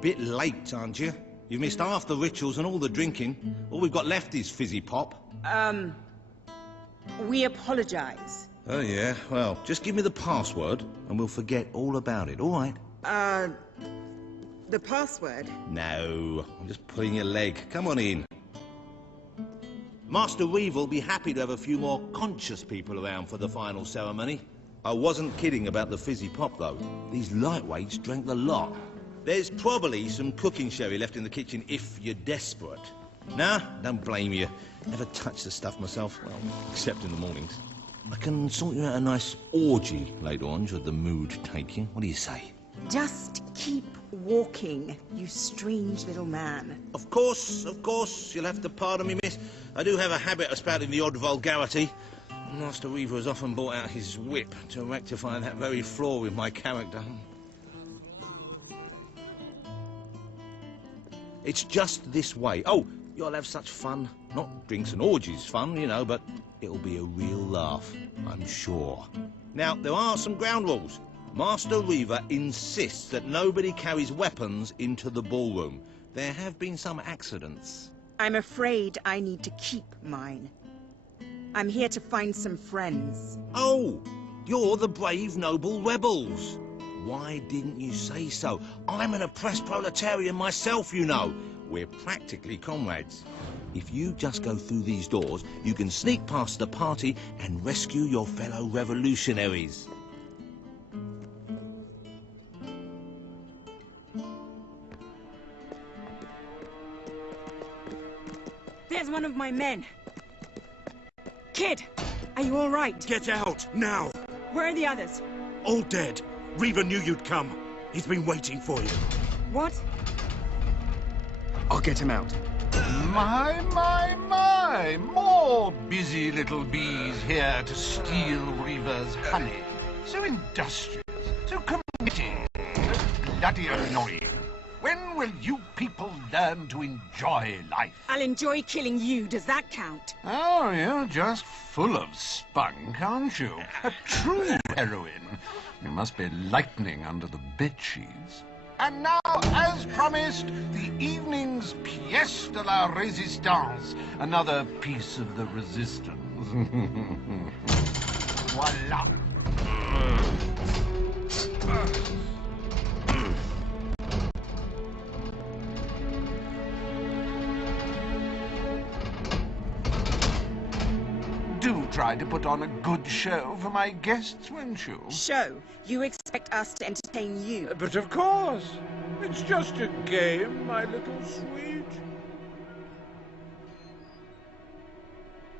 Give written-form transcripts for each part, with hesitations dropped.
bit late, aren't you? You've missed half the rituals and all the drinking. All we've got left is fizzy pop. We apologize. Oh, yeah? Well, just give me the password and we'll forget all about it, all right? The password? No, I'm just pulling your leg. Come on in. Master Reaver will be happy to have a few more conscious people around for the final ceremony. I wasn't kidding about the fizzy pop, though. These lightweights drank the lot. There's probably some cooking sherry left in the kitchen if you're desperate. Nah, don't blame you. Never touch the stuff myself, well, except in the mornings. I can sort you out a nice orgy later on, should the mood take you. What do you say? Just keep walking, you strange little man. Of course, you'll have to pardon me, miss. I do have a habit of spouting the odd vulgarity. Master Reaver has often brought out his whip to rectify that very flaw with my character. It's just this way. Oh, you'll have such fun. Not drinks and orgies fun, you know, but it'll be a real laugh, I'm sure. Now, there are some ground rules. Master Reaver insists that nobody carries weapons into the ballroom. There have been some accidents. I'm afraid I need to keep mine. I'm here to find some friends. Oh, you're the brave, noble rebels. Why didn't you say so? I'm an oppressed proletarian myself, you know. We're practically comrades. If you just go through these doors, you can sneak past the party and rescue your fellow revolutionaries. There's one of my men. Kid, are you all right? Get out, now! Where are the others? All dead. Reaver knew you'd come. He's been waiting for you. What? I'll get him out. My! More busy little bees here to steal Reaver's honey. So industrious, so committed, so bloody annoying. When will you people learn to enjoy life? I'll enjoy killing you, does that count? Oh, you're just full of spunk, aren't you? A true heroine. You must be lightning under the bedsheets. And now, as promised, the evening's pièce de la résistance. Another piece of the resistance. Voila. Do try to put on a good show for my guests, won't you? Show? You expect us to entertain you? But of course. It's just a game, my little sweet.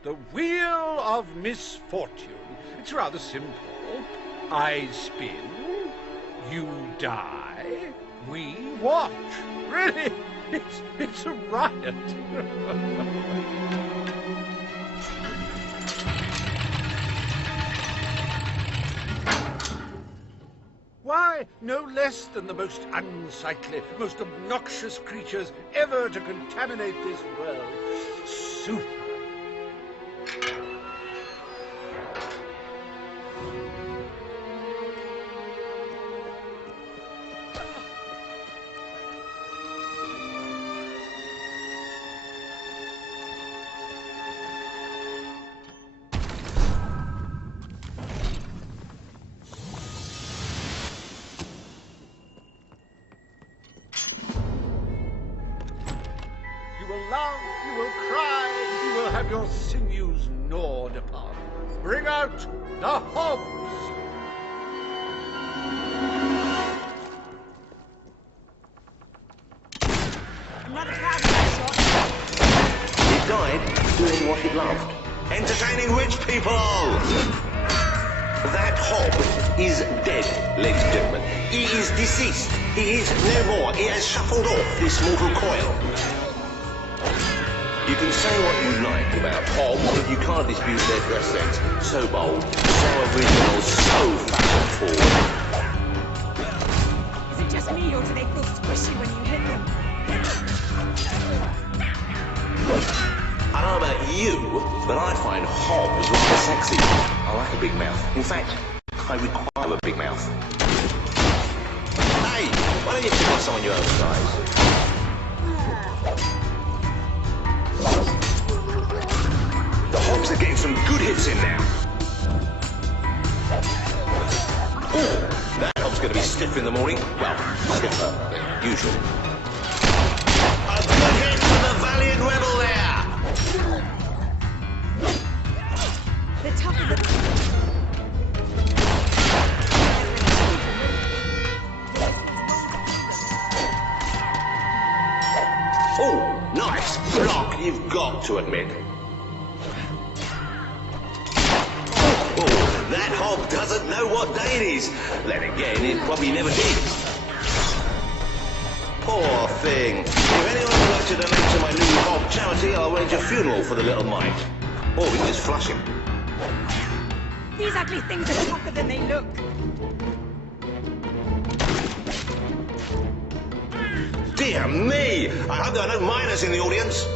The Wheel of Misfortune. It's rather simple. I spin, you die, we watch. Really, it's a riot. Why, no less than the most unsightly, most obnoxious creatures ever to contaminate this world. Super. You will laugh, you will cry, you will have your sinews gnawed upon. Bring out the hobs! Another crowd shot. He died doing what he loved. Entertaining rich people! That hob is dead, ladies and gentlemen. He is deceased. He is no more. He has shuffled off this mortal coil. You can say what you like about hobs, but you can't dispute their dress sense. So bold, so original, so fashion forward. Is it just me, or do they feel squishy when you hit them? I don't know about you, but I find hobs rather sexy. I like a big mouth. In fact, I require a big mouth. Hey, Why don't you pick on someone your own size? The Hogs are getting some good hits in now. Ooh, that Hog's going to be stiff in the morning. Well, stiffer than usual. A good hit for the valiant rebel there. The top of the... Oh, nice block, you've got to admit. Oh, that Hog doesn't know what day it is. Then again, it probably never did. Poor thing. If anyone would like to donate to my new Hog charity, I'll arrange a funeral for the little mite. Or we can just flush him. These ugly things are tougher than they look. Dear me! I hope there are no miners in the audience.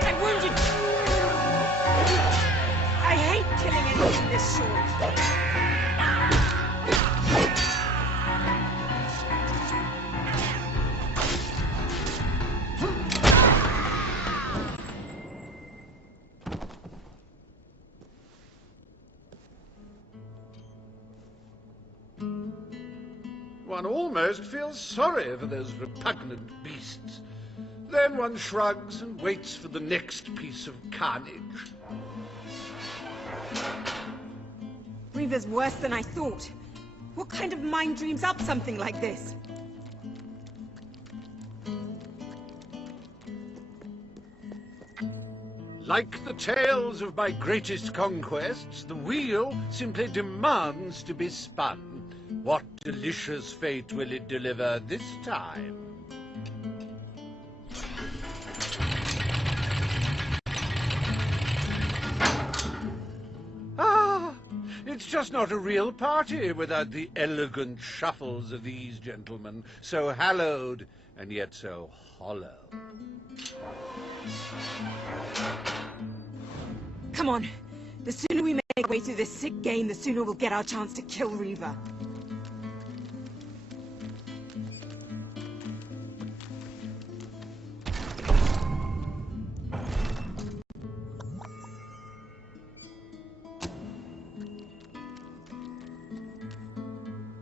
I'm wounded. I hate killing anything this short. One almost feels sorry for those repugnant beasts. Then one shrugs and waits for the next piece of carnage. Reaver's worse than I thought. What kind of mind dreams up something like this? Like the tales of my greatest conquests, the wheel simply demands to be spun. What delicious fate will it deliver this time? Ah, it's just not a real party without the elegant shuffles of these gentlemen, so hallowed and yet so hollow. Come on. The sooner we make our way through this sick game, the sooner we'll get our chance to kill Reaver.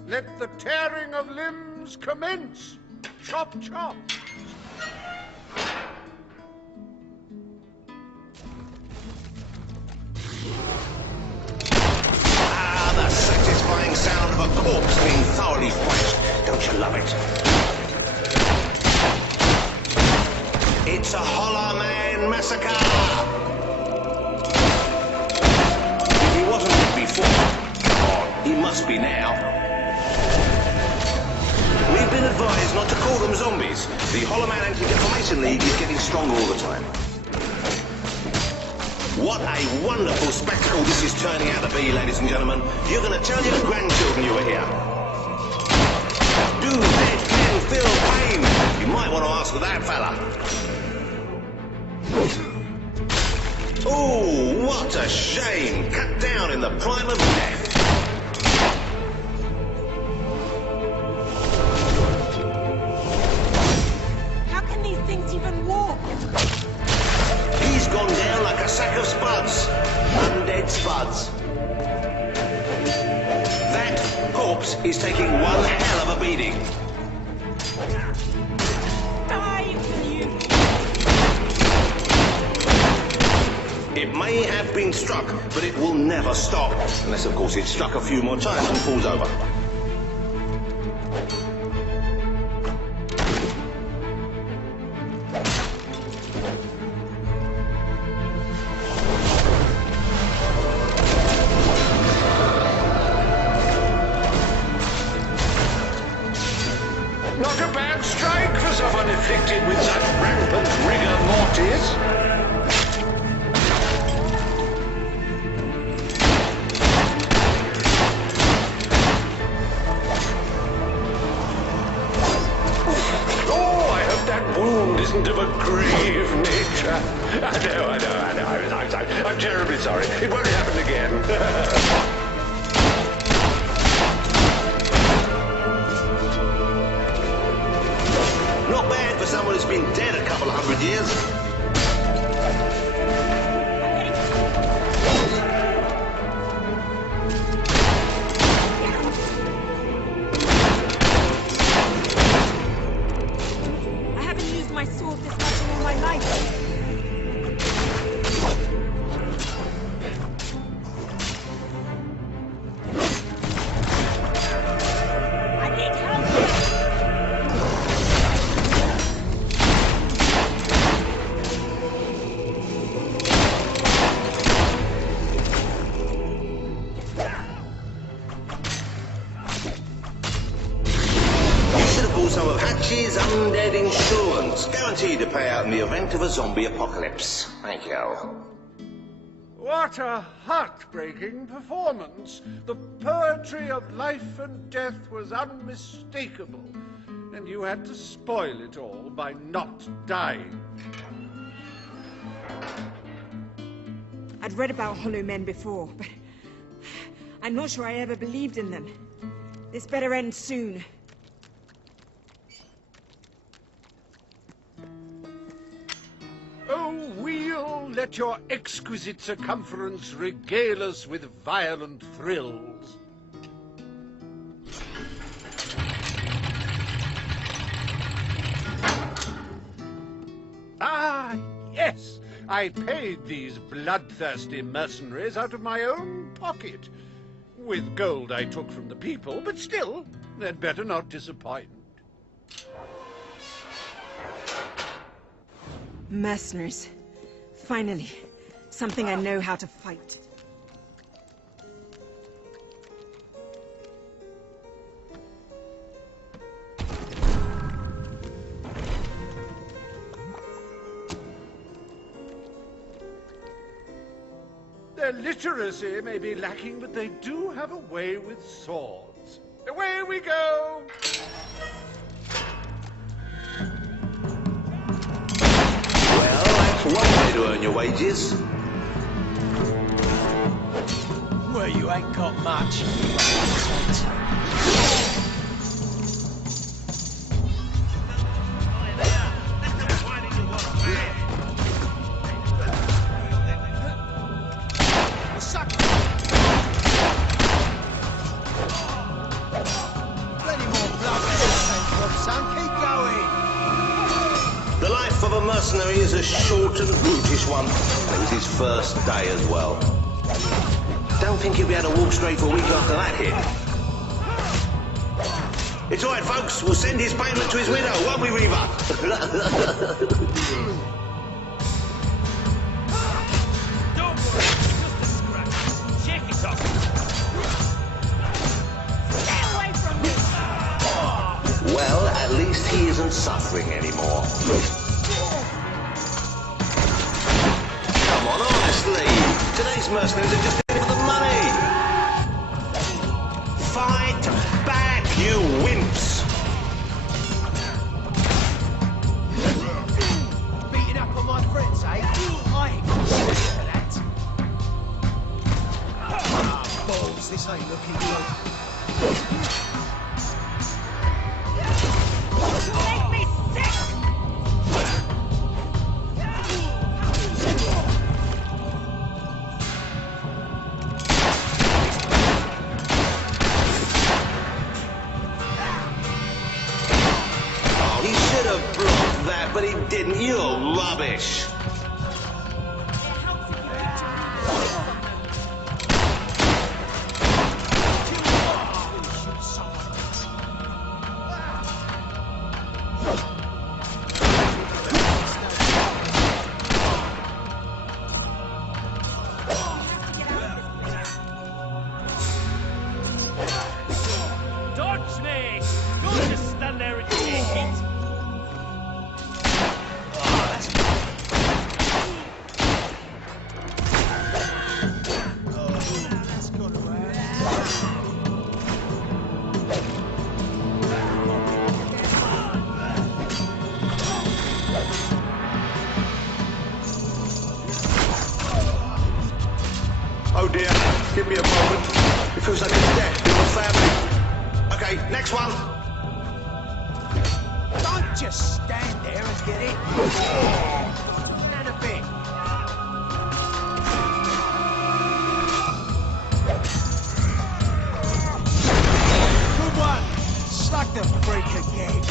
Let the tearing of limbs commence! Chop, chop! Ah, the satisfying sound of a corpse being thoroughly thrashed. Don't you love it? It's a Hollow Man massacre! If he wasn't before, he must be now. We've been advised not to call them zombies. The Hollow Man Anti-Defamation League is getting stronger all the time. What a wonderful spectacle this is turning out to be, ladies and gentlemen. You're going to tell your grandchildren you were here. Do dead men feel pain? You might want to ask that fella. Oh, what a shame. Cut down in the prime of death. How can these things even walk? He's gone down like a sack of spuds. Undead spuds. That corpse is taking one hell of a beating. Die, will you? It may have been struck, but it will never stop. Unless, of course, it's struck a few more times and falls over. Not a bad strike for someone afflicted with such rampant rigor mortis. kind of a grave nature. I know. I'm terribly sorry. It won't happen again. Not bad for someone who's been dead a couple of 100 years. My sword this much in all my life. I need help. You should have bought some of Hatch's undead insurance. Guaranteed to pay out in the event of a zombie apocalypse. Thank you. What a heartbreaking performance. The poetry of life and death was unmistakable, and you had to spoil it all by not dying. I'd read about hollow men before, but I'm not sure I ever believed in them. This better end soon. Oh, we'll let your exquisite circumference regale us with violent thrills. Ah, yes! I paid these bloodthirsty mercenaries out of my own pocket. With gold I took from the people, but still, they'd better not disappoint. Mercenaries. Finally, something I know how to fight. Their literacy may be lacking, but they do have a way with swords. Away we go! Well, that's one way to earn your wages. Well, you ain't got much. The life of a mercenary is a short and brutish one. It was his first day as well. Don't think he'll be able to walk straight for a week after that hit. It's all right, folks. We'll send his payment to his widow, won't we, Reaver? Don't worry, just a scratch. Shake it off. Get away from me! Well, at least he isn't suffering anymore. Come on, honestly. Today's mercenaries are just in it for the money. Fight back, you wimps. Beating up on my friends, eh? I ain't got shit for that. Ah, balls, this ain't looking good. Make me sick! Oh, he should have blocked that, but he didn't. You're rubbish. Dodge me! Don't just stand there and take it. Oh, that's Get it? And a bit. Good one! Slug the freak again.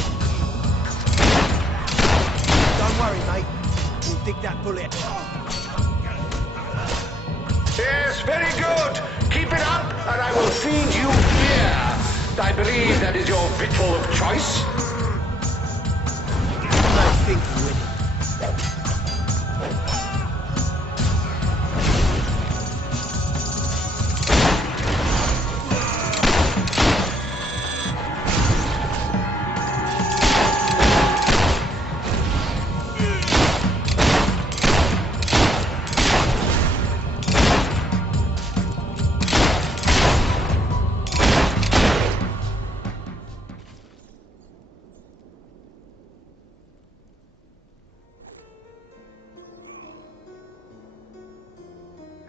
Don't worry, mate. We'll dig that bullet. Yes, very good. Keep it up, and I will feed you beer. I believe that is your victual of choice. I think you will.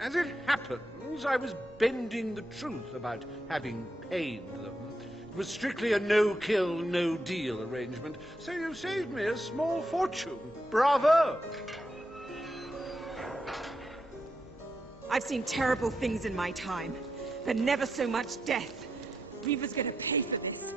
As it happens, I was bending the truth about having paid them. It was strictly a no-kill, no-deal arrangement, so you saved me a small fortune. Bravo! I've seen terrible things in my time, but never so much death. Reaver's gonna pay for this.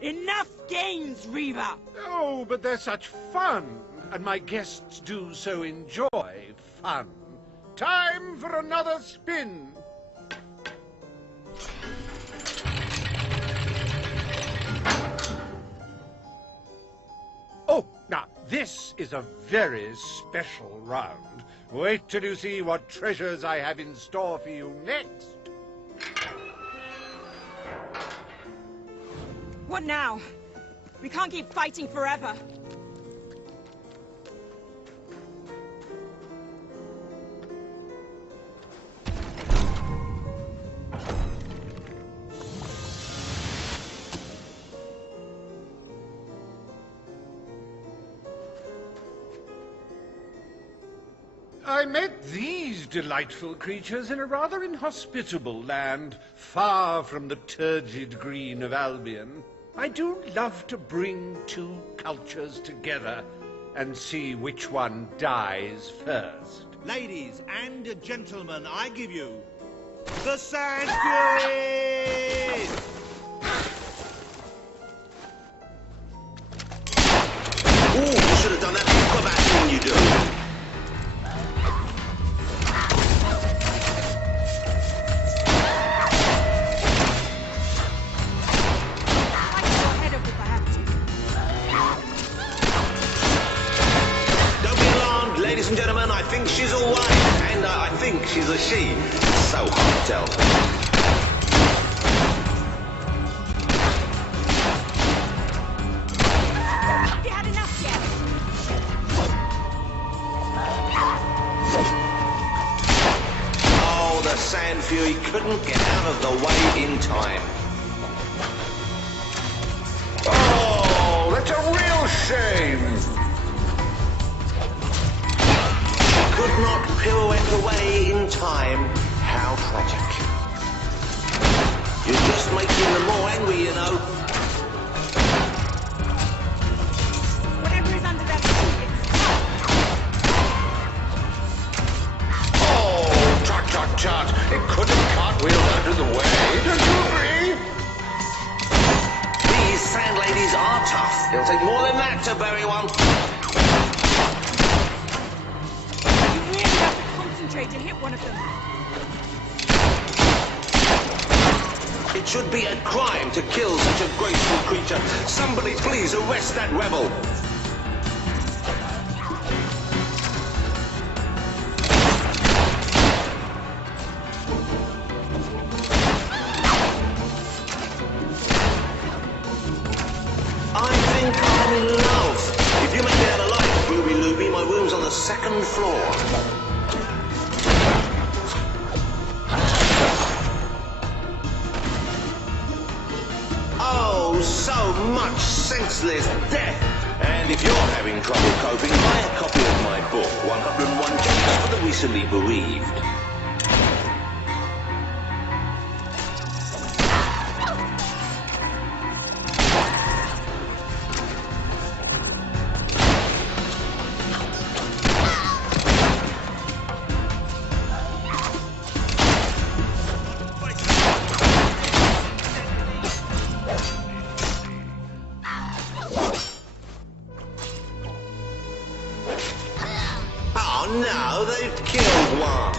Enough games, Reaver! Oh, but they're such fun, and my guests do so enjoy fun. Time for another spin. Oh, now, this is a very special round. Wait till you see what treasures I have in store for you next. What now? We can't keep fighting forever. I met these delightful creatures in a rather inhospitable land, far from the turgid green of Albion. I do love to bring two cultures together and see which one dies first. Ladies and gentlemen, I give you the Sand Furies! Ooh, you should have done that before that you do. Ladies and gentlemen, I think she's all right, and I think she's a she. So hard to tell. Have you had enough yet? Oh, the Sand Fury couldn't get out of the way in time. Oh, that's a real shame. Could not pirouette away in time. How tragic. You're just making them more angry, you know. Whatever is under that suit, Oh, tut. It couldn't have cartwheeled out of the way. Don't you agree? These sand ladies are tough. It'll take more than that to bury one. concentrate to hit one of them. It should be a crime to kill such a graceful creature. Somebody please arrest that rebel. I think I'm in love. If you make it out alive, Ruby Looby, my room's on the second floor. Oh, so much senseless death. And if you're having trouble coping, buy a copy of my book, 101 Jokes for the Recently Bereaved. Oh no, they've killed one.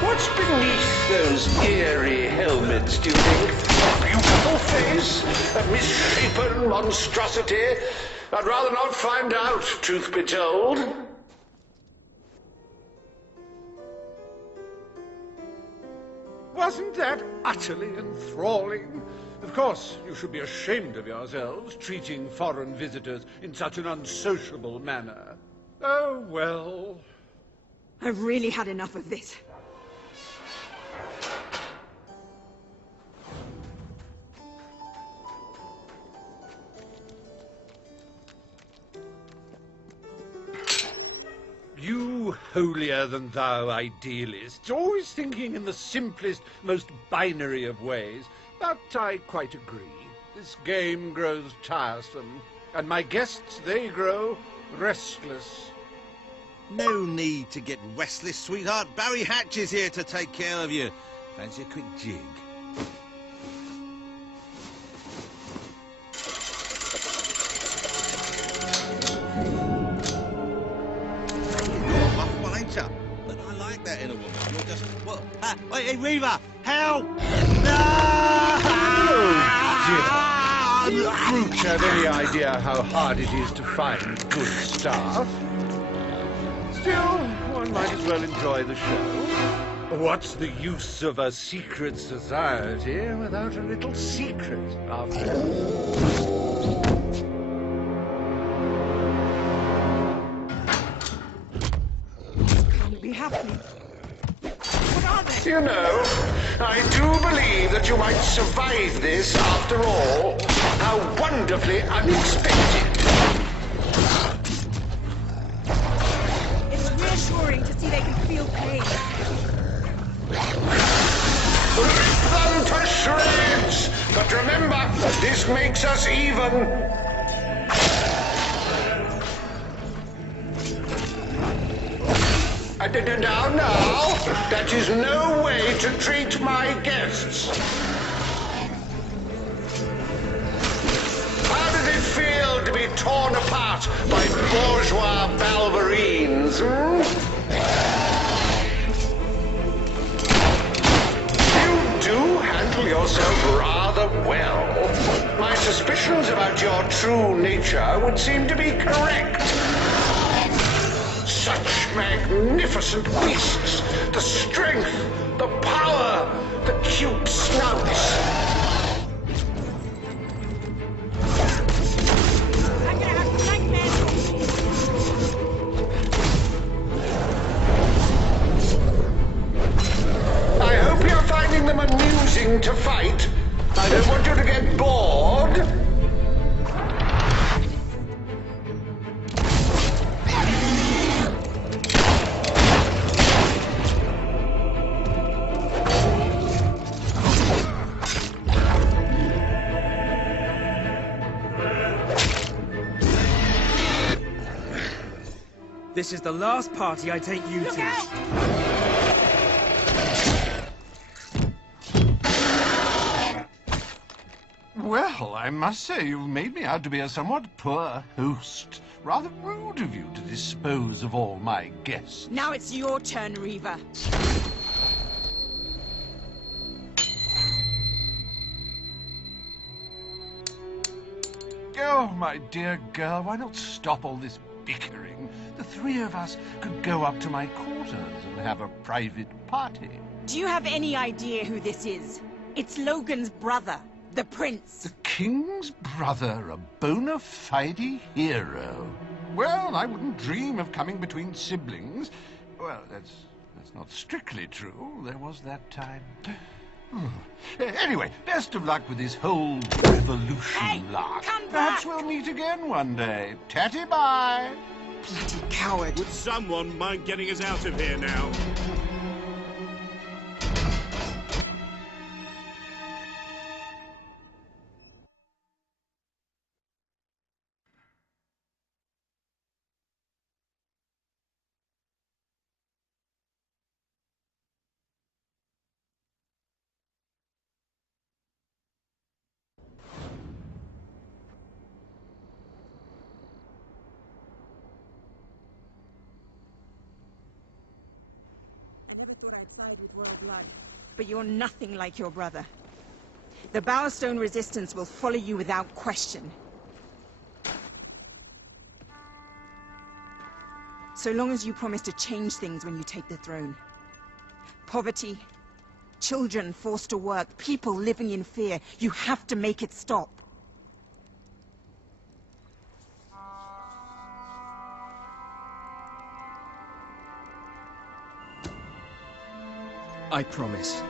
What's beneath those eerie helmets, do you think? A beautiful face? A misshapen monstrosity? I'd rather not find out, truth be told. Wasn't that utterly enthralling? Of course, you should be ashamed of yourselves, treating foreign visitors in such an unsociable manner. Oh, well. I've really had enough of this. You holier-than-thou idealists, always thinking in the simplest, most binary of ways. But I quite agree. This game grows tiresome, and my guests, they grow restless. No need to get restless, sweetheart. Barry Hatch is here to take care of you. Fancy a quick jig? You're a rough one, ain't ya? But I like that in a woman. You're just... What? Hey, Reaver! Help! If Brute had any idea how hard it is to find good staff. Still, one might as well enjoy the show. What's the use of a secret society without a little secret, after all? Can't be happening. What are they? You know, I do believe that you might survive this after all. How wonderfully unexpected. It's reassuring to see they can feel pain. Rip them to shreds! But remember, this makes us even. Now, that is no way to treat my guests. How does it feel to be torn apart by bourgeois balverines, You do handle yourself rather well. My suspicions about your true nature would seem to be correct. Such magnificent beasts! The strength, the power, the cute snouts. I'm gonna have nightmares. I hope you're finding them amusing to fight. I don't want you to get bored. This is the last party I take you Look to. out! Well, I must say you've made me out to be a somewhat poor host. Rather rude of you to dispose of all my guests. Now it's your turn, Reaver. Oh, my dear girl, why not stop all this bickering? The three of us could go up to my quarters and have a private party. Do you have any idea who this is? It's Logan's brother, the Prince. The King's brother, a bona fide hero. Well, I wouldn't dream of coming between siblings. Well, that's not strictly true. There was that time. Anyway, best of luck with this whole revolution Hey, lark. come Perhaps back! we'll meet again one day. Tatty bye. Bloody coward. Would someone mind getting us out of here now? thought I'd side with royal blood, but you're nothing like your brother. The Bowerstone resistance will follow you without question. So long as you promise to change things when you take the throne. Poverty, children forced to work, people living in fear. You have to make it stop. I promise.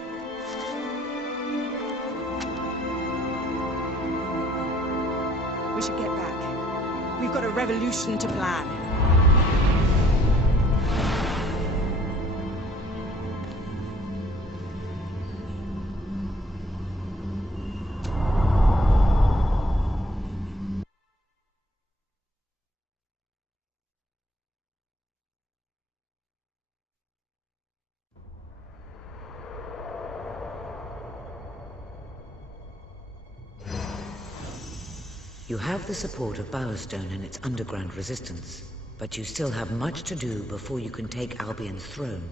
We should get back. We've got a revolution to plan. You have the support of Bowerstone and its underground resistance, but you still have much to do before you can take Albion's throne.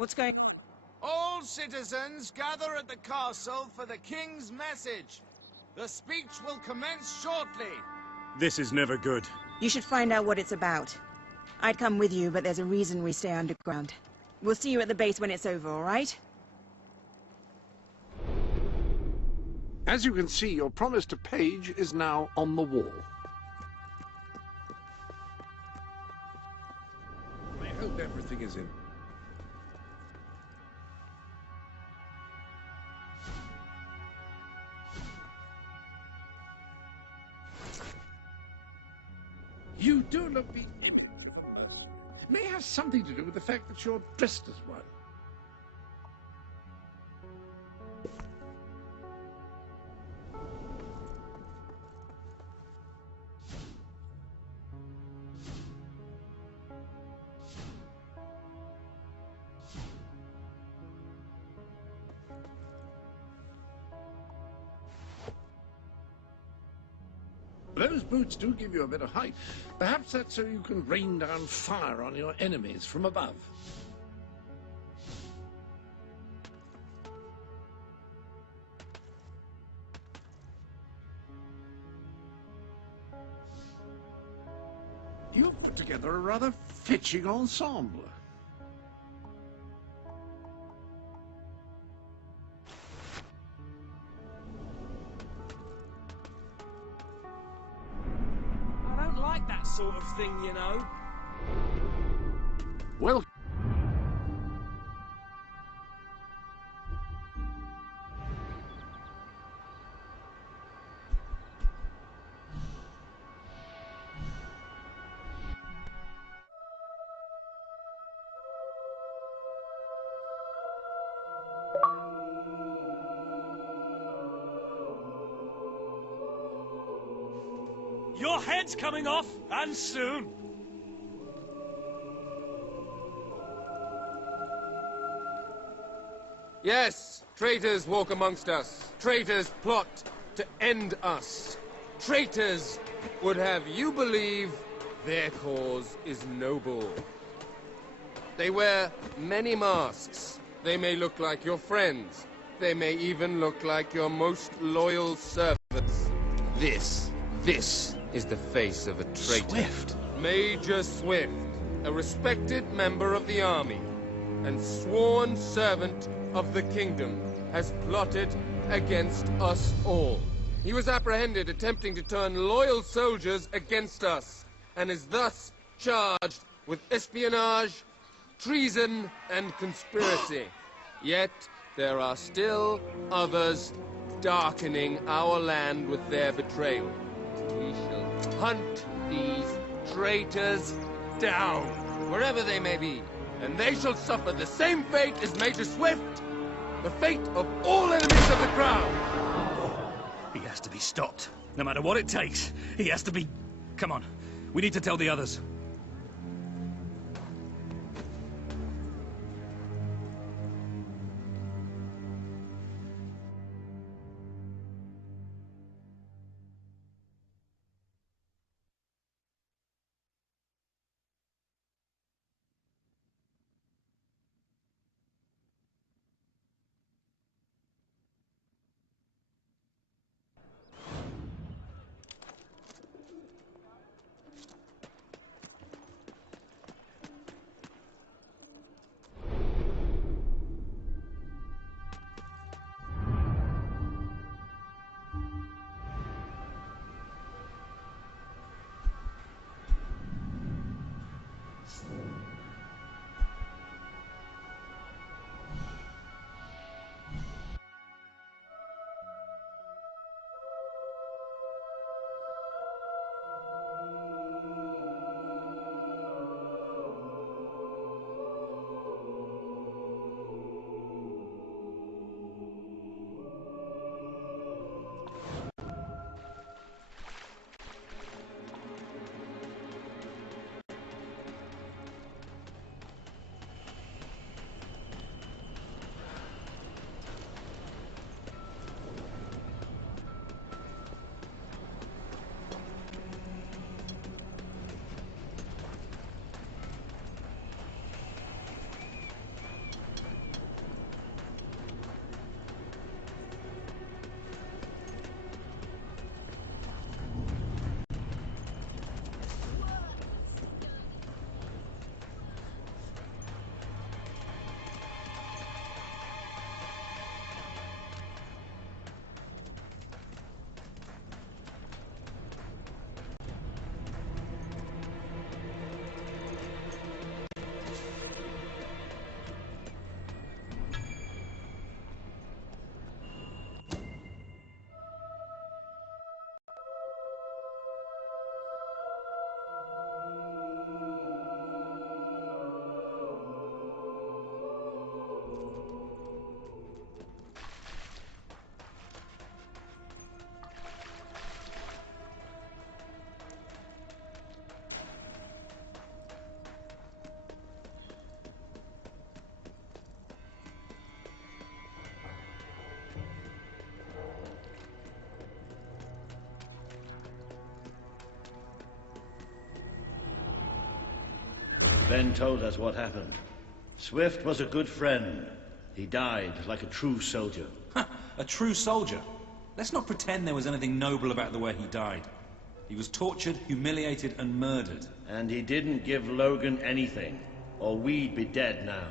What's going on? All citizens gather at the castle for the king's message. The speech will commence shortly. This is never good. You should find out what it's about. I'd come with you, but there's a reason we stay underground. We'll see you at the base when it's over, all right? As you can see, your promise to Paige is now on the wall. I hope everything is in. You do look the image of a mercenary. May have something to do with the fact that you're dressed as one. Those boots do give you a bit of height. Perhaps that's so you can rain down fire on your enemies from above. You've put together a rather fetching ensemble. Sort of thing, you know. Well, Your head's coming off, and soon. Yes, traitors walk amongst us. Traitors plot to end us. Traitors would have you believe their cause is noble. They wear many masks. They may look like your friends. They may even look like your most loyal servants. This is the face of a traitor. Swift? Major Swift, a respected member of the army and sworn servant of the kingdom, has plotted against us all. He was apprehended attempting to turn loyal soldiers against us, and is thus charged with espionage, treason, and conspiracy. Yet, there are still others darkening our land with their betrayal. We shall hunt these traitors down, wherever they may be, and they shall suffer the same fate as Major Swift, the fate of all enemies of the crown. He has to be stopped. No matter what it takes, he has to be... Come on, we need to tell the others. Ben told us what happened. Swift was a good friend. He died like a true soldier. A true soldier? Let's not pretend there was anything noble about the way he died. He was tortured, humiliated, and murdered. And he didn't give Logan anything, or we'd be dead now.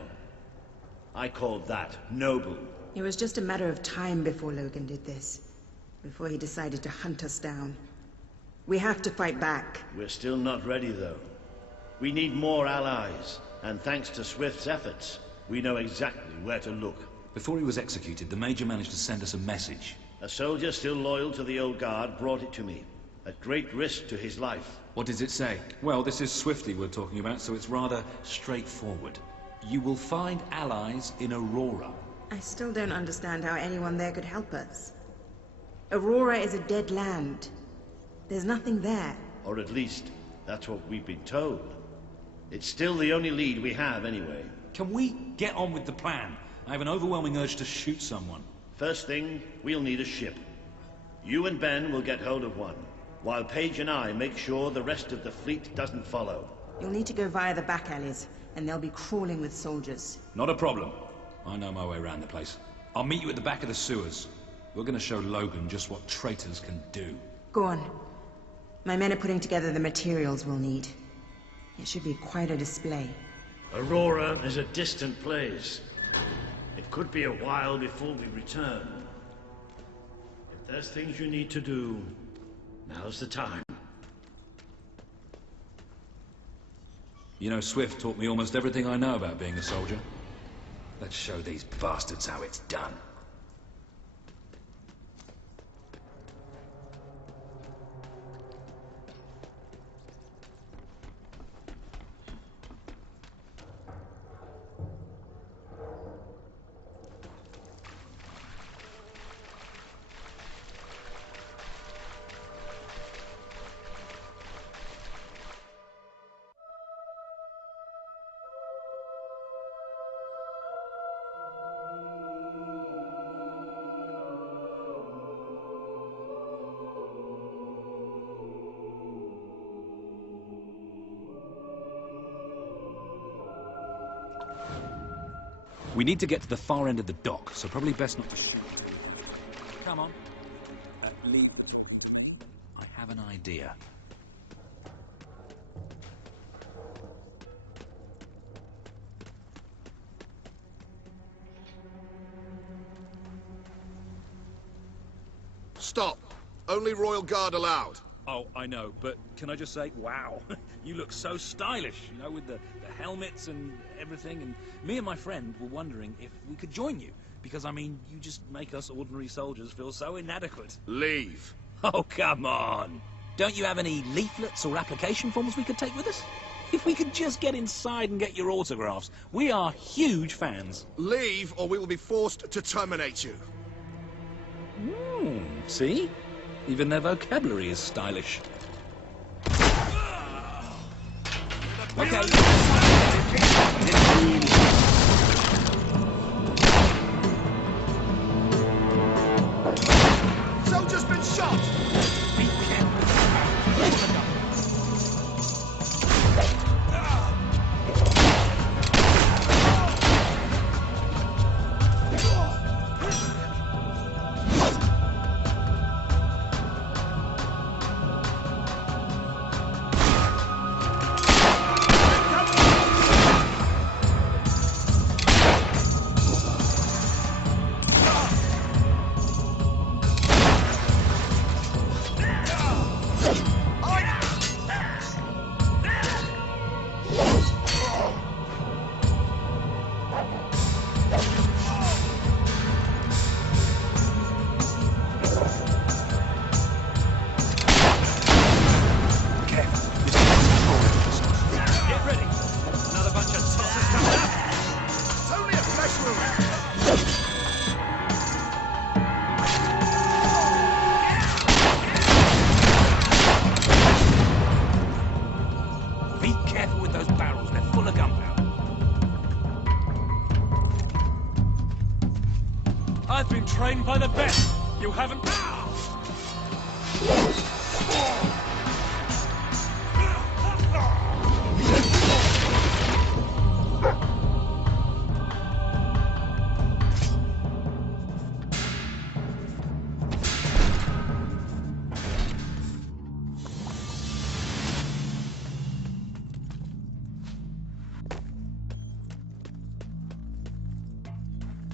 I called that noble. It was just a matter of time before Logan did this. Before he decided to hunt us down. We have to fight back. We're still not ready, though. We need more allies, and thanks to Swift's efforts, we know exactly where to look. Before he was executed, the Major managed to send us a message. A soldier still loyal to the old guard brought it to me, at great risk to his life. What does it say? Well, this is Swifty we're talking about, so it's rather straightforward. You will find allies in Aurora. I still don't understand how anyone there could help us. Aurora is a dead land. There's nothing there. Or at least, that's what we've been told. It's still the only lead we have, anyway. Can we get on with the plan I have an overwhelming urge to shoot someone. First thing, we'll need a ship. You and Ben will get hold of one, while Paige and I make sure the rest of the fleet doesn't follow. You'll need to go via the back alleys, and they'll be crawling with soldiers. Not a problem. I know my way around the place. I'll meet you at the back of the sewers. We're gonna show Logan just what traitors can do. Go on. My men are putting together the materials we'll need. It should be quite a display. Aurora is a distant place. It could be a while before we return. If there's things you need to do, now's the time. You know, Swift taught me almost everything I know about being a soldier. Let's show these bastards how it's done. We need to get to the far end of the dock, so probably best not to shoot. Come on. Lee, I have an idea. Stop. Only Royal Guard allowed. Oh, I know, but can I just say, wow, you look so stylish, you know, with the helmets and everything, and me and my friend were wondering if we could join you, because, I mean, you just make us ordinary soldiers feel so inadequate. Leave. Oh, come on. Don't you have any leaflets or application forms we could take with us? If we could just get inside and get your autographs, we are huge fans. Leave, or we will be forced to terminate you. See? Even their vocabulary is stylish. Okay. Soldier's been shot! Be careful. I've been trained by the best. You haven't...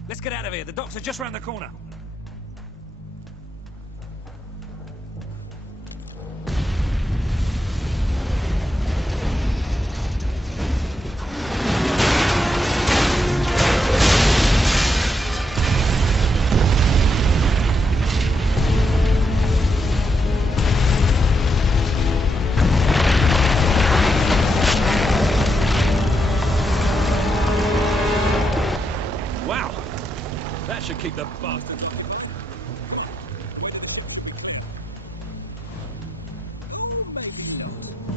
Let's get out of here. The docks are just round the corner. That should keep the bastard.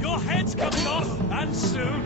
Your head's coming off, and soon.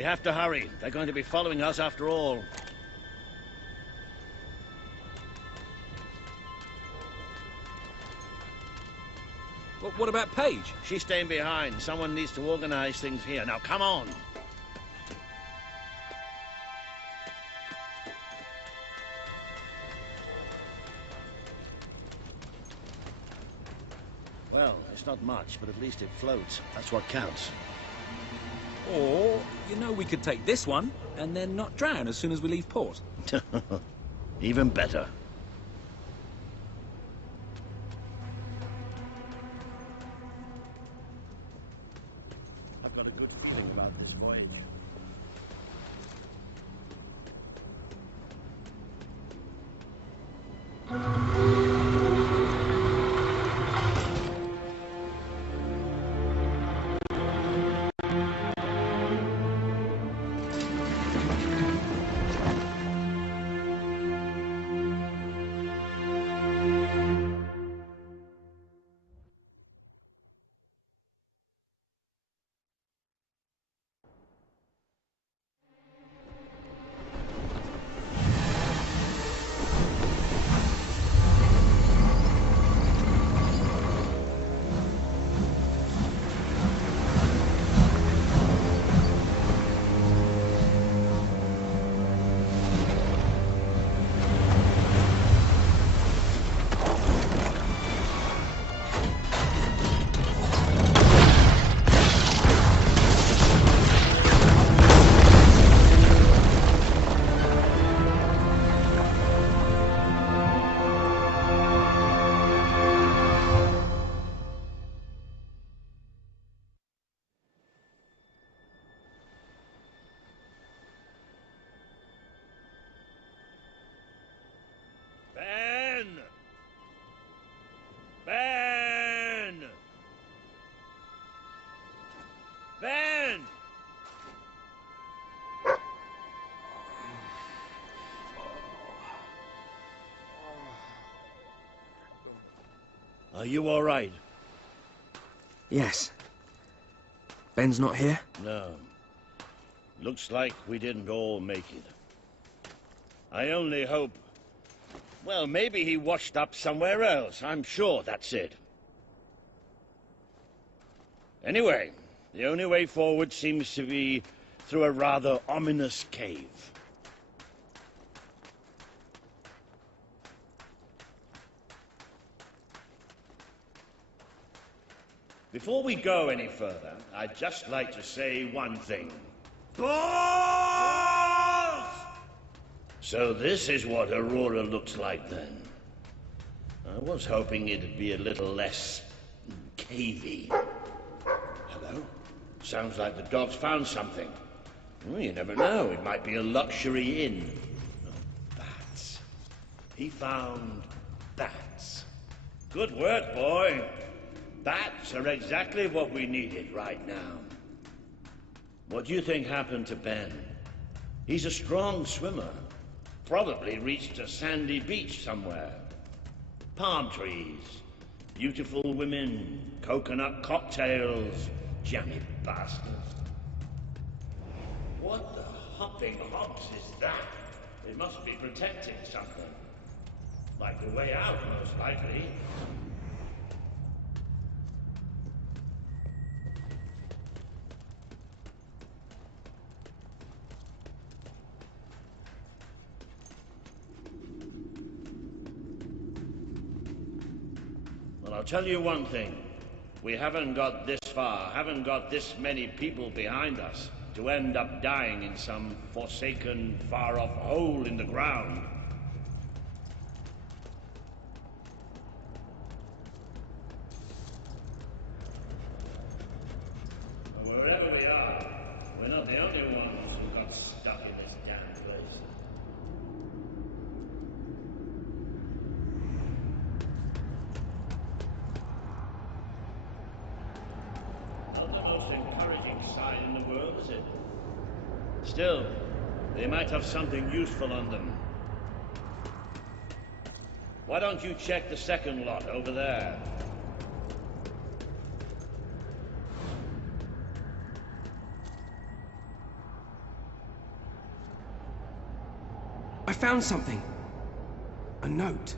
We have to hurry. They're going to be following us after all. What about Paige? She's staying behind. Someone needs to organize things here. Now, come on. Well, it's not much, but at least it floats. That's what counts. Or, you know, we could take this one, and then not drown as soon as we leave port. Even better. I've got a good feeling about this voyage. Ben! Are you all right? Yes. Ben's not here? No. Looks like we didn't all make it. I only hope... Well, maybe he washed up somewhere else. I'm sure that's it. Anyway, the only way forward seems to be through a rather ominous cave. Before we go any further, I'd just like to say one thing. Balls! So this is what Aurora looks like then. I was hoping it'd be a little less cavey. Hello? Sounds like the dog's found something. Well, you never know, it might be a luxury inn. Oh, bats. He found bats. Good work, boy. Bats are exactly what we needed right now. What do you think happened to Ben? He's a strong swimmer. Probably reached a sandy beach somewhere. Palm trees, beautiful women, coconut cocktails, jammy bastards. What the hopping hops is that? It must be protecting something. Like the way out, most likely. Well, I'll tell you one thing. We haven't got this far, haven't got this many people behind us to end up dying in some forsaken, far-off hole in the ground. But wherever we are, we're not the only ones who got stuck in this damn place. Sign in the world, is it? Still, they might have something useful on them. Why don't you check the second lot over there? found something. A note.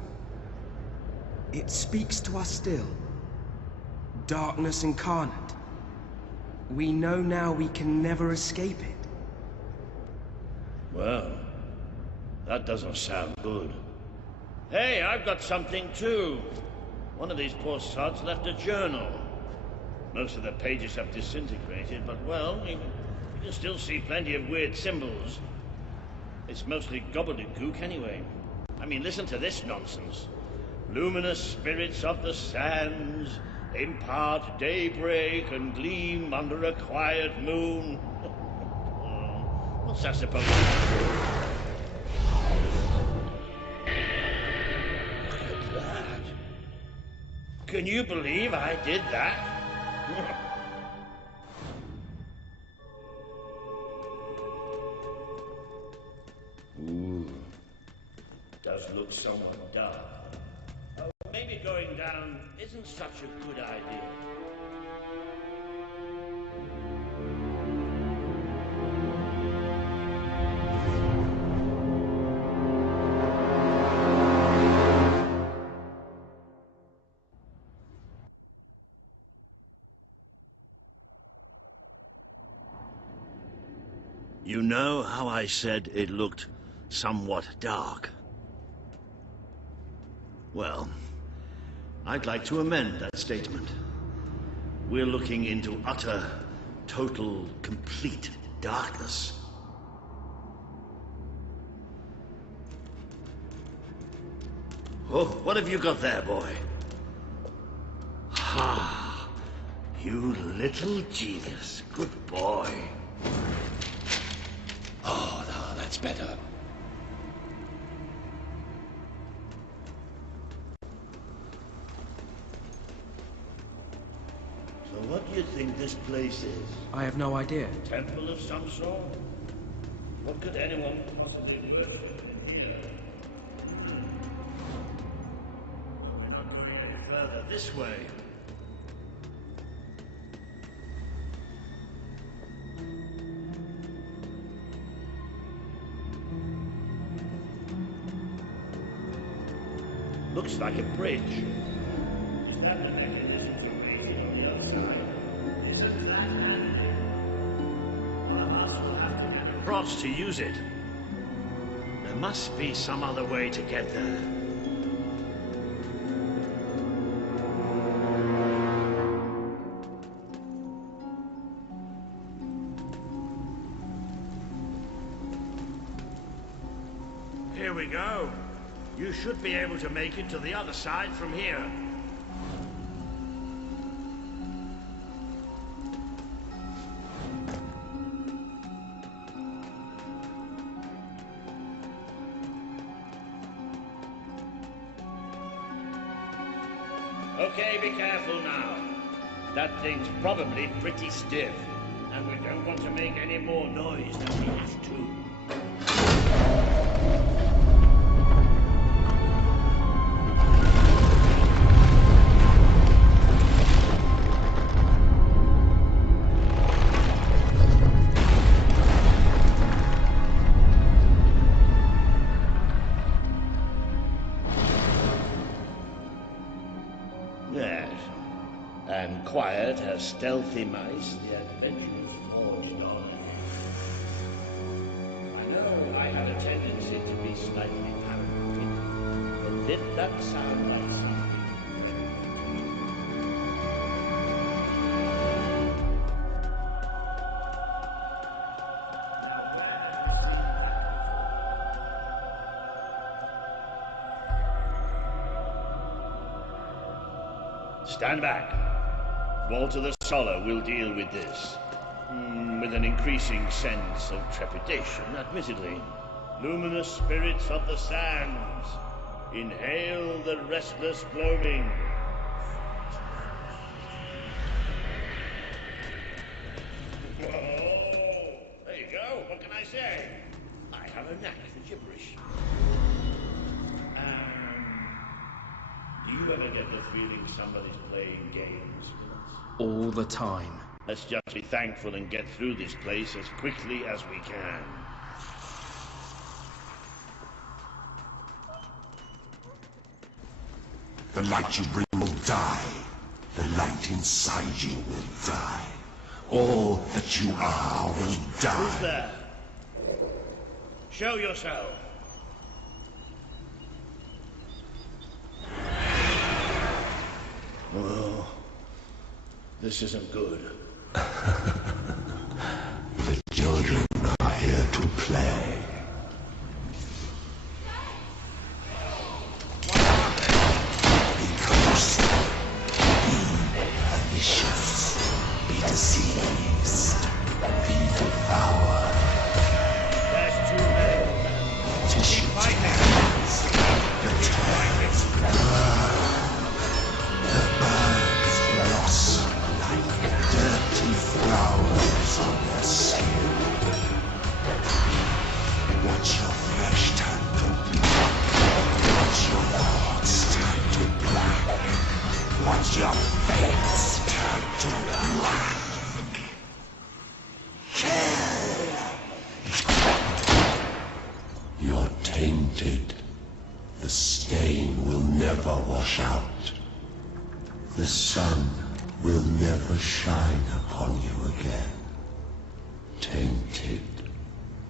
It speaks to us still. Darkness incarnate. We know now we can never escape it. Well, that doesn't sound good. Hey, I've got something too. One of these poor sods left a journal. Most of the pages have disintegrated, but well, you can still see plenty of weird symbols. It's mostly gobbledygook anyway. I mean, listen to this nonsense. Luminous spirits of the sands impart daybreak and gleam under a quiet moon. What's that supposed to be? Look at that. Can you believe I did that? Ooh. Does look somewhat dark. Oh, maybe going down isn't such a good idea. You know how I said it looked somewhat dark? Well, I'd like to amend that statement. We're looking into utter, total, complete darkness. Oh, what have you got there, boy? Ha! You little genius. Good boy. Oh, no, that's better. So what do you think this place is? I have no idea. Temple of some sort? What could anyone possibly worship in here? Well, we're not going any further this way. Looks like a bridge. Is that the mechanism for raising on the other side? Isn't that handy? One of us will have to get across to use it. There must be some other way to get there. Here we go. You should be able to make it to the other side from here. Okay, be careful now. That thing's probably pretty stiff, and we don't want to make any more noise than we have to. And quiet as stealthy mice, the adventurers forged on. I know I had a tendency to be slightly paranoid, but did that sound like something? Stand back. Walter the Solar will deal with this. With an increasing sense of trepidation, admittedly. Luminous spirits of the sands, inhale the restless gloaming. Whoa! There you go, what can I say? I have a knack for gibberish. Do you ever get the feeling somebody's playing games with us? All the time. Let's just be thankful and get through this place as quickly as we can. The light you bring will die. The light inside you will die. All that you are will die. Who's there? Show yourself. Oh, this isn't good. The children are here to play. Be close. Be malicious. Be deceived. Be devoured. There's too many. Tissue tears. The tears burn. The birds blossom like dirty flowers on their skin. Watch your flesh turn to blood. Watch your thoughts turn to black. Watch your fates turn to black. Kill! You're tainted. The stain will never wash out. The sun will never shine upon you again. Tainted,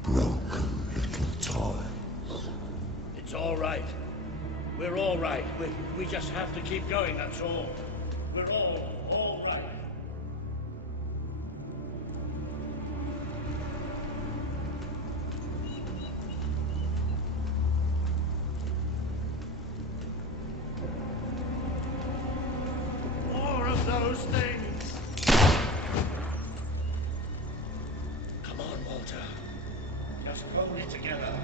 broken little toys. It's all right. We're all right. We just have to keep going, that's all. We're all right. More of those things! Come on, Walter. Just hold it together.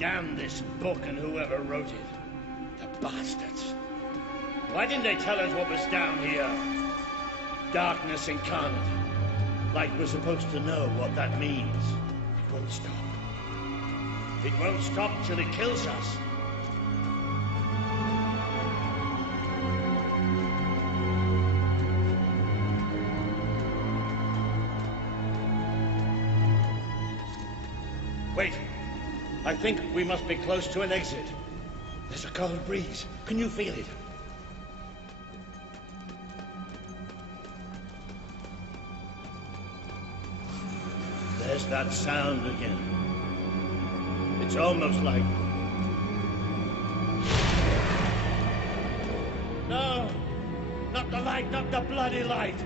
Damn this book and whoever wrote it. The bastards. Why didn't they tell us what was down here? Darkness incarnate. Like we're supposed to know what that means. It won't stop. It won't stop till it kills us. Wait. I think we must be close to an exit. There's a cold breeze. Can you feel it? There's that sound again. It's almost like... No! Not the light, not the bloody light!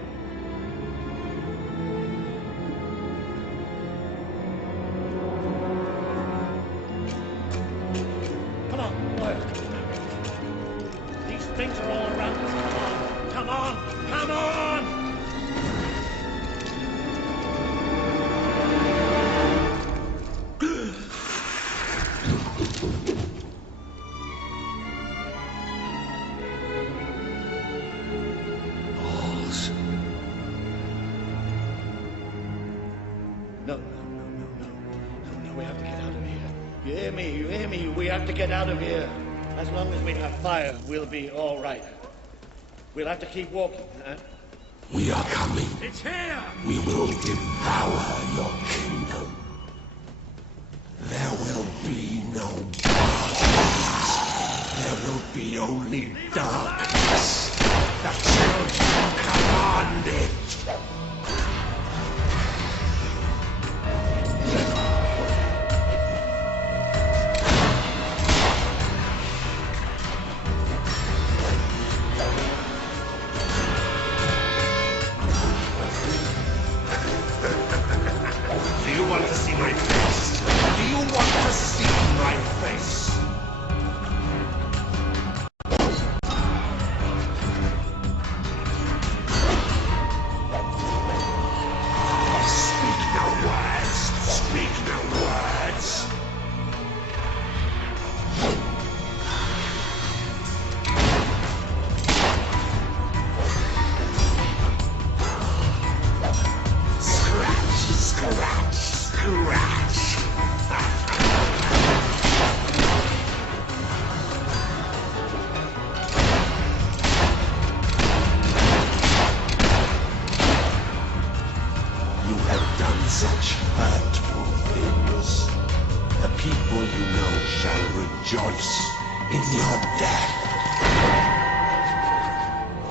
Come on, boy. These things are all around us. Come on! Come on! We have to get out of here. You hear me? You hear me? We have to get out of here. As long as we have fire, we'll be all right. We'll have to keep walking, huh? We are coming. It's here! We will devour your kingdom. There will be no bodies. There will be only darkness. The children command it. Do you want to see my face? Do you want to see my face? such hurtful things. The people you know shall rejoice in your death.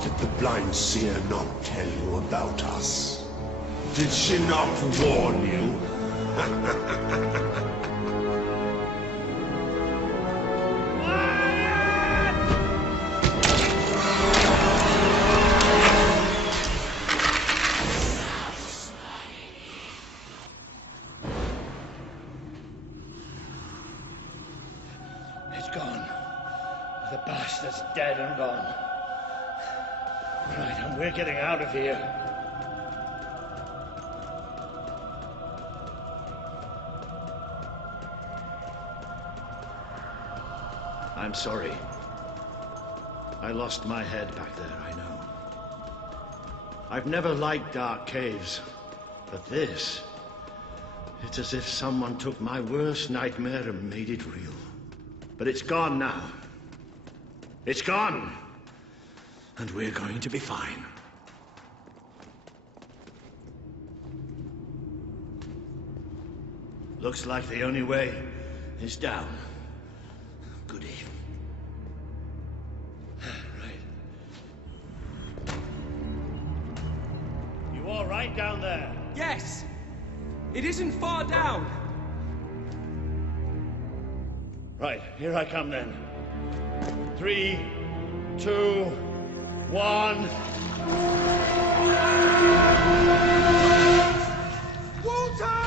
Did the blind seer not tell you about us? Did she not warn you? It's gone. The bastard's dead and gone. Right, and we're getting out of here. I'm sorry. I lost my head back there, I know. I've never liked dark caves, but this... it's as if someone took my worst nightmare and made it real. But it's gone now. It's gone! And we're going to be fine. Looks like the only way is down. Goody. Right. You all right down there? Yes! It isn't far down! Right, here I come then. 3, 2, 1. Walter!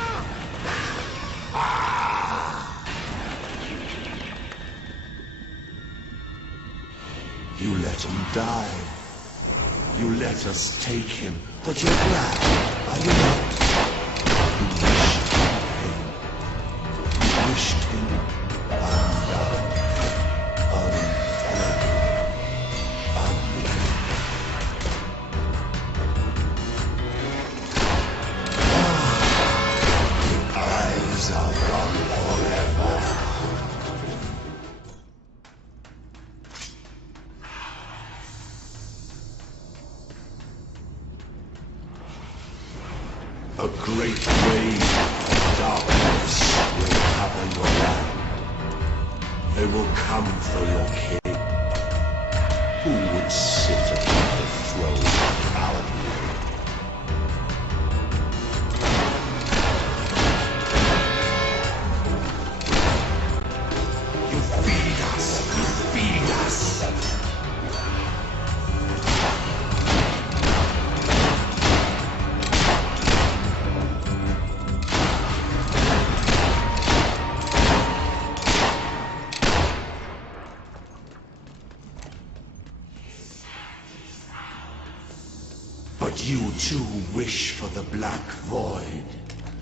You let him die. You let us take him, but you're glad, are you not? You wished him undone, the eyes are gone forever. A great wave of darkness will cover your land. They will come for your king. Who would sit upon the throne of Albion? You feed us! You feed us! But you too wish for the Black Void.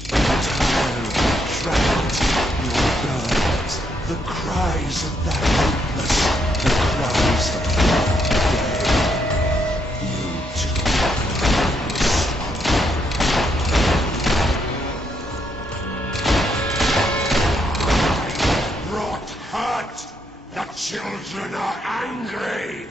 Tired, trapped, your birds, the cries of the helpless, the cries of the dead. You too brought hurt. The children are angry.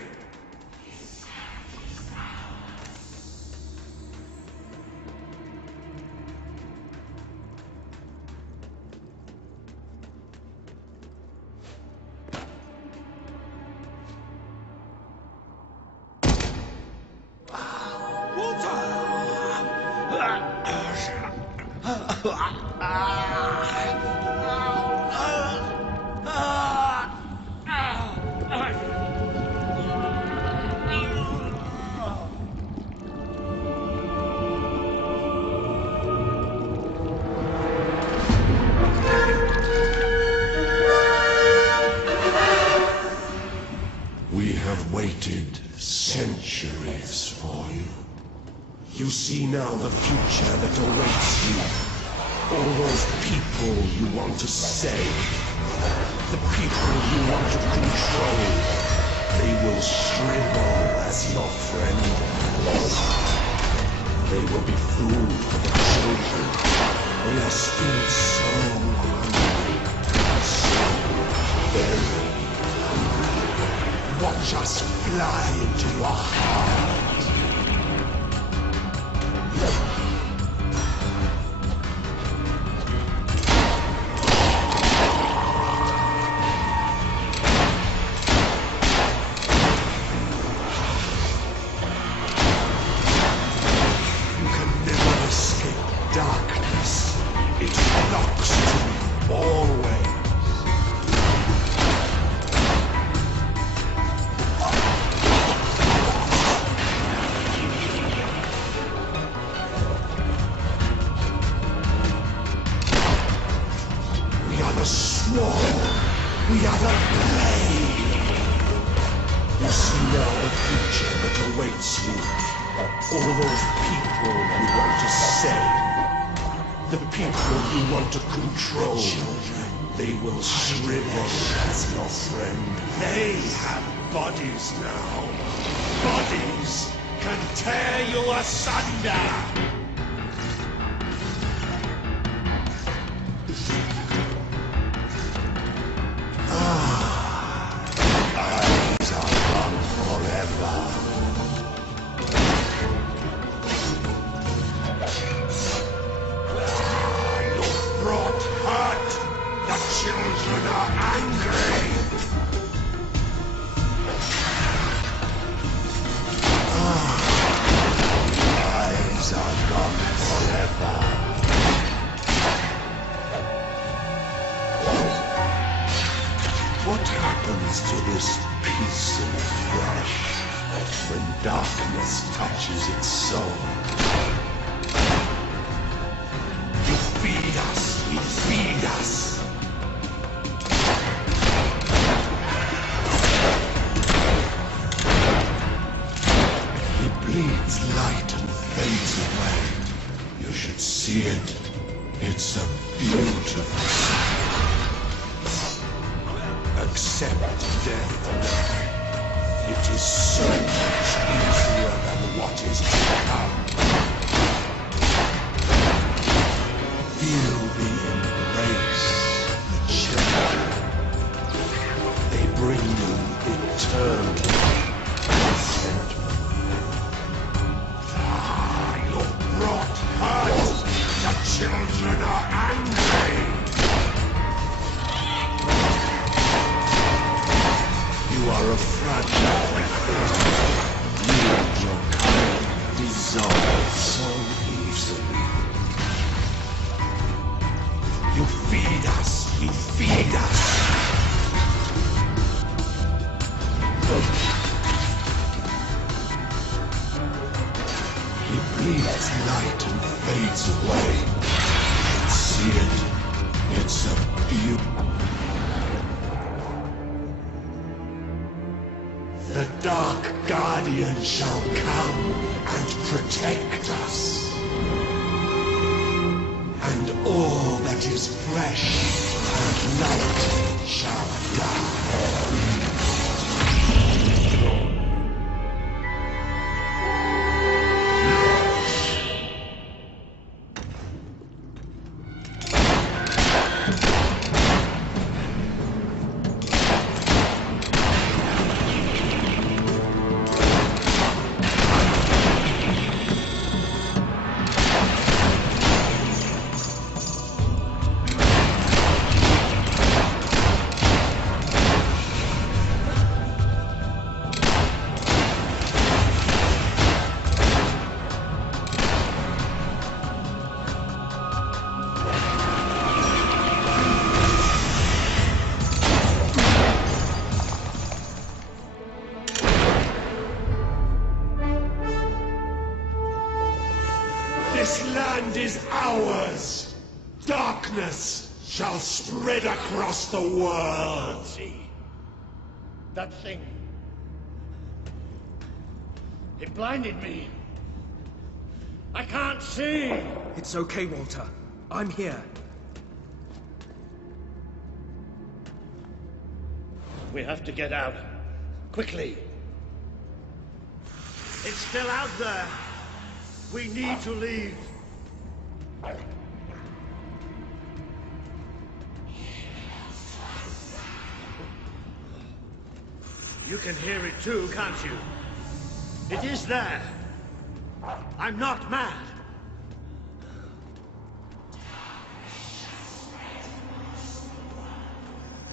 We have waited centuries for you. You see now the future that awaits you. All those people you want to save, the people you want to control, they will shrivel as your friend. They will be food for the children. They are still so hungry, so very hungry. Watch us fly into your heart. All those people you want to save. The people you want to control. They will shrivel as your friend. They have bodies now. Bodies can tear you asunder. Eyes are gone forever. You've brought hurt. The children are angry. Eyes are gone forever. What happens to this piece of flesh when darkness touches its soul? You feed us, you feed us. It bleeds light and fades away. You should see it. It's a beautiful sight. Accept death now. It is so much easier than what is to come. Feel the embrace of the children. They bring you eternal contentment. You've brought hurt. The children are angry. You are a fragile thing. You and your kind dissolve so easily. You feed us, you feed us. It bleeds light and fades away. See it? It's a beauty. The Dark Guardian shall come and protect us. And all that is flesh and light shall die. This land is ours. Darkness shall spread across the world. See? That thing. It blinded me. I can't see. It's okay, Walter. I'm here. We have to get out. Quickly. It's still out there. We need to leave. You can hear it too, can't you? It is there. I'm not mad.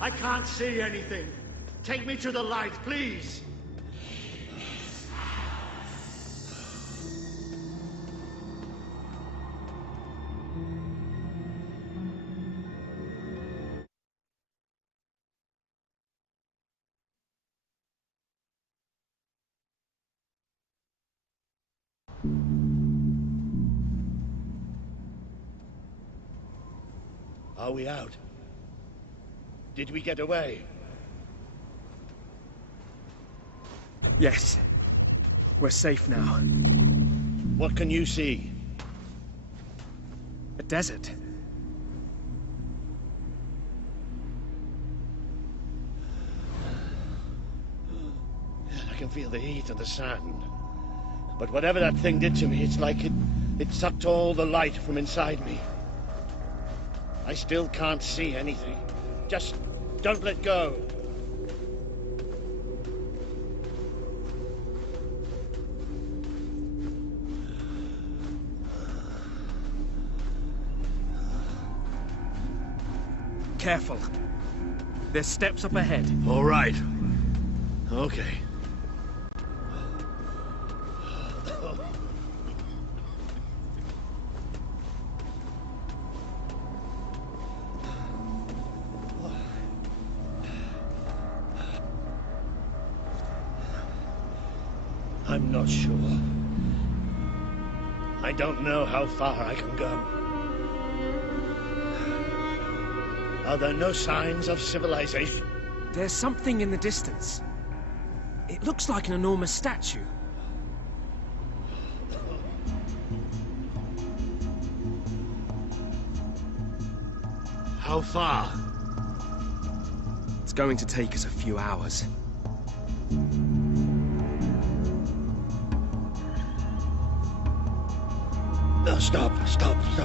I can't see anything. Take me to the light, please. Are we out? Did we get away? Yes. We're safe now. What can you see? A desert. I can feel the heat of the sand. But whatever that thing did to me, it's like it sucked all the light from inside me. I still can't see anything. Just don't let go. Careful. There's steps up ahead. All right. Okay. I'm not sure. I don't know how far I can go. Are there no signs of civilization? There's something in the distance. It looks like an enormous statue. How far? It's going to take us a few hours. No, stop.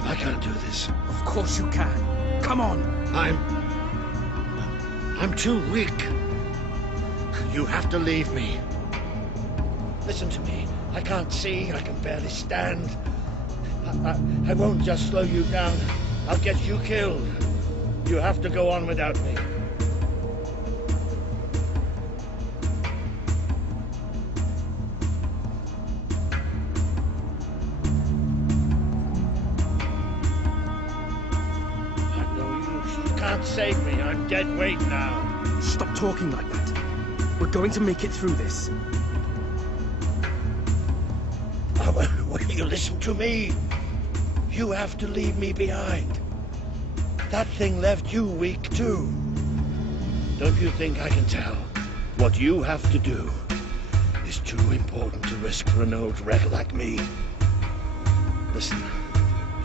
I can't do this. Of course you can. Come on. I'm too weak. You have to leave me. Listen to me. I can't see. I can barely stand. I won't just slow you down. I'll get you killed. You have to go on without me. Save me. I'm dead weight now. Stop talking like that. We're going to make it through this. Will you listen to me? You have to leave me behind. That thing left you weak too. Don't you think I can tell? What you have to do is too important to risk for an old wreck like me. Listen,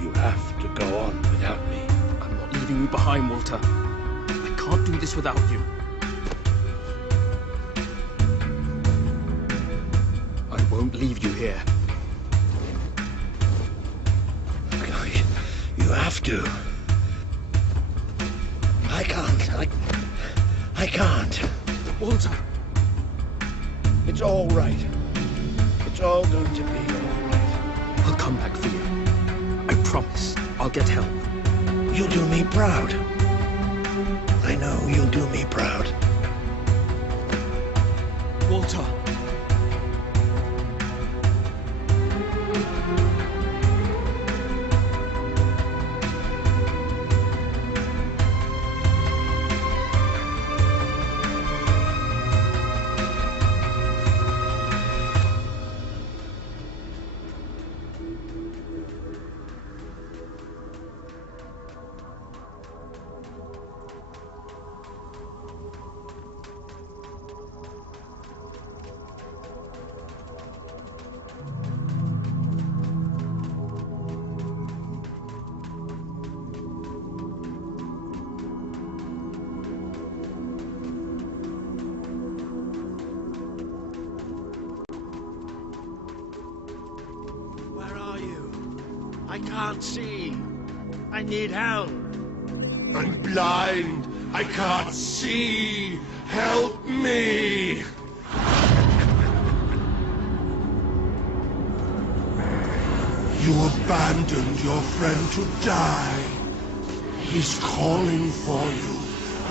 you have to go on without me. I'm not leaving you behind, Walter. I can't do this without you. I won't leave you here. You have to. I can't. I can't. Walter. It's all right. It's all going to be all right. I'll come back for you. I promise. I'll get help. You'll do me proud. I know you'll do me proud. Walter. I can't see. I need help. I'm blind. I can't see. Help me. You abandoned your friend to die. He's calling for you,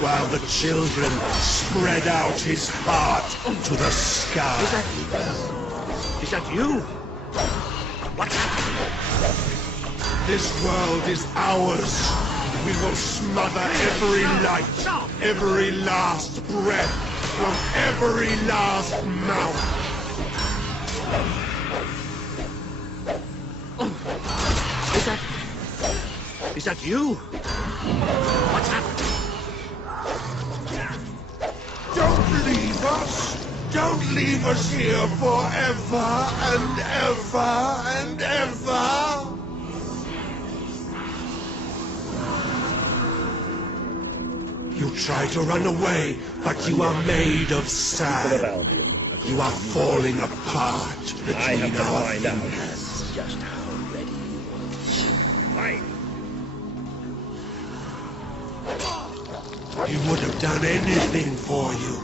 while the children spread out his heart to the sky. Is that you? What's happening? This world is ours. We will smother every light, every last breath, from every last mouth. Is that you? What's happening? Don't leave us! Don't leave us here forever and ever and You try to run away, but you are made of People of sand. Albion. You are falling apart between I have to our find out fingers. just how ready you are. Fight! He would have done anything for you.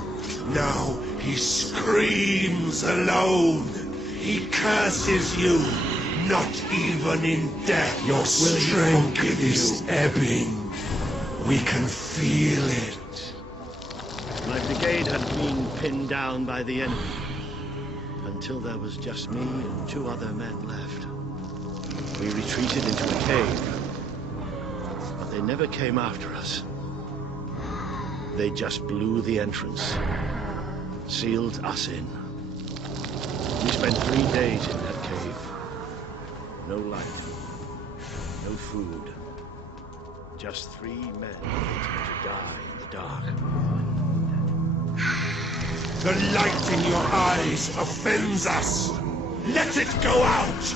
Now he screams alone. He curses you. Not even in death your strength is ebbing. We can feel it. My brigade had been pinned down by the enemy, until there was just me and 2 other men left. We retreated into a cave, but they never came after us. They just blew the entrance, sealed us in. We spent 3 days in that cave. No light, no food, just 3 men waiting to die in the dark. The light in your eyes offends us. Let it go out!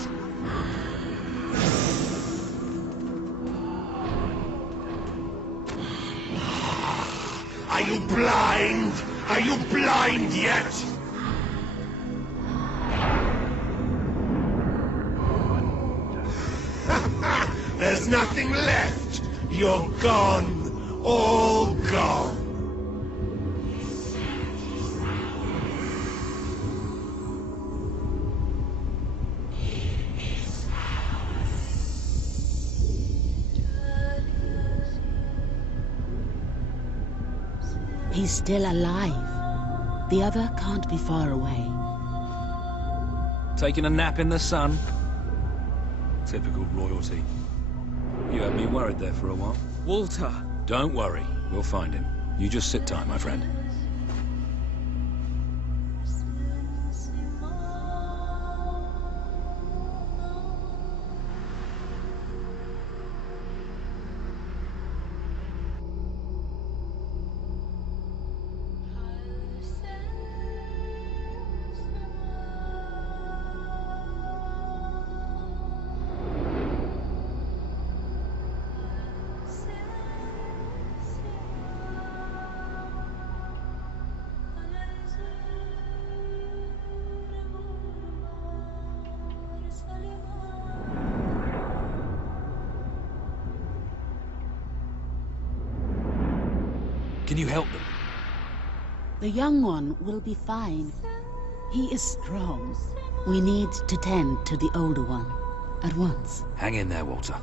Are you blind? Are you blind yet? There's nothing left. You're gone. All gone. He's still alive. The other can't be far away. Taking a nap in the sun? Typical royalty. You had me worried there for a while. Walter! Don't worry, we'll find him. You just sit tight, my friend. Can you help them? The young one will be fine. He is strong. We need to tend to the older one at once. Hang in there, Walter.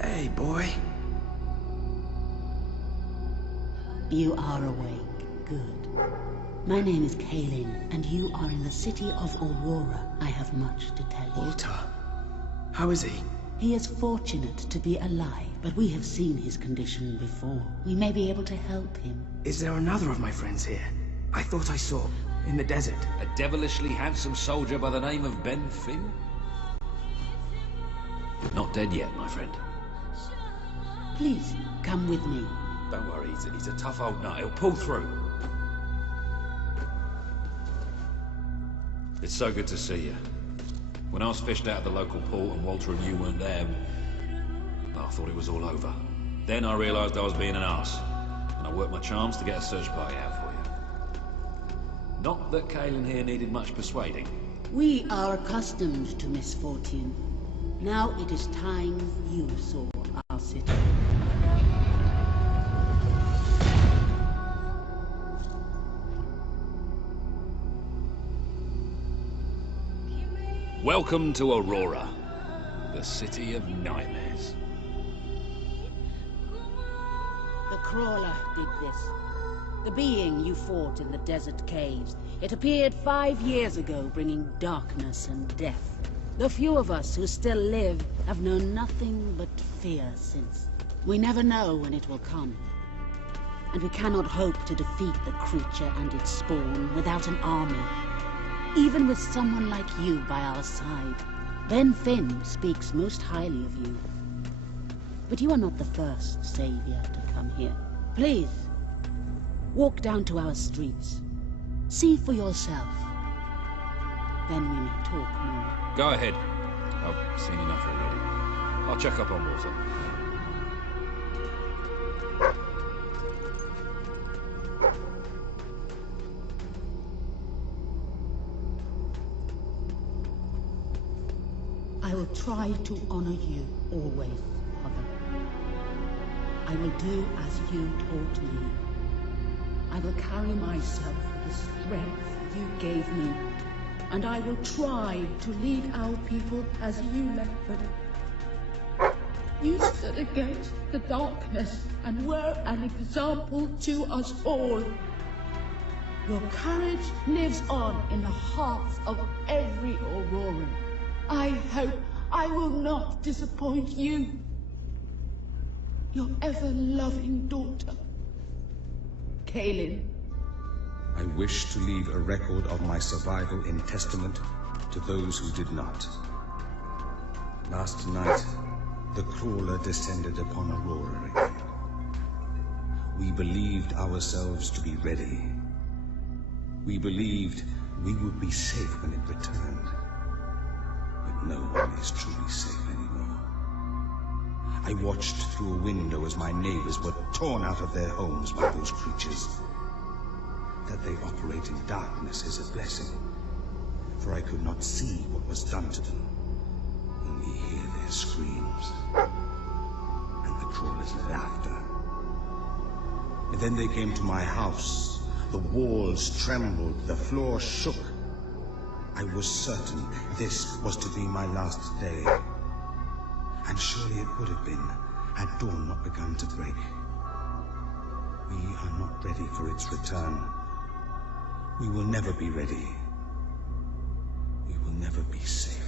Hey, boy. You are awake. Good. My name is Kaelin, and you are in the city of Aurora. I have much to tell you. Walter. How is he? He is fortunate to be alive, but we have seen his condition before. We may be able to help him. Is there another of my friends here? I thought I saw, in the desert. A devilishly handsome soldier by the name of Ben Finn? Not dead yet, my friend. Please, come with me. Don't worry, he's a tough old nut. He'll pull through. It's so good to see you. When I was fished out of the local port and Walter and you weren't there, I thought it was all over. Then I realized I was being an arse, and I worked my charms to get a search party out for you. Not that Kaelin here needed much persuading. We are accustomed to misfortune. Now it is time you saw our city. Welcome to Aurora, the city of nightmares. The crawler did this. The being you fought in the desert caves. It appeared 5 years ago, bringing darkness and death. The few of us who still live have known nothing but fear since. We never know when it will come. And we cannot hope to defeat the creature and its spawn without an army. Even with someone like you by our side. Ben Finn speaks most highly of you. But you are not the first savior to come here. Please, walk down to our streets. See for yourself. Then we may talk more. Go ahead. I've seen enough already. I'll check up on Walter. I will try to honor you always, Mother. I will do as you taught me. I will carry myself with the strength you gave me, and I will try to lead our people as you led them. You stood against the darkness and were an example to us all. Your courage lives on in the hearts of every Auroran. I hope I will not disappoint you. Your ever-loving daughter, Kaelin. I wish to leave a record of my survival in testament to those who did not. Last night, the crawler descended upon Aurora again. We believed ourselves to be ready. We believed we would be safe when it returned. But no one is truly safe anymore. I watched through a window as my neighbors were torn out of their homes by those creatures. That they operate in darkness is a blessing, for I could not see what was done to them, only hear their screams, and the crawler's laughter. And then they came to my house. The walls trembled, the floor shook. I was certain this was to be my last day. And surely it would have been, had dawn not begun to break. We are not ready for its return. We will never be ready. We will never be safe.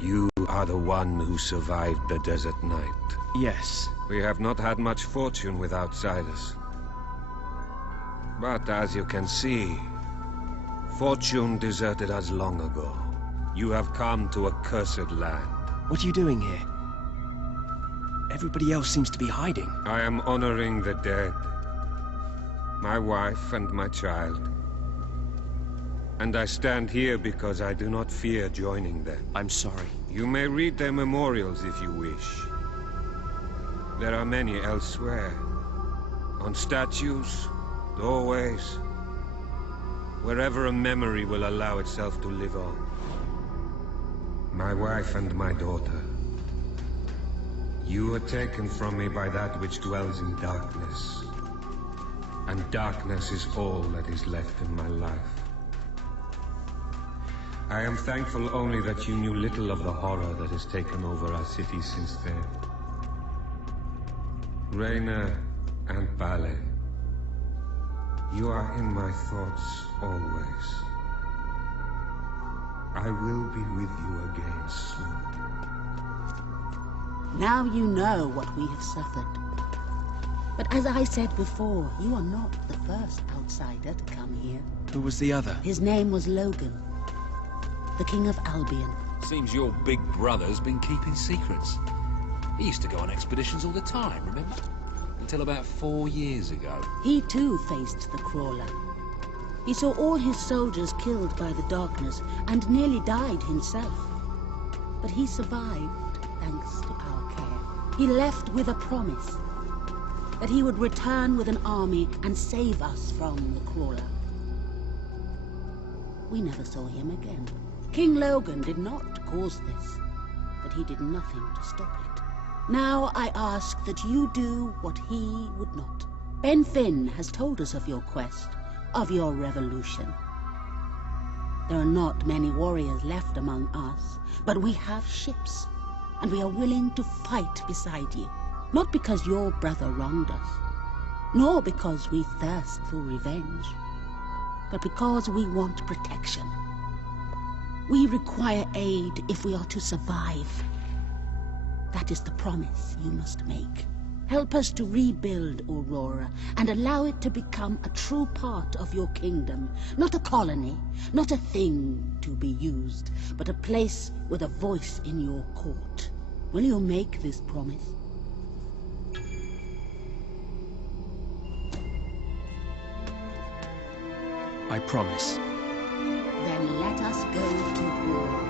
You are the one who survived the desert night. Yes. We have not had much fortune with outsiders. But as you can see, fortune deserted us long ago. You have come to a cursed land. What are you doing here? Everybody else seems to be hiding. I am honoring the dead. My wife and my child. And I stand here because I do not fear joining them. I'm sorry. You may read their memorials if you wish. There are many elsewhere. On statues, doorways, wherever a memory will allow itself to live on. My wife and my daughter. You were taken from me by that which dwells in darkness. And darkness is all that is left in my life. I am thankful only that you knew little of the horror that has taken over our city since then. Reyna and Bale, you are in my thoughts always. I will be with you again soon. Now you know what we have suffered. But as I said before, you are not the first outsider to come here. Who was the other? His name was Logan, the King of Albion. Seems your big brother's been keeping secrets. He used to go on expeditions all the time, remember? Until about 4 years ago. He too faced the crawler. He saw all his soldiers killed by the darkness and nearly died himself. But he survived thanks to our care. He left with a promise that he would return with an army and save us from the crawler. We never saw him again. King Logan did not cause this, but he did nothing to stop it. Now I ask that you do what he would not. Ben Finn has told us of your quest, of your revolution. There are not many warriors left among us, but we have ships, and we are willing to fight beside you. Not because your brother wronged us, nor because we thirst for revenge, but because we want protection. We require aid if we are to survive. That is the promise you must make. Help us to rebuild Aurora and allow it to become a true part of your kingdom. Not a colony, not a thing to be used, but a place with a voice in your court. Will you make this promise? I promise. Then let us go to war.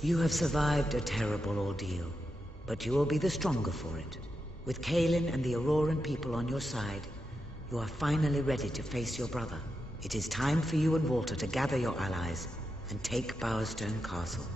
You have survived a terrible ordeal, but you will be the stronger for it. With Kaelin and the Auroran people on your side, you are finally ready to face your brother. It is time for you and Walter to gather your allies and take Bowerstone Castle.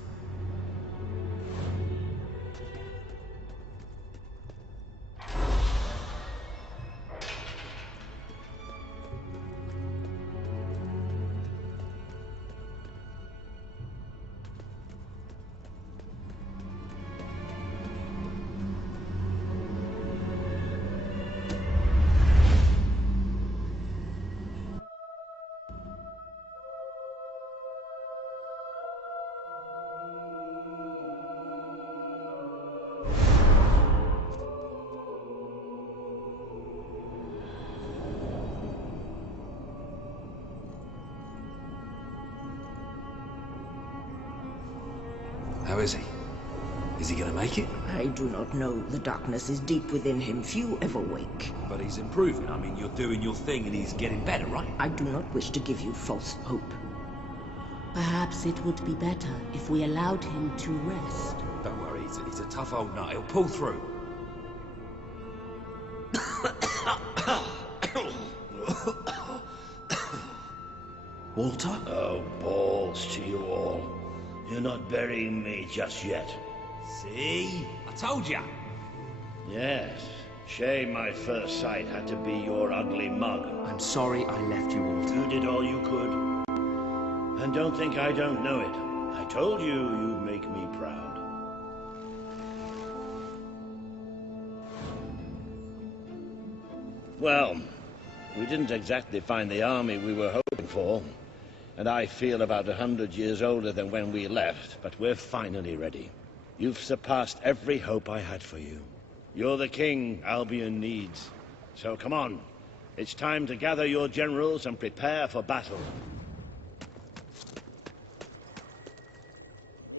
How is he? Is he gonna make it? I do not know. The darkness is deep within him. Few ever wake. But he's improving. I mean, you're doing your thing and he's getting better, right? I do not wish to give you false hope. Perhaps it would be better if we allowed him to rest. Don't worry, he's a tough old nut. He'll pull through. Walter? Oh, balls to you all. You're not burying me just yet. See? I told ya! Yes. Shame my first sight had to be your ugly mug. I'm sorry I left you, Walter. You did all you could. And don't think I don't know it. I told you you'd make me proud. Well, we didn't exactly find the army we were hoping for. And I feel about 100 years older than when we left, but we're finally ready. You've surpassed every hope I had for you. You're the king Albion needs. So come on. It's time to gather your generals and prepare for battle.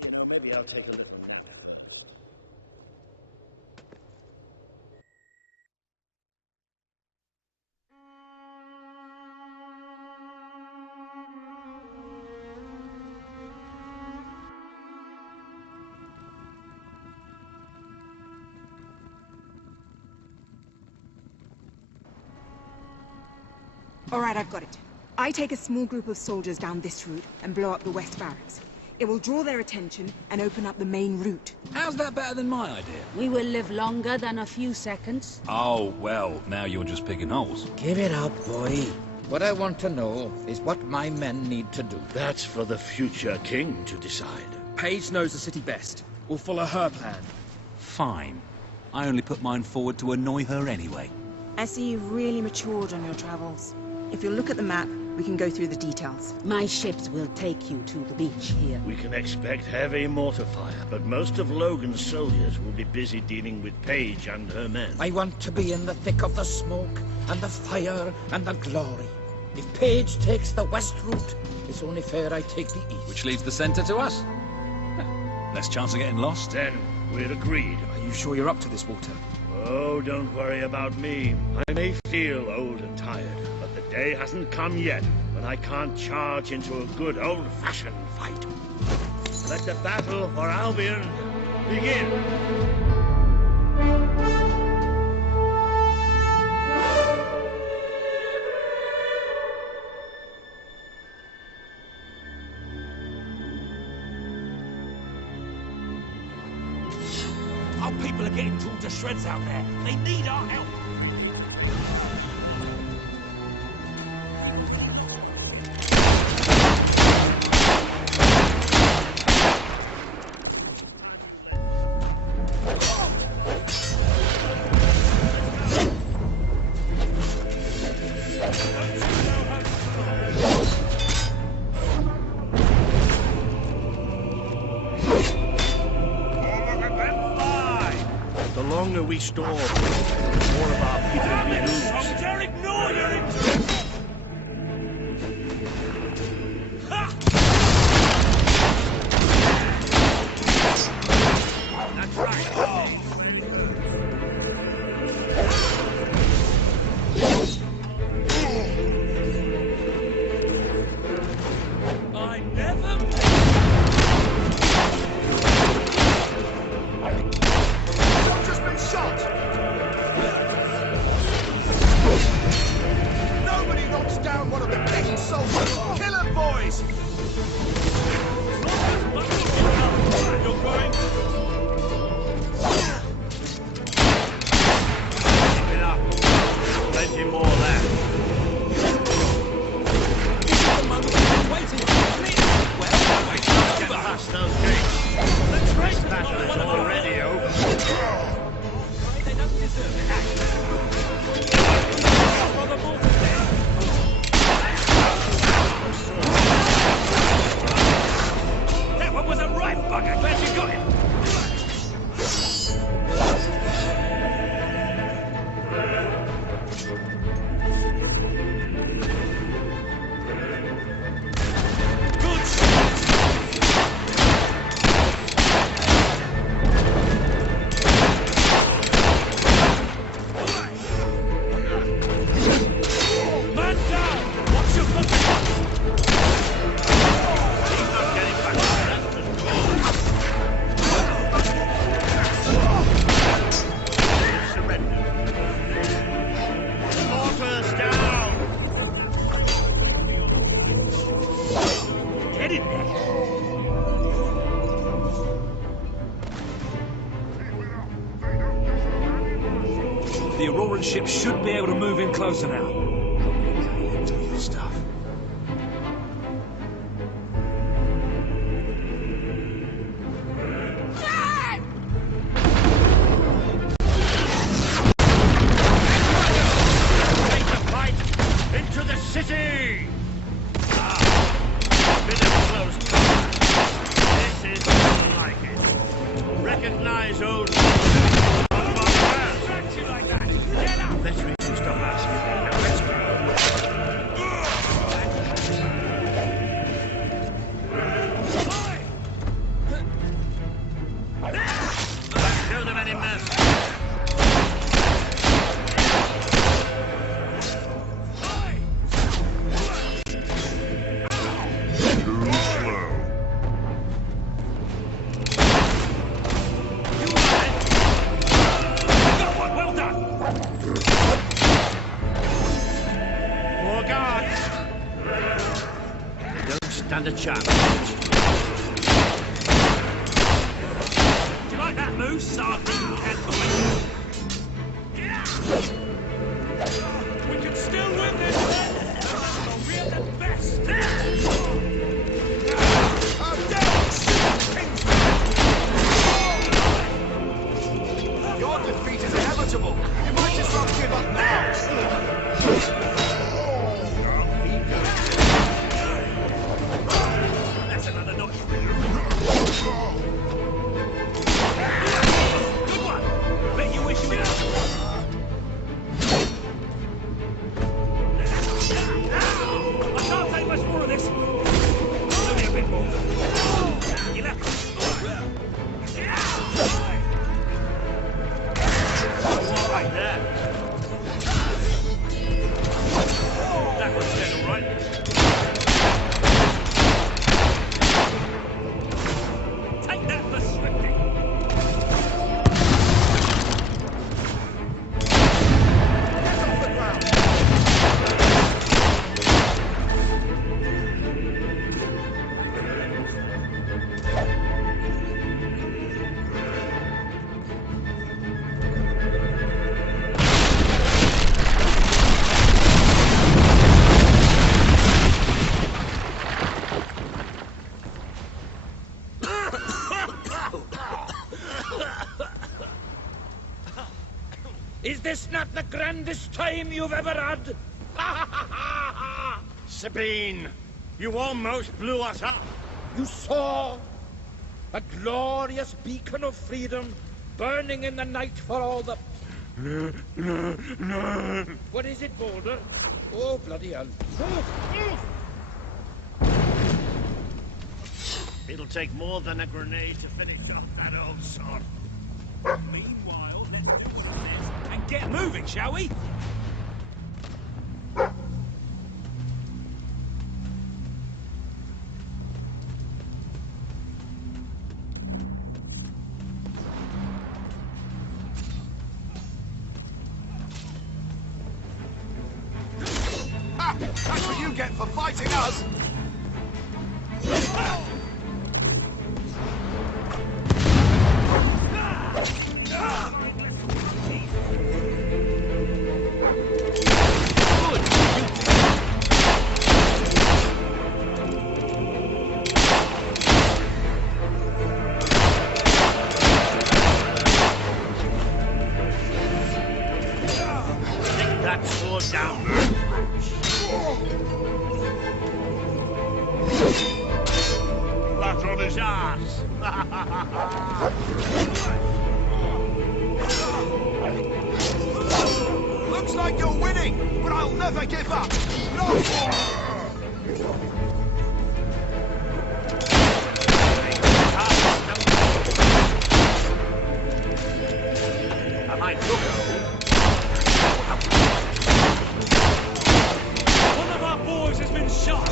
You know, maybe I'll take a little nap. All right, I've got it. I take a small group of soldiers down this route and blow up the west barracks. It will draw their attention and open up the main route. How's that better than my idea? We will live longer than a few seconds. Oh, well, now you're just picking holes. Give it up, boy. What I want to know is what my men need to do. That's for the future king to decide. Paige knows the city best. We'll follow her plan. Fine. I only put mine forward to annoy her anyway. I see you've really matured on your travels. If you'll look at the map, we can go through the details. My ships will take you to the beach here. We can expect heavy mortar fire, but most of Logan's soldiers will be busy dealing with Paige and her men. I want to be in the thick of the smoke, and the fire, and the glory. If Paige takes the west route, it's only fair I take the east. Which leaves the center to us. Less chance of getting lost. Then we're agreed. Are you sure you're up to this, Walter? Oh, don't worry about me. I may feel old and tired, but the day hasn't come yet when I can't charge into a good old-fashioned fight. Let the battle for Albion begin. are getting torn to shreds out there. They need our help. The longer we stall, the more of our people we lose. Soldier, ignore your injuries! That's right. I never... Shot! Nobody knocks down one of the king's soldiers! Kill him, boys! You're going... Keep it up. Plenty more left. Get past those gates. The trace battle is already over. They don't deserve it. That one was a right bugger. Glad you got him. Good shot. Man down! Watch your foot! He's not getting back. That's for sure. They surrender. Mortars down! Get in there! The Auroran ship should be able to move in closer now. Do your stuff. Take the fight into the city! Bit of close combat. This is more like it. Recognize old... Let's resist our mask. Now let's go. Show them any mercy. Too slow. Well done! More guards. They don't stand a chance. Do you like that move, Sergeant? We can still win this! We're the best! Your defeat is inevitable! You might as well give up now! That's another notch. Good one! Bet you wish you were out. I can't take much more of this. Only a bit more. You left. All right, Is this not the grandest time you've ever had? Sabine, you almost blew us up. You saw a glorious beacon of freedom burning in the night for all the... What is it, Boulder? Oh, bloody hell. It'll take more than a grenade to finish off that old sod. Meanwhile, let's fix this and get moving, shall we? That's what you get for fighting us! Take that sword down. Flat on his ass. Looks like you're winning, but I'll never give up! No! I might look One of our boys has been shot.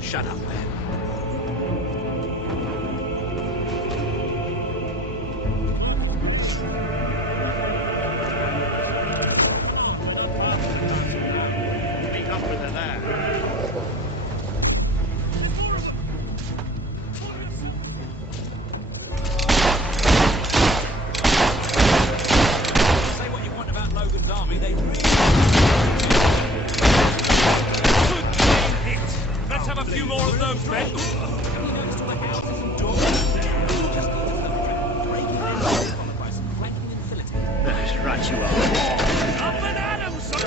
Shut up, man. Speak up with her there. Say what you want about Logan's army, they really... Let's have a few more of those, men. That's right, you are. Up and at 'em, son!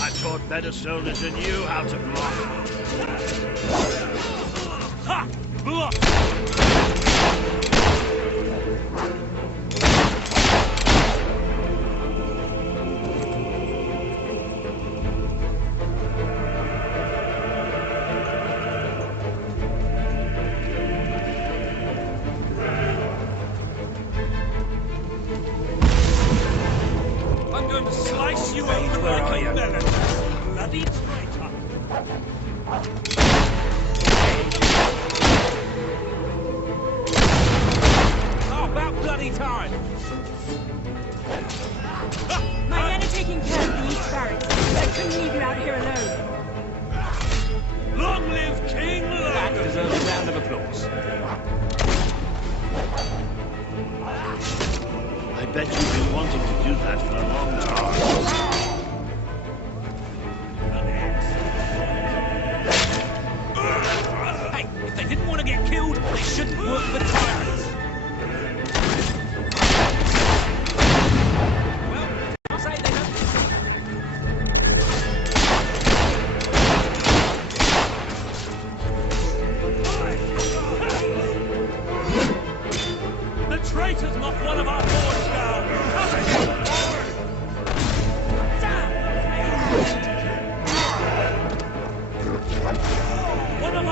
I taught better soldiers than you how to block. Ha! Block! I'm going to slice you open like a melon. Bloody traitor. How about bloody time? My men are taking care of the East Barracks. I couldn't leave you out here alone. Long live King Logan! That deserves a round of applause. I bet you've been wanting to do that for a long time.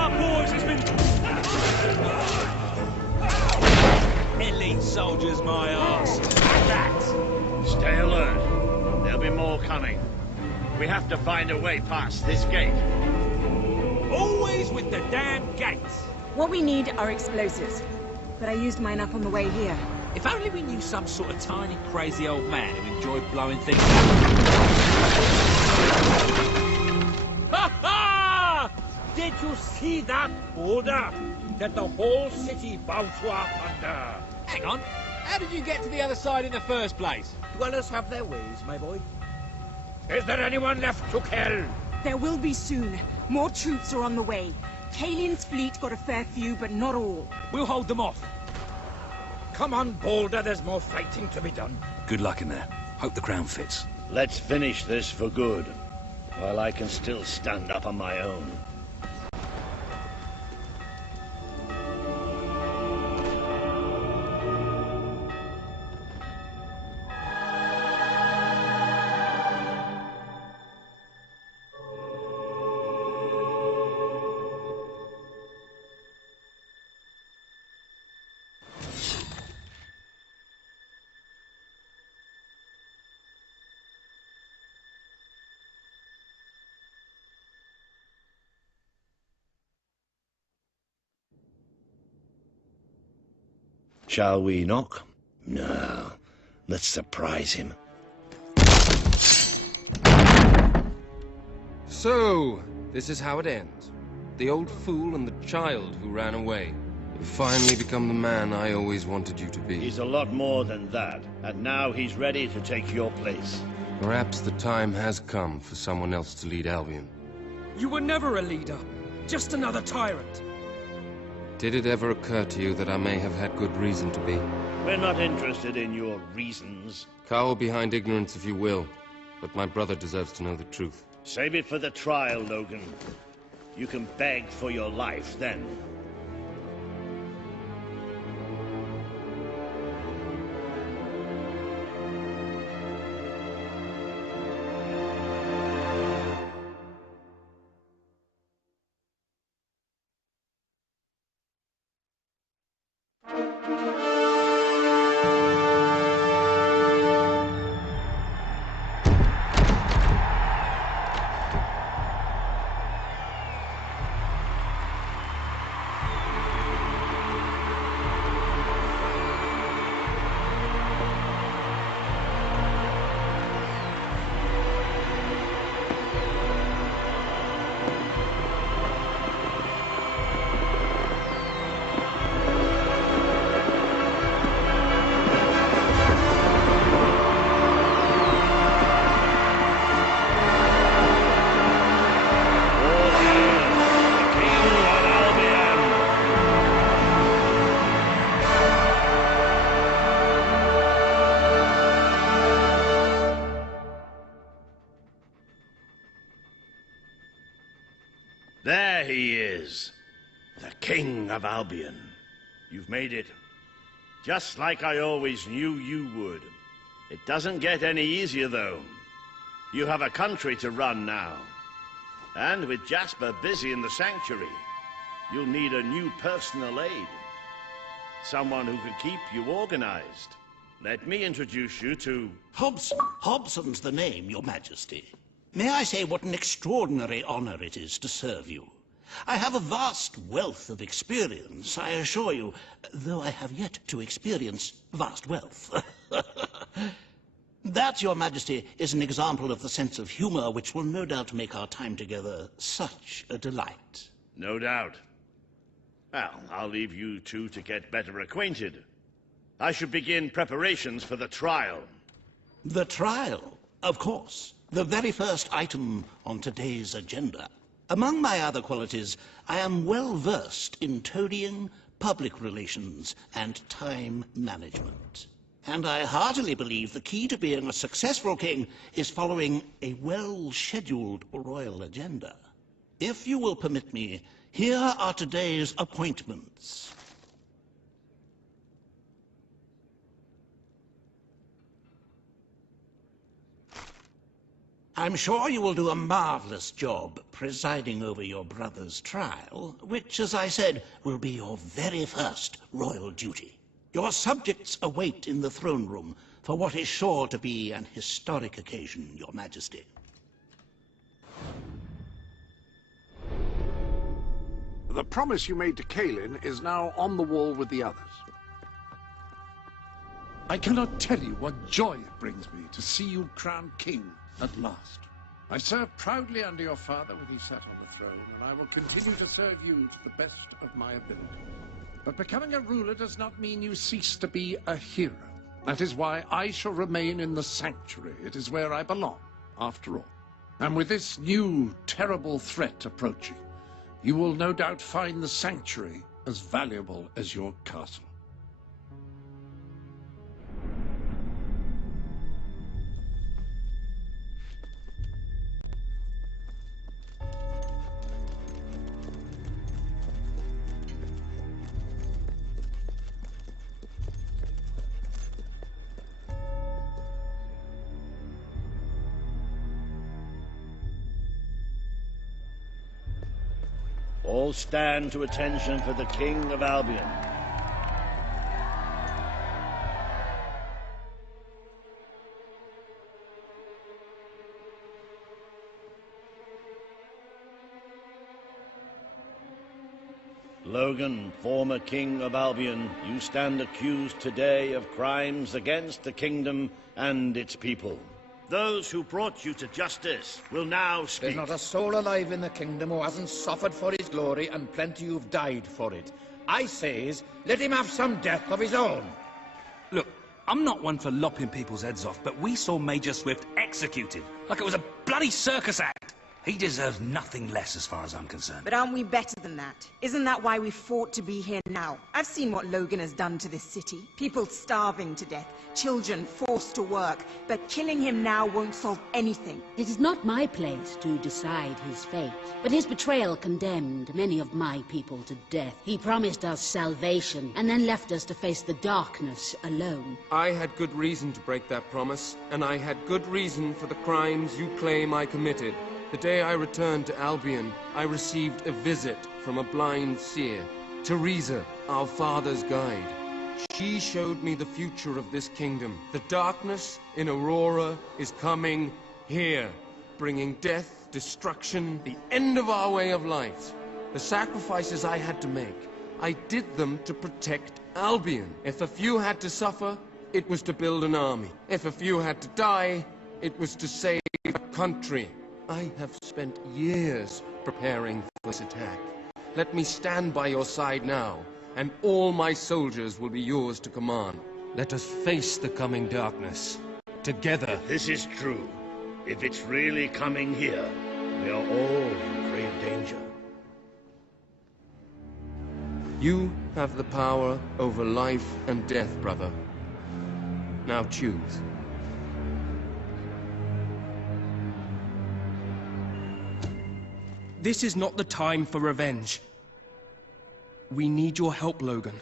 up, boys! It's been... Elite soldiers, my arse. And that! Stay alert. There'll be more coming. We have to find a way past this gate. Always with the damn gates! What we need are explosives. But I used mine up on the way here. If only we knew some sort of tiny, crazy old man who enjoyed blowing things up. Ha ha! Did you see that boulder that the whole city bowed to up under? Hang on. How did you get to the other side in the first place? Dwellers have their ways, my boy. Is there anyone left to kill? There will be soon. More troops are on the way. Kalian's fleet got a fair few, but not all. We'll hold them off. Come on, Boulder, there's more fighting to be done. Good luck in there. Hope the crown fits. Let's finish this for good, while I can still stand up on my own. Shall we knock? No. Let's surprise him. So, this is how it ends. The old fool and the child who ran away. You've finally become the man I always wanted you to be. He's a lot more than that, and now he's ready to take your place. Perhaps the time has come for someone else to lead Albion. You were never a leader, just another tyrant. Did it ever occur to you that I may have had good reason to be? We're not interested in your reasons. Cower behind ignorance if you will, but my brother deserves to know the truth. Save it for the trial, Logan. You can beg for your life then. There he is, the King of Albion. You've made it, just like I always knew you would. It doesn't get any easier, though. You have a country to run now. And with Jasper busy in the sanctuary, you'll need a new personal aide. Someone who could keep you organized. Let me introduce you to... Hobson. Hobson's the name, Your Majesty. May I say what an extraordinary honor it is to serve you? I have a vast wealth of experience, I assure you, though I have yet to experience vast wealth. That, Your Majesty, is an example of the sense of humor which will no doubt make our time together such a delight. No doubt. Well, I'll leave you two to get better acquainted. I should begin preparations for the trial. The trial? Of course. The very first item on today's agenda. Among my other qualities, I am well versed in toadying, public relations, and time management. And I heartily believe the key to being a successful king is following a well-scheduled royal agenda. If you will permit me, here are today's appointments. I'm sure you will do a marvelous job presiding over your brother's trial, which, as I said, will be your very first royal duty. Your subjects await in the throne room for what is sure to be an historic occasion, Your Majesty. The promise you made to Kaelin is now on the wall with the others. I cannot tell you what joy it brings me to see you crowned king at last. I served proudly under your father when he sat on the throne, and I will continue to serve you to the best of my ability. But becoming a ruler does not mean you cease to be a hero. That is why I shall remain in the sanctuary. It is where I belong, after all. And with this new, terrible threat approaching, you will no doubt find the sanctuary as valuable as your castle. All stand to attention for the King of Albion. Logan, former King of Albion, you stand accused today of crimes against the kingdom and its people. Those who brought you to justice will now speak. There's not a soul alive in the kingdom who hasn't suffered for his glory, and plenty who've died for it. I says, let him have some death of his own. Look, I'm not one for lopping people's heads off, but we saw Major Swift executed like it was a bloody circus act. He deserves nothing less as far as I'm concerned. But aren't we better than that? Isn't that why we fought to be here now? I've seen what Logan has done to this city. People starving to death, children forced to work. But killing him now won't solve anything. It is not my place to decide his fate, but his betrayal condemned many of my people to death. He promised us salvation, and then left us to face the darkness alone. I had good reason to break that promise, and I had good reason for the crimes you claim I committed. The day I returned to Albion, I received a visit from a blind seer, Teresa, our father's guide. She showed me the future of this kingdom. The darkness in Aurora is coming here, bringing death, destruction, the end of our way of life. The sacrifices I had to make, I did them to protect Albion. If a few had to suffer, it was to build an army. If a few had to die, it was to save a country. I have spent years preparing for this attack. Let me stand by your side now, and all my soldiers will be yours to command. Let us face the coming darkness, together. If this is true, if it's really coming here, we are all in grave danger. You have the power over life and death, brother. Now choose. This is not the time for revenge. We need your help, Logan.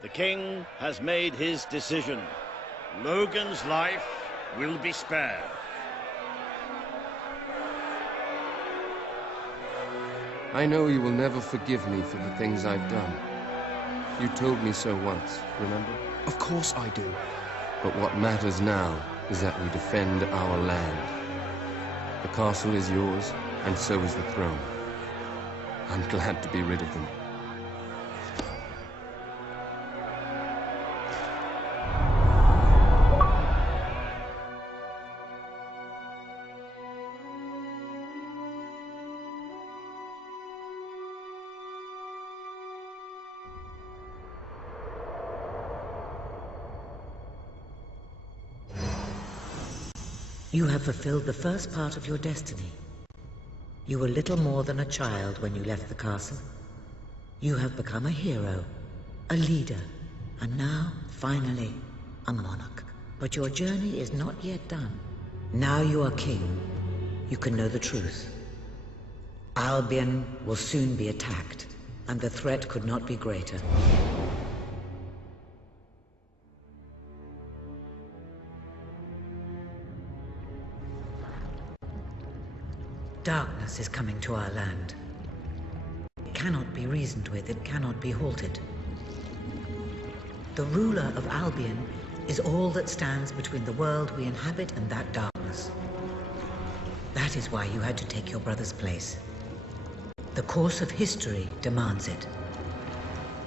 The king has made his decision. Logan's life will be spared. I know you will never forgive me for the things I've done. You told me so once, remember? Of course I do. But what matters now is that we defend our land. The castle is yours, and so is the throne. I'm glad to be rid of them. You have fulfilled the first part of your destiny. You were little more than a child when you left the castle. You have become a hero, a leader, and now, finally, a monarch. But your journey is not yet done. Now you are king. You can know the truth. Albion will soon be attacked, and the threat could not be greater. Darkness is coming to our land. It cannot be reasoned with, it cannot be halted. The ruler of Albion is all that stands between the world we inhabit and that darkness. That is why you had to take your brother's place. The course of history demands it.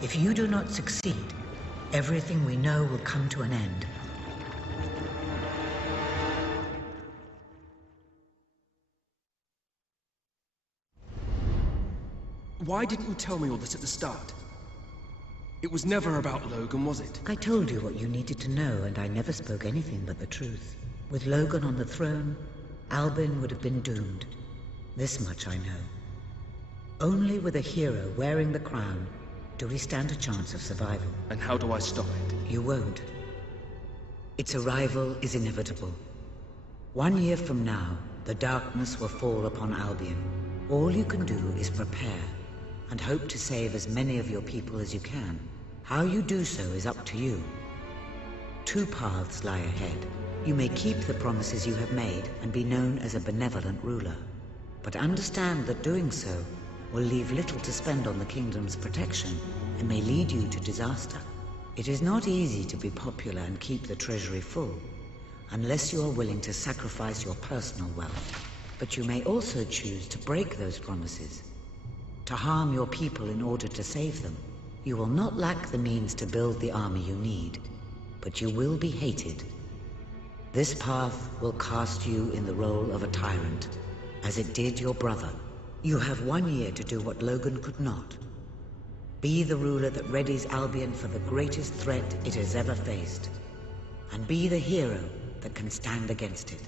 If you do not succeed, everything we know will come to an end. Why didn't you tell me all this at the start? It was never about Logan, was it? I told you what you needed to know, and I never spoke anything but the truth. With Logan on the throne, Albion would have been doomed. This much I know. Only with a hero wearing the crown do we stand a chance of survival. And how do I stop it? You won't. Its arrival is inevitable. 1 year from now, the darkness will fall upon Albion. All you can do is prepare, and hope to save as many of your people as you can. How you do so is up to you. 2 paths lie ahead. You may keep the promises you have made and be known as a benevolent ruler. But understand that doing so will leave little to spend on the kingdom's protection and may lead you to disaster. It is not easy to be popular and keep the treasury full, unless you are willing to sacrifice your personal wealth. But you may also choose to break those promises, to harm your people in order to save them. You will not lack the means to build the army you need, but you will be hated. This path will cast you in the role of a tyrant, as it did your brother. You have 1 year to do what Logan could not. Be the ruler that readies Albion for the greatest threat it has ever faced, and be the hero that can stand against it.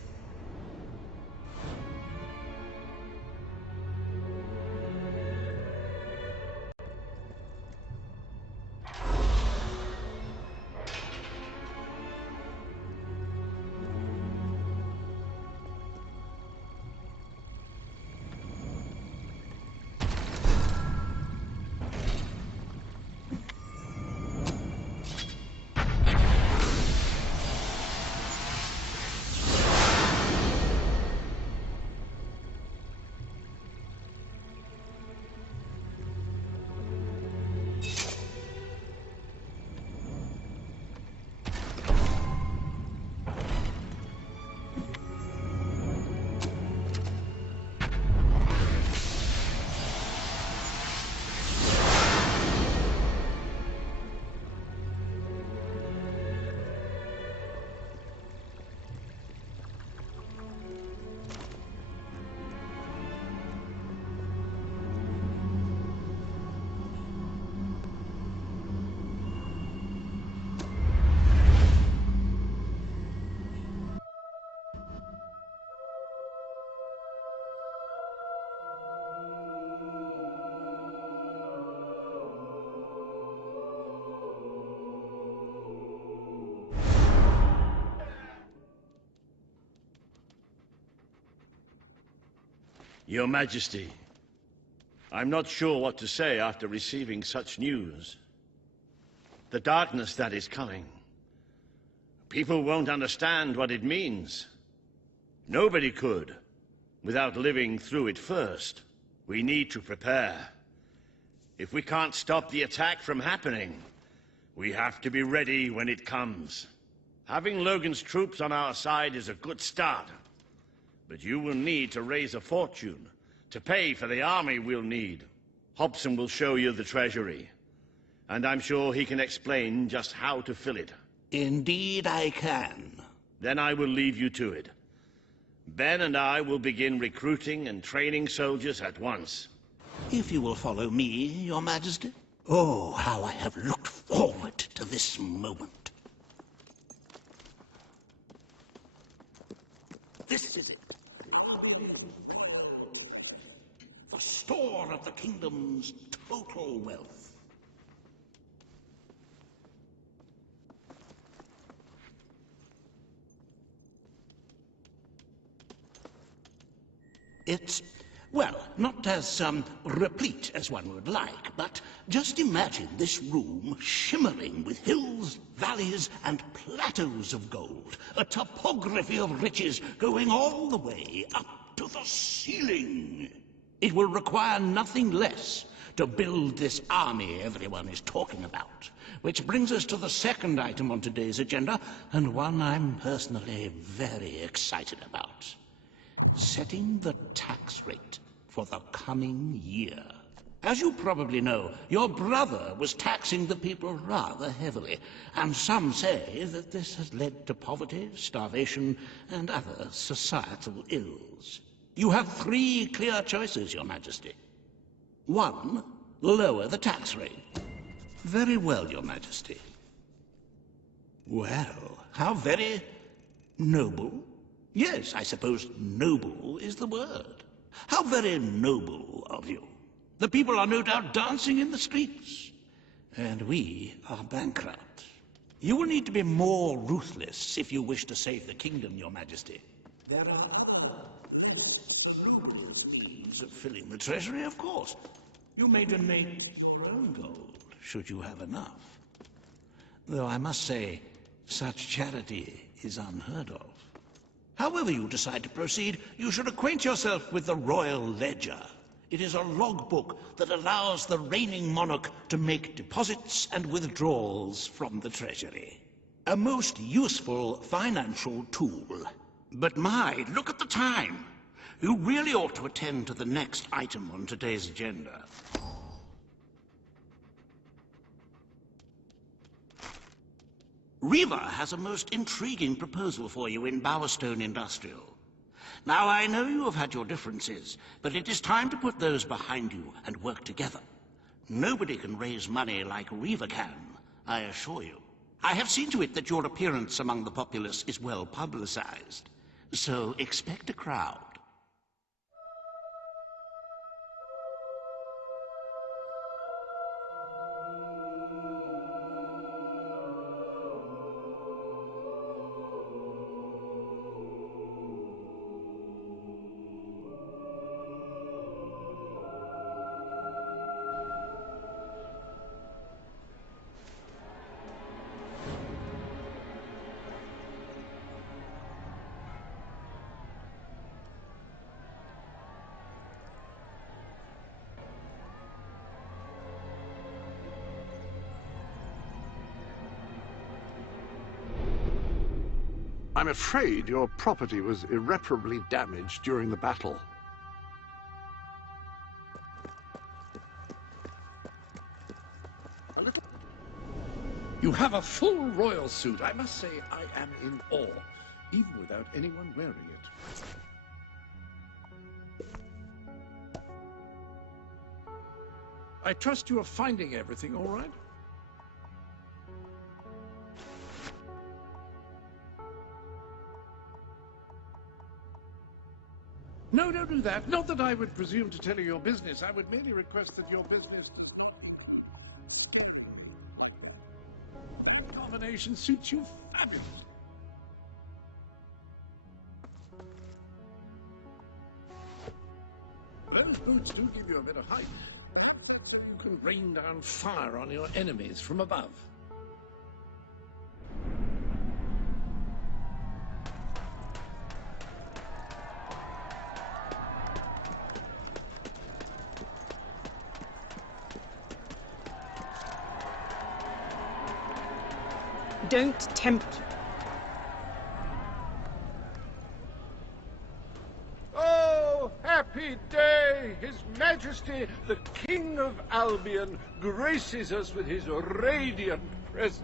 Your Majesty, I'm not sure what to say after receiving such news. The darkness that is coming. People won't understand what it means. Nobody could, without living through it first. We need to prepare. If we can't stop the attack from happening, we have to be ready when it comes. Having Logan's troops on our side is a good start. But you will need to raise a fortune to pay for the army we'll need. Hobson will show you the treasury, and I'm sure he can explain just how to fill it. Indeed I can. Then I will leave you to it. Ben and I will begin recruiting and training soldiers at once. If you will follow me, Your Majesty. Oh, how I have looked forward to this moment. This is it. Albion's royal treasure. The store of the kingdom's total wealth. It's, well, not as replete as one would like, but just imagine this room shimmering with hills, valleys, and plateaus of gold. A topography of riches going all the way up to to the ceiling. It will require nothing less to build this army everyone is talking about. Which brings us to the second item on today's agenda, and one I'm personally very excited about. Setting the tax rate for the coming year. As you probably know, your brother was taxing the people rather heavily, and some say that this has led to poverty, starvation, and other societal ills. You have 3 clear choices, Your Majesty. 1, lower the tax rate. Very well, Your Majesty. Well, how very noble. Yes, I suppose noble is the word. How very noble of you. The people are no doubt dancing in the streets, and we are bankrupt. You will need to be more ruthless if you wish to save the kingdom, Your Majesty. There are other, less ruthless means of filling the treasury, of course. You may donate your own gold, should you have enough. Though I must say, such charity is unheard of. However you decide to proceed, you should acquaint yourself with the Royal Ledger. It is a logbook that allows the reigning monarch to make deposits and withdrawals from the treasury. A most useful financial tool. But my, look at the time! You really ought to attend to the next item on today's agenda. Reaver has a most intriguing proposal for you in Bowerstone Industrial. Now, I know you have had your differences, but it is time to put those behind you and work together. Nobody can raise money like Reaver can, I assure you. I have seen to it that your appearance among the populace is well publicized, so expect a crowd. I'm afraid your property was irreparably damaged during the battle. You have a full royal suit. I must say I am in awe, even without anyone wearing it. I trust you are finding everything all right? No, don't do that. Not that I would presume to tell you your business. I would merely request that your business combination suits you fabulously. Those boots do give you a bit of height. Perhaps that's so you can rain down fire on your enemies from above. Don't tempt. Oh, happy day! His Majesty, the King of Albion, graces us with his radiant presence.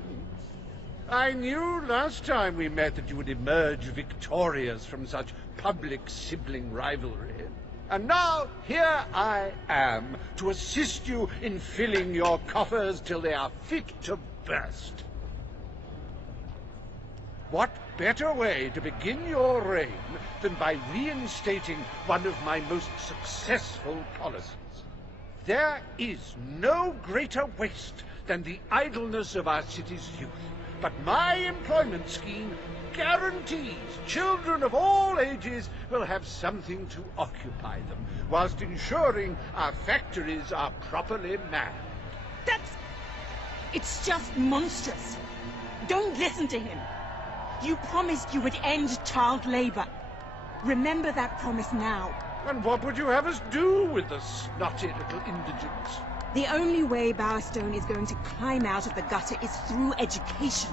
I knew last time we met that you would emerge victorious from such public sibling rivalry. And now, here I am, to assist you in filling your coffers till they are fit to burst. What better way to begin your reign than by reinstating one of my most successful policies? There is no greater waste than the idleness of our city's youth, but my employment scheme guarantees children of all ages will have something to occupy them, whilst ensuring our factories are properly manned. It's just monstrous. Don't listen to him. You promised you would end child labor. Remember that promise now. And what would you have us do with the snotty little indigents? The only way Bowerstone is going to climb out of the gutter is through education.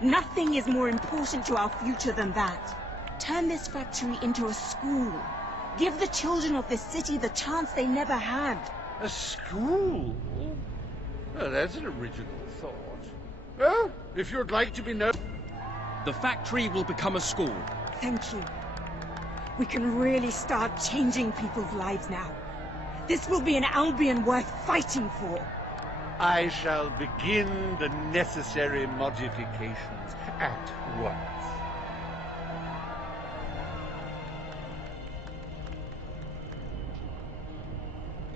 Nothing is more important to our future than that. Turn this factory into a school. Give the children of this city the chance they never had. A school? Oh, that's an original thought. Well, if you'd like to be known... The factory will become a school. Thank you. We can really start changing people's lives now. This will be an Albion worth fighting for. I shall begin the necessary modifications at once.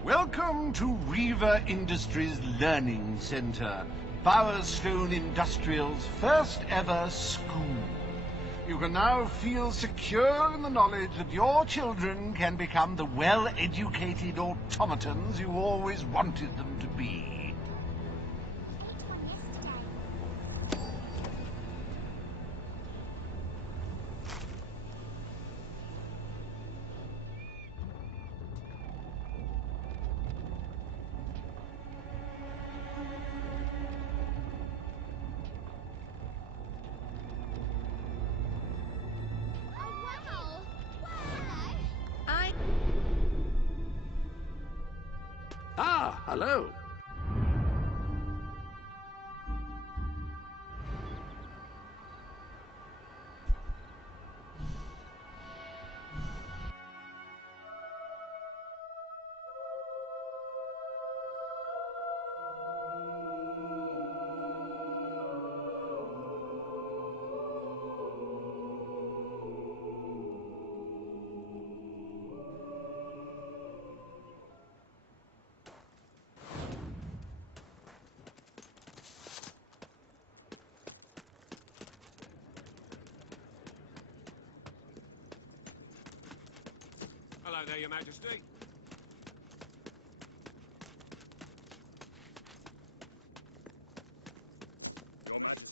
Welcome to Reaver Industries Learning Center, Bowerstone Industrial's first ever school. You can now feel secure in the knowledge that your children can become the well-educated automatons you always wanted them to be. Ah, hello. Hello there, Your Majesty. Your Majesty.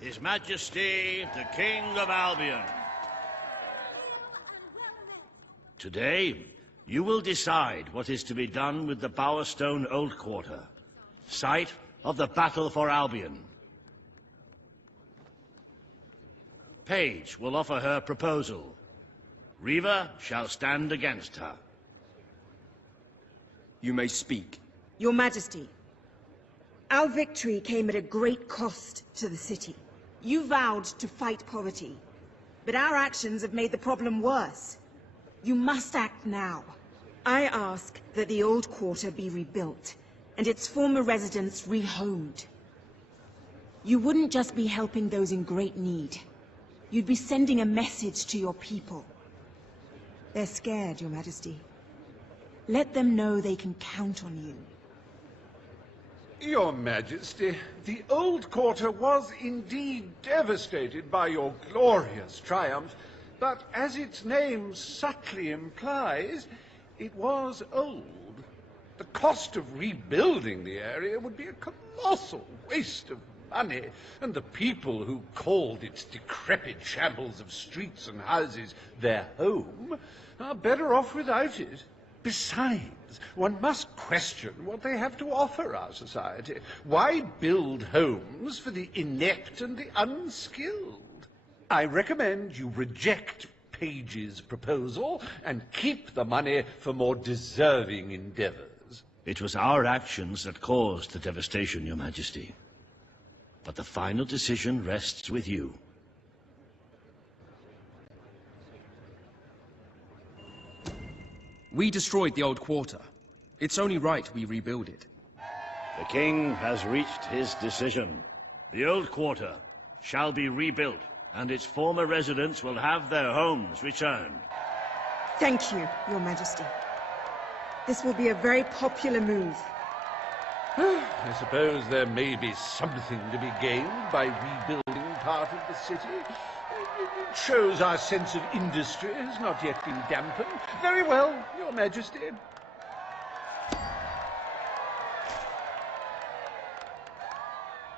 His Majesty, the King of Albion. Today, you will decide what is to be done with the Bowerstone Old Quarter, site of the battle for Albion. Paige will offer her proposal. Reaver shall stand against her. You may speak. Your Majesty, our victory came at a great cost to the city. You vowed to fight poverty, but our actions have made the problem worse. You must act now. I ask that the old quarter be rebuilt, and its former residents rehomed. You wouldn't just be helping those in great need. You'd be sending a message to your people. They're scared, Your Majesty. Let them know they can count on you. Your Majesty, the old quarter was indeed devastated by your glorious triumph, but as its name subtly implies, it was old. The cost of rebuilding the area would be a colossal waste of money, and the people who called its decrepit shambles of streets and houses their home are better off without it. Besides, one must question what they have to offer our society. Why build homes for the inept and the unskilled? I recommend you reject Paige's proposal and keep the money for more deserving endeavors. It was our actions that caused the devastation, Your Majesty. But the final decision rests with you. We destroyed the old quarter. It's only right we rebuild it. The king has reached his decision. The old quarter shall be rebuilt, and its former residents will have their homes returned. Thank you, Your Majesty. This will be a very popular move. I suppose there may be something to be gained by rebuilding part of the city. It shows our sense of industry has not yet been dampened. Very well, Your Majesty.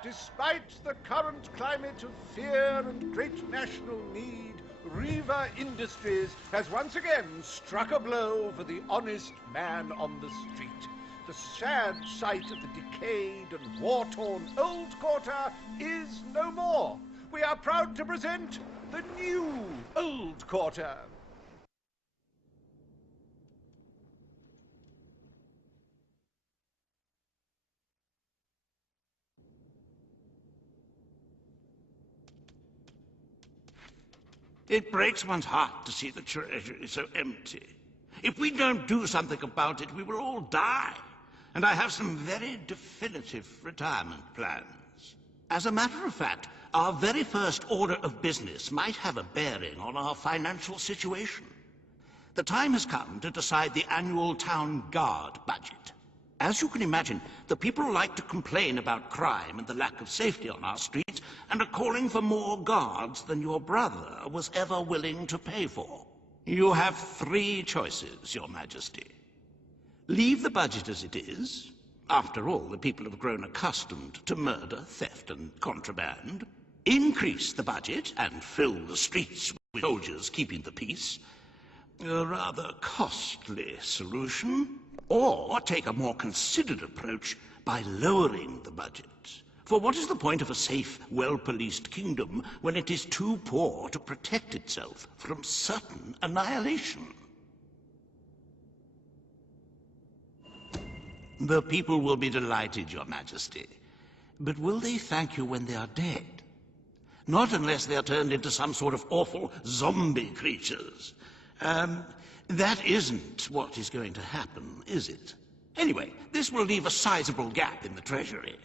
Despite the current climate of fear and great national need, Reaver Industries has once again struck a blow for the honest man on the street. The sad sight of the decayed and war-torn old quarter is no more. We are proud to present the new old quarter. It breaks one's heart to see the Treasury so empty. If we don't do something about it, we will all die. And I have some very definitive retirement plans. As a matter of fact, our very first order of business might have a bearing on our financial situation. The time has come to decide the annual town guard budget. As you can imagine, the people like to complain about crime and the lack of safety on our streets, and are calling for more guards than your brother was ever willing to pay for. You have 3 choices, Your Majesty. Leave the budget as it is. After all, the people have grown accustomed to murder, theft, and contraband. Increase the budget and fill the streets with soldiers keeping the peace. A rather costly solution. Or take a more considered approach by lowering the budget. For what is the point of a safe, well-policed kingdom when it is too poor to protect itself from certain annihilation? The people will be delighted, Your Majesty. But will they thank you when they are dead? Not unless they are turned into some sort of awful zombie creatures. That isn't what is going to happen, is it? Anyway, this will leave a sizable gap in the Treasury.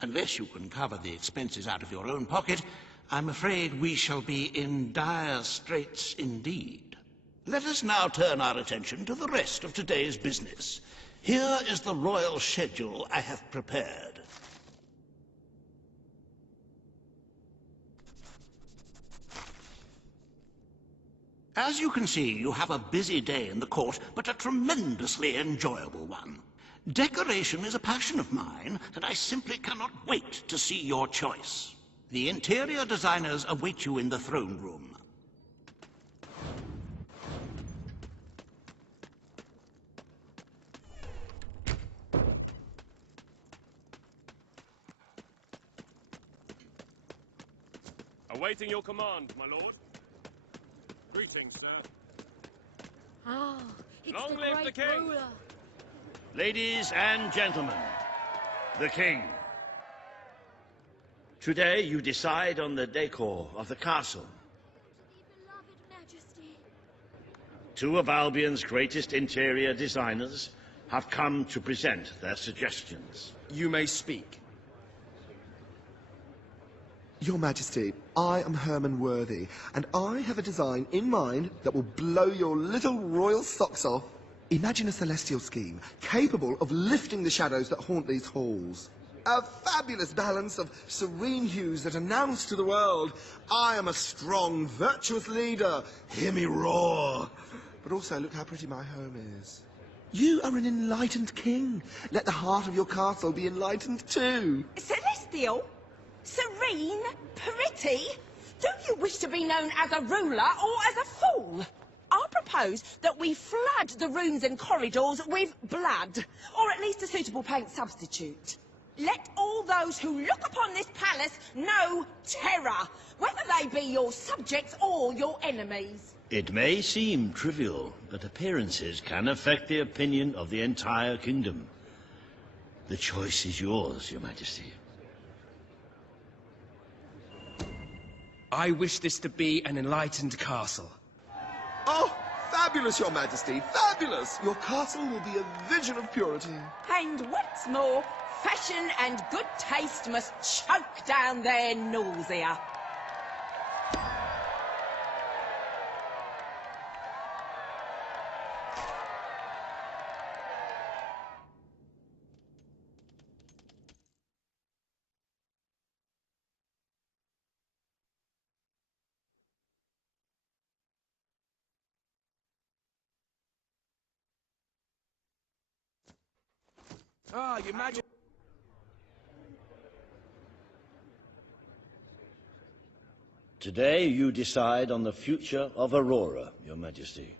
Unless you can cover the expenses out of your own pocket, I'm afraid we shall be in dire straits indeed. Let us now turn our attention to the rest of today's business. Here is the royal schedule I have prepared. As you can see, you have a busy day in the court, but a tremendously enjoyable one. Decoration is a passion of mine, and I simply cannot wait to see your choice. The interior designers await you in the throne room. Awaiting your command, my lord. Greetings, sir. Ah, it's Long the live great the king! ruler. Ladies and gentlemen, the king. Today you decide on the decor of the castle. Majesty. 2 of Albion's greatest interior designers have come to present their suggestions. You may speak. Your Majesty, I am Herman Worthy, and I have a design in mind that will blow your little royal socks off. Imagine a celestial scheme capable of lifting the shadows that haunt these halls. A fabulous balance of serene hues that announce to the world, I am a strong, virtuous leader. Hear me roar. But also, look how pretty my home is. You are an enlightened king. Let the heart of your castle be enlightened too. Celestial? Serene? Pretty? Do you wish to be known as a ruler or as a fool? I propose that we flood the rooms and corridors with blood, or at least a suitable paint substitute. Let all those who look upon this palace know terror, whether they be your subjects or your enemies. It may seem trivial, but appearances can affect the opinion of the entire kingdom. The choice is yours, Your Majesty. I wish this to be an enlightened castle. Oh, fabulous, Your Majesty, fabulous! Your castle will be a vision of purity. And what's more, fashion and good taste must choke down their nausea. Ah, you imagine... Today you decide on the future of Aurora, Your Majesty.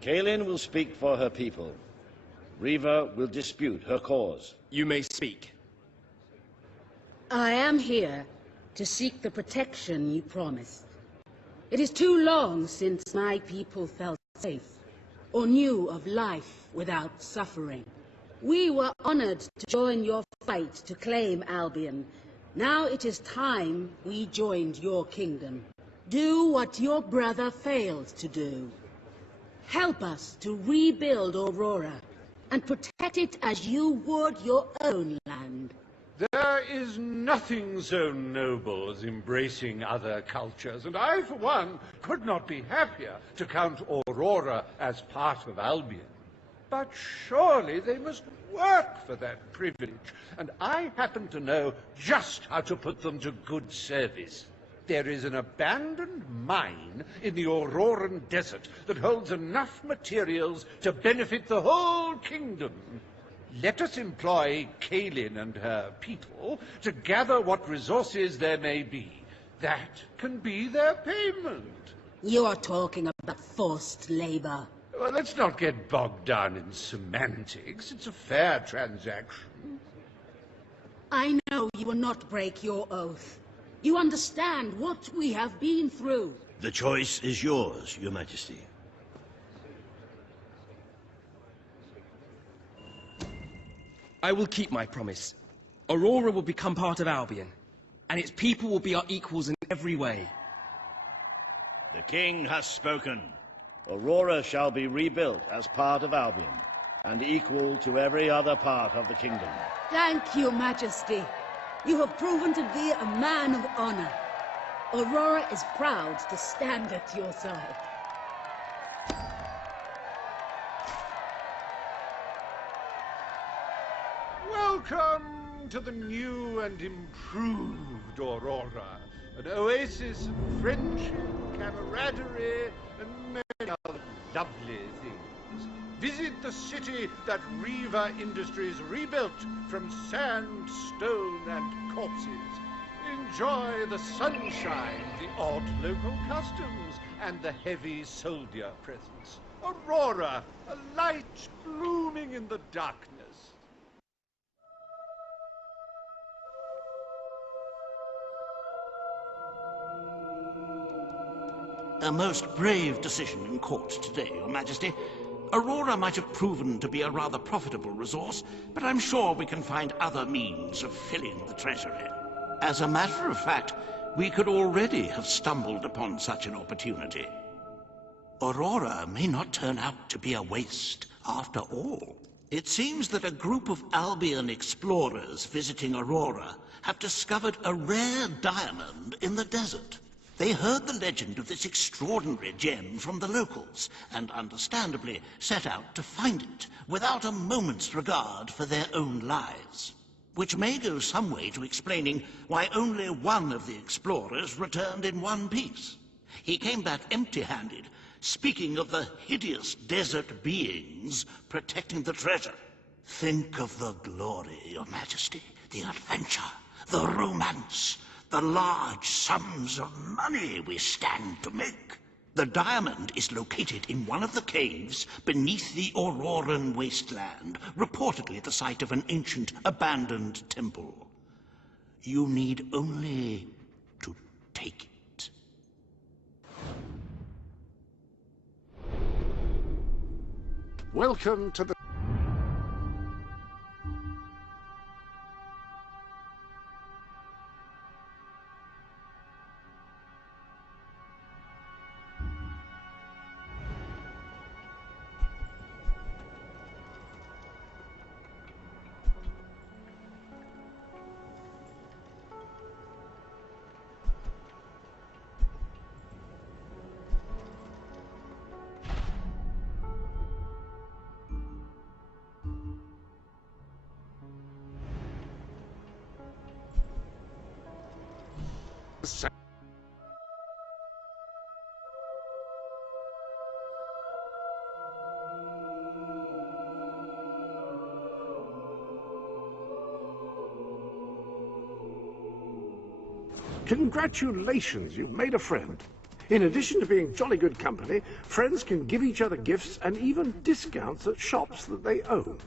Kaelin will speak for her people. Reaver will dispute her cause. You may speak. I am here to seek the protection you promised. It is too long since my people felt safe, or knew of life without suffering. We were honored to join your fight to claim Albion. Now it is time we joined your kingdom. Do what your brother failed to do. Help us to rebuild Aurora, and protect it as you would your own land. There is nothing so noble as embracing other cultures, and I, for one, could not be happier to count Aurora as part of Albion. But surely they must work for that privilege, and I happen to know just how to put them to good service. There is an abandoned mine in the Auroran desert that holds enough materials to benefit the whole kingdom. Let us employ Kaelin and her people to gather what resources there may be. That can be their payment. You are talking about forced labor. Well, let's not get bogged down in semantics. It's a fair transaction. I know you will not break your oath. You understand what we have been through. The choice is yours, Your Majesty. I will keep my promise. Aurora will become part of Albion, and its people will be our equals in every way. The king has spoken. Aurora shall be rebuilt as part of Albion, and equal to every other part of the kingdom. Thank you, Majesty. You have proven to be a man of honor. Aurora is proud to stand at your side. Welcome to the new and improved Aurora, an oasis of friendship, camaraderie, and many other lovely things. Visit the city that Reaver Industries rebuilt from sand, stone, and corpses. Enjoy the sunshine, the odd local customs, and the heavy soldier presence. Aurora, a light blooming in the darkness. A most brave decision in court today, Your Majesty. Aurora might have proven to be a rather profitable resource, but I'm sure we can find other means of filling the treasury. As a matter of fact, we could already have stumbled upon such an opportunity. Aurora may not turn out to be a waste after all. It seems that a group of Albion explorers visiting Aurora have discovered a rare diamond in the desert. They heard the legend of this extraordinary gem from the locals, and understandably set out to find it, without a moment's regard for their own lives. Which may go some way to explaining why only one of the explorers returned in one piece. He came back empty-handed, speaking of the hideous desert beings protecting the treasure. Think of the glory, Your Majesty, the adventure, the romance, the large sums of money we stand to make. The diamond is located in one of the caves beneath the Auroran wasteland, reportedly the site of an ancient, abandoned temple. You need only to take it. Welcome to the... Congratulations, you've made a friend. In addition to being jolly good company, friends can give each other gifts and even discounts at shops that they own.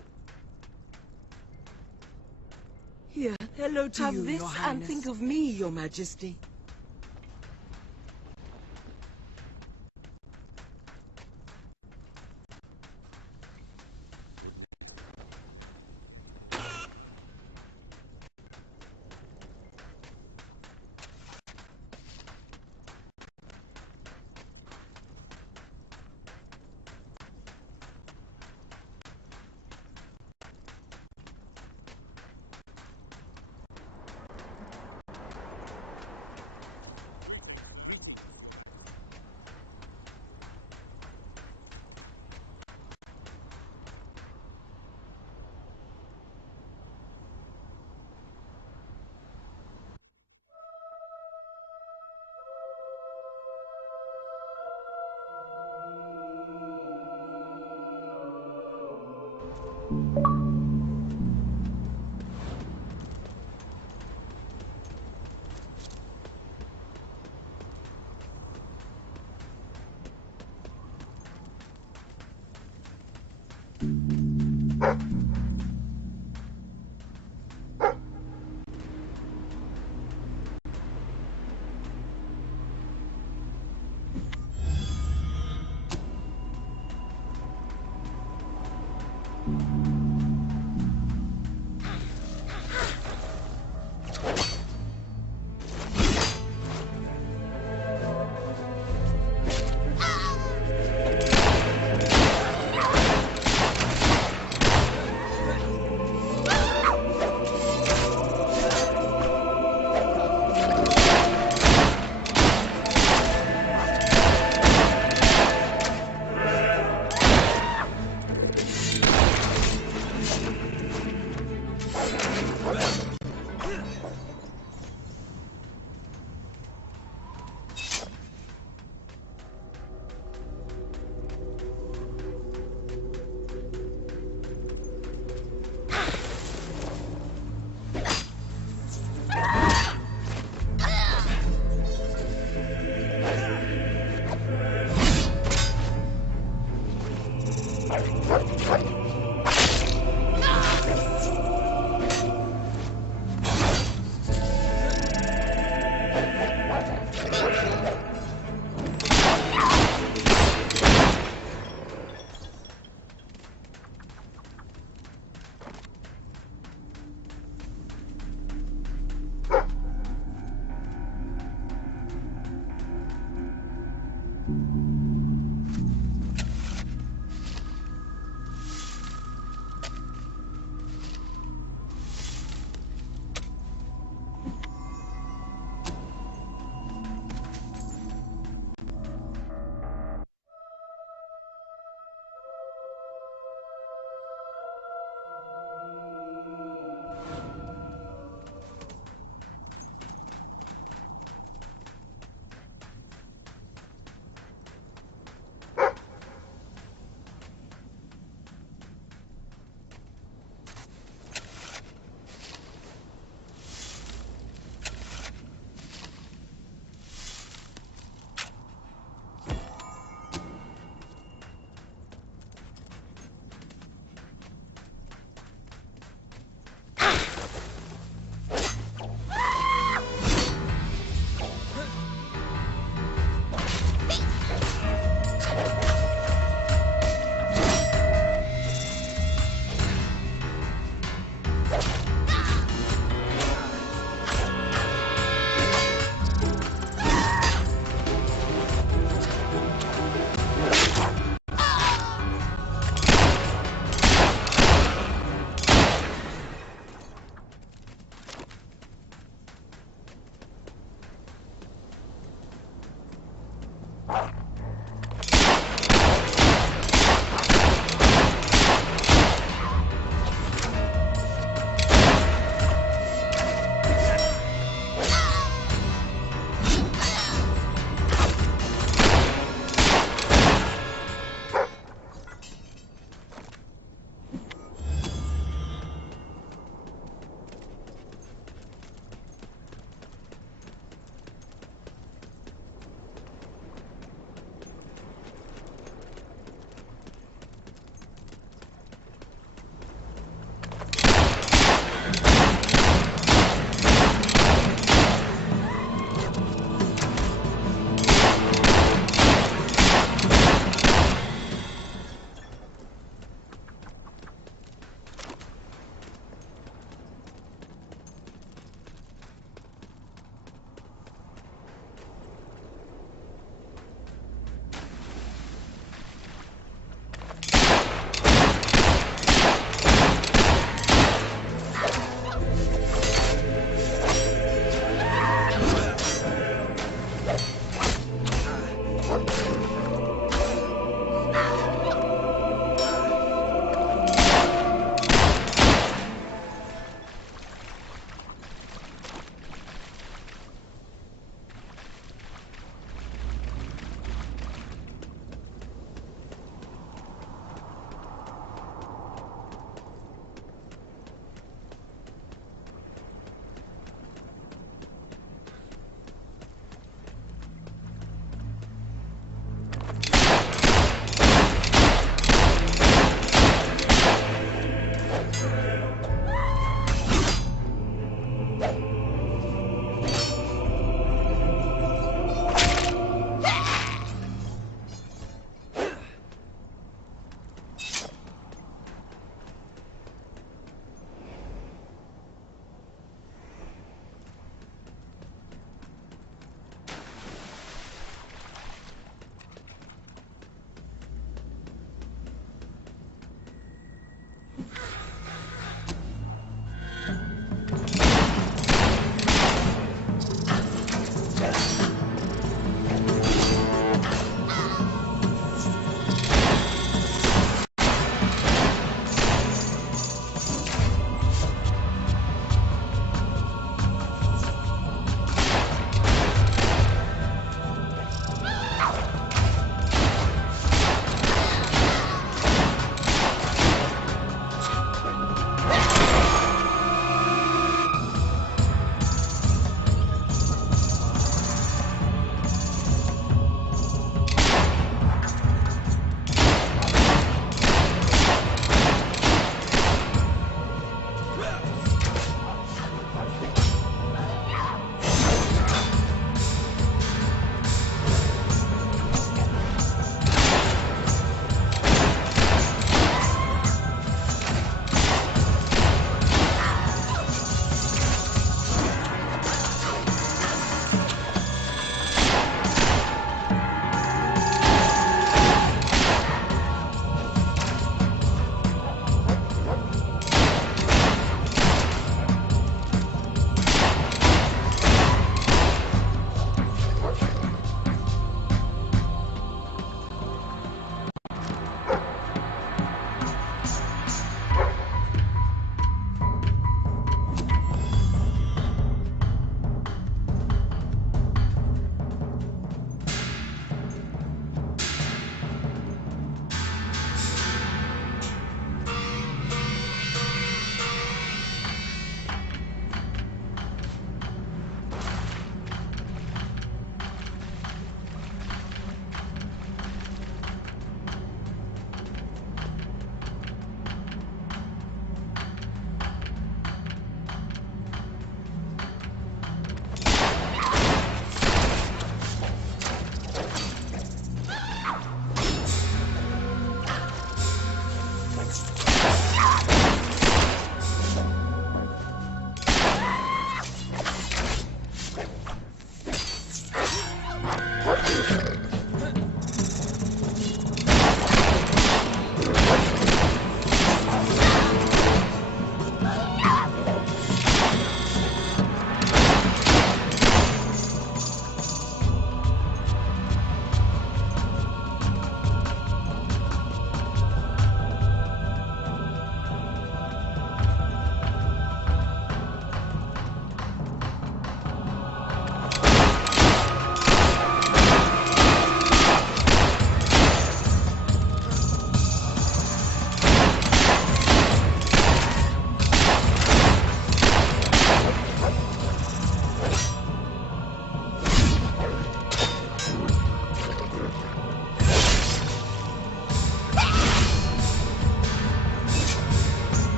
Here, hello to Have you, this Your and Highness. think of me, Your Majesty.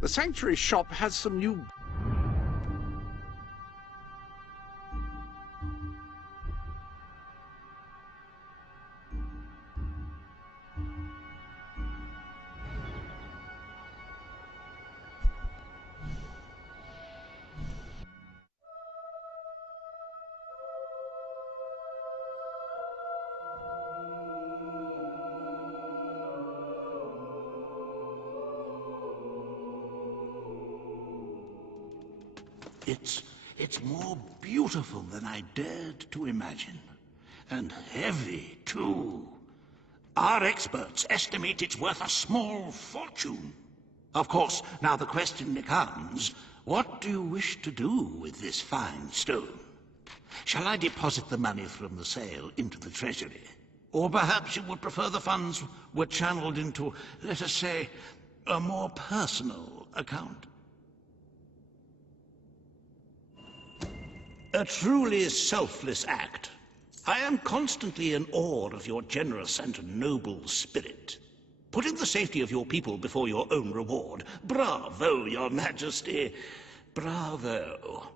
The sanctuary shop has some new... It's more beautiful than I dared to imagine. And heavy, too. Our experts estimate it's worth a small fortune. Of course, now the question becomes, what do you wish to do with this fine stone? Shall I deposit the money from the sale into the Treasury? Or perhaps you would prefer the funds were channeled into, let us say, a more personal account? A truly selfless act. I am constantly in awe of your generous and noble spirit. Putting the safety of your people before your own reward. Bravo, Your Majesty. Bravo.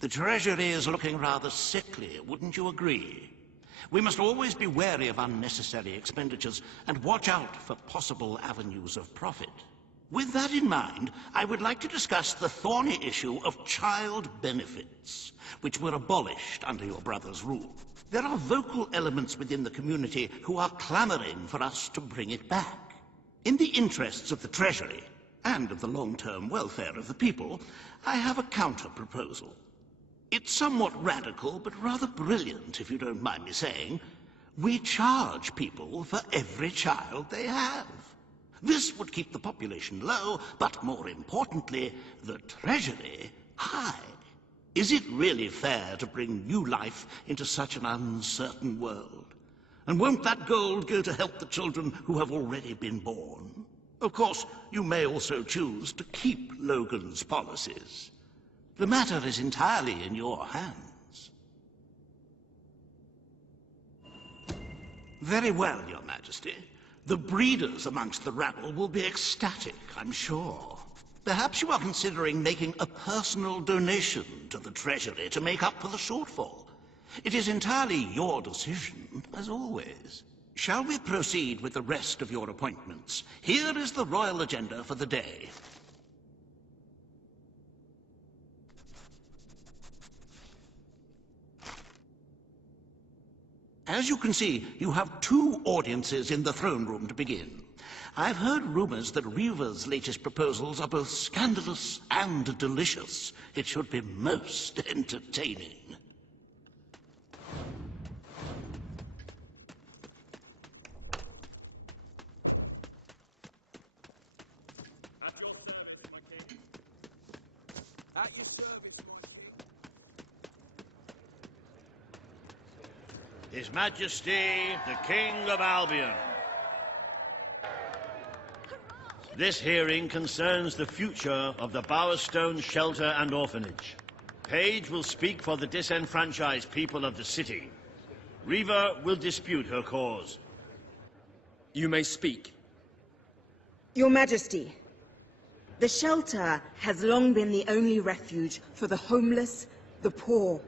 The Treasury is looking rather sickly, wouldn't you agree? We must always be wary of unnecessary expenditures and watch out for possible avenues of profit. With that in mind, I would like to discuss the thorny issue of child benefits, which were abolished under your brother's rule. There are vocal elements within the community who are clamoring for us to bring it back. In the interests of the Treasury, and of the long-term welfare of the people, I have a counter-proposal. It's somewhat radical, but rather brilliant, if you don't mind me saying. We charge people for every child they have. This would keep the population low, but more importantly, the Treasury high. Is it really fair to bring new life into such an uncertain world? And won't that gold go to help the children who have already been born? Of course, you may also choose to keep Logan's policies. The matter is entirely in your hands. Very well, Your Majesty. The breeders amongst the rabble will be ecstatic, I'm sure. Perhaps you are considering making a personal donation to the Treasury to make up for the shortfall. It is entirely your decision, as always. Shall we proceed with the rest of your appointments? Here is the royal agenda for the day. As you can see, you have 2 audiences in the throne room to begin. I've heard rumors that Reaver's latest proposals are both scandalous and delicious. It should be most entertaining. At your service, my king. At your service, my king. His Majesty, the King of Albion. This hearing concerns the future of the Bowerstone Shelter and Orphanage. Paige will speak for the disenfranchised people of the city. Reaver will dispute her cause. You may speak. Your Majesty, the shelter has long been the only refuge for the homeless, the poor,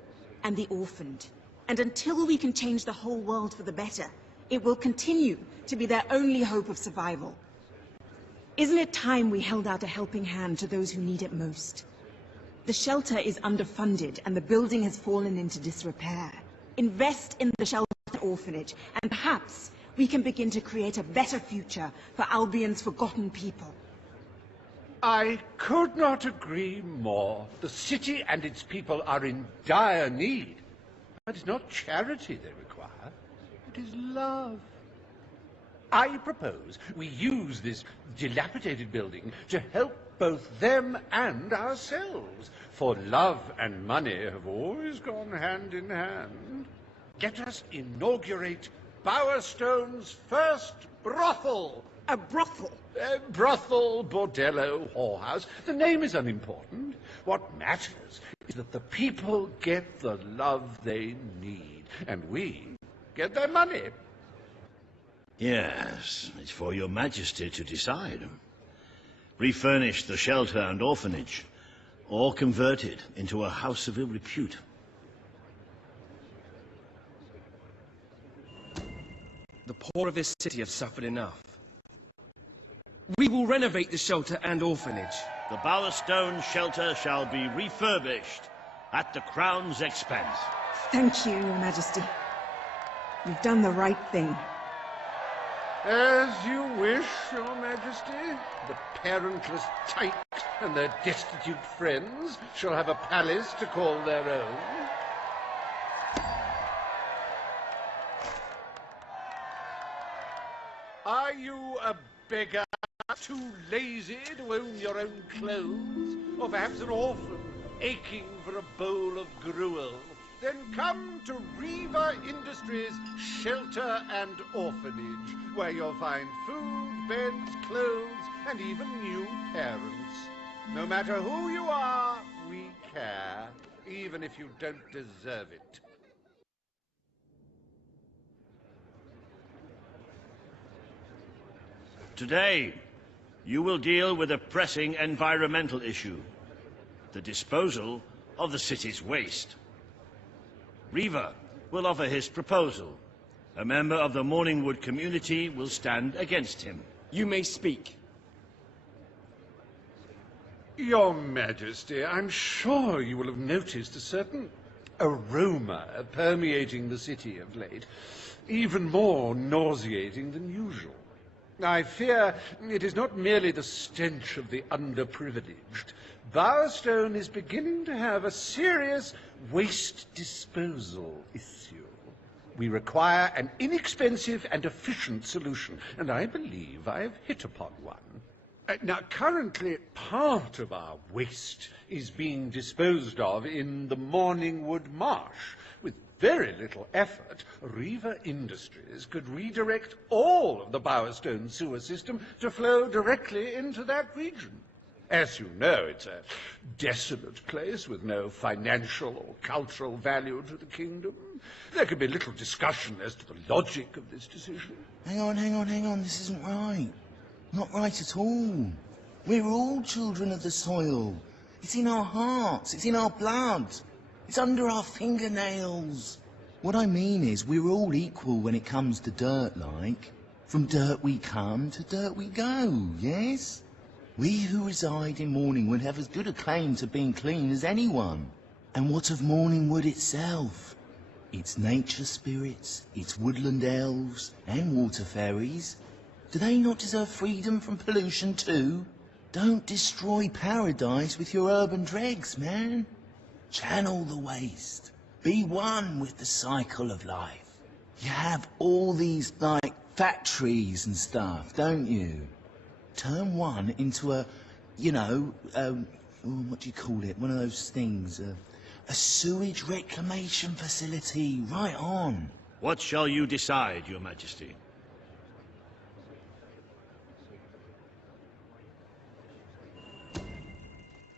and the orphaned. And until we can change the whole world for the better, it will continue to be their only hope of survival. Isn't it time we held out a helping hand to those who need it most? The shelter is underfunded and the building has fallen into disrepair. Invest in the shelter orphanage and perhaps we can begin to create a better future for Albion's forgotten people. I could not agree more. The city and its people are in dire need. It is not charity they require, it is love. I propose we use this dilapidated building to help both them and ourselves, for love and money have always gone hand in hand. Let us inaugurate Bowerstone's first brothel. A brothel? Brothel, bordello, whorehouse. The name is unimportant. What matters is that the people get the love they need, and we get their money. Yes, it's for your majesty to decide. Refurnish the shelter and orphanage, or convert it into a house of ill repute. The poor of this city have suffered enough. We will renovate the shelter and orphanage. The Bowerstone shelter shall be refurbished at the Crown's expense. Thank you, Your Majesty. You've done the right thing. As you wish, Your Majesty. The parentless tykes and their destitute friends shall have a palace to call their own. Are you a beggar, too lazy to own your own clothes? Or perhaps an orphan, aching for a bowl of gruel? Then come to Reaver Industries Shelter and Orphanage, where you'll find food, beds, clothes, and even new parents. No matter who you are, we care, even if you don't deserve it. Today, you will deal with a pressing environmental issue, the disposal of the city's waste. Reaver will offer his proposal. A member of the Morningwood community will stand against him. You may speak. Your Majesty, I'm sure you will have noticed a certain aroma permeating the city of late, even more nauseating than usual. I fear it is not merely the stench of the underprivileged. Bowerstone is beginning to have a serious waste disposal issue. We require an inexpensive and efficient solution, and I believe I have hit upon one. Now, currently, part of our waste is being disposed of in the Morningwood Marsh. With very little effort, Reaver Industries could redirect all of the Bowerstone sewer system to flow directly into that region. As you know, it's a desolate place with no financial or cultural value to the kingdom. There could be little discussion as to the logic of this decision. Hang on, this isn't right. Not right at all. We're all children of the soil. It's in our hearts, it's in our blood. It's under our fingernails. What I mean is, we're all equal when it comes to dirt, like. From dirt we come to dirt we go, yes? We who reside in Morningwood have as good a claim to being clean as anyone. And what of Morningwood itself? Its nature spirits, its woodland elves, and water fairies. Do they not deserve freedom from pollution too? Don't destroy paradise with your urban dregs, man. Channel the waste. Be one with the cycle of life. You have all these, like, factories and stuff, don't you? Turn one into a, you know, what do you call it? One of those things, a sewage reclamation facility. Right on. What shall you decide, Your Majesty?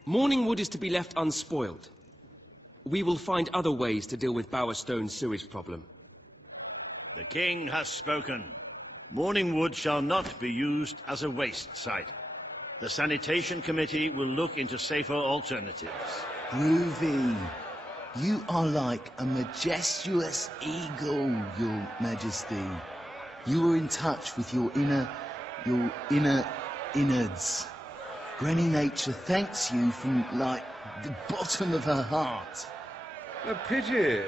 Morningwood is to be left unspoiled. We will find other ways to deal with Bowerstone's sewage problem. The king has spoken. Morningwood shall not be used as a waste site. The sanitation committee will look into safer alternatives. Groovy. You are like a majestuous eagle, Your Majesty. You are in touch with your inner innards. Granny Nature thanks you from, like, the bottom of her heart. A pity.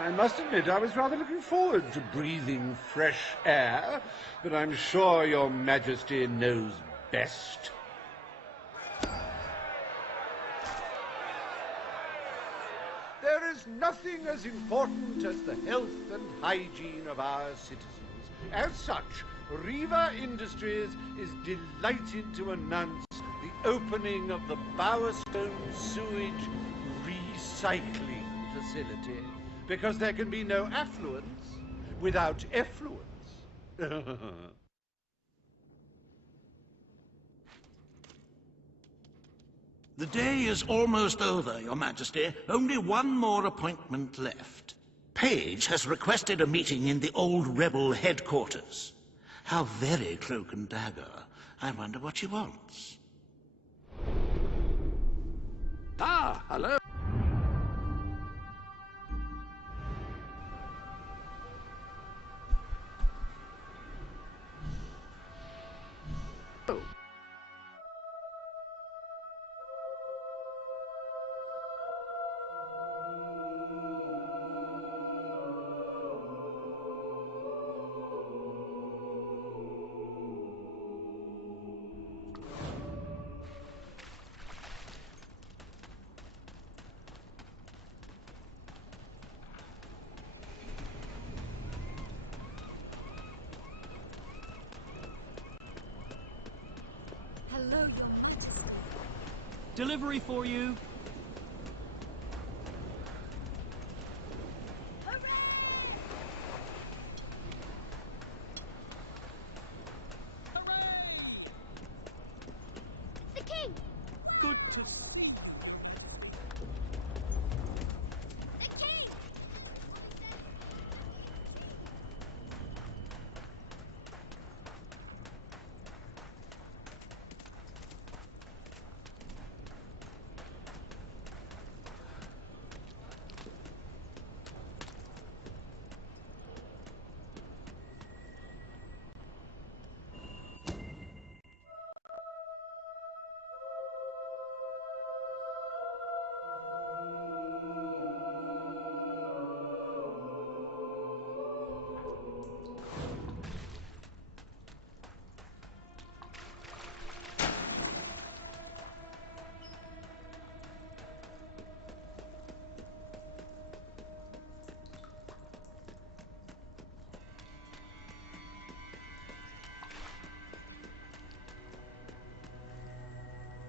I must admit I was rather looking forward to breathing fresh air, but I'm sure Your Majesty knows best. There is nothing as important as the health and hygiene of our citizens. As such, Reaver Industries is delighted to announce the opening of the Bowerstone Sewage Recycling Facility, because there can be no affluence without effluence. The day is almost over, Your Majesty. Only one more appointment left. Page has requested a meeting in the old rebel headquarters. How very cloak and dagger. I wonder what she wants. Ah, hello. Hello, Your Majesty. Delivery for you. The king! Good to see you. The king!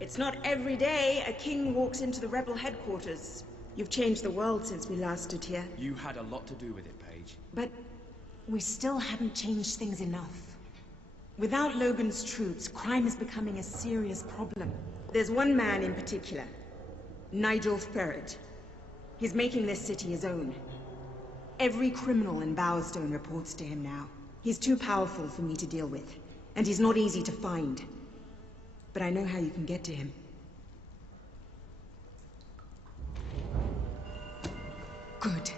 It's not every day a king walks into the rebel headquarters. You've changed the world since we last stood here. You had a lot to do with it, Paige. But we still haven't changed things enough. Without Logan's troops, crime is becoming a serious problem. There's one man in particular, Nigel Ferret. He's making this city his own. Every criminal in Bowerstone reports to him now. He's too powerful for me to deal with, and he's not easy to find. But I know how you can get to him. Good.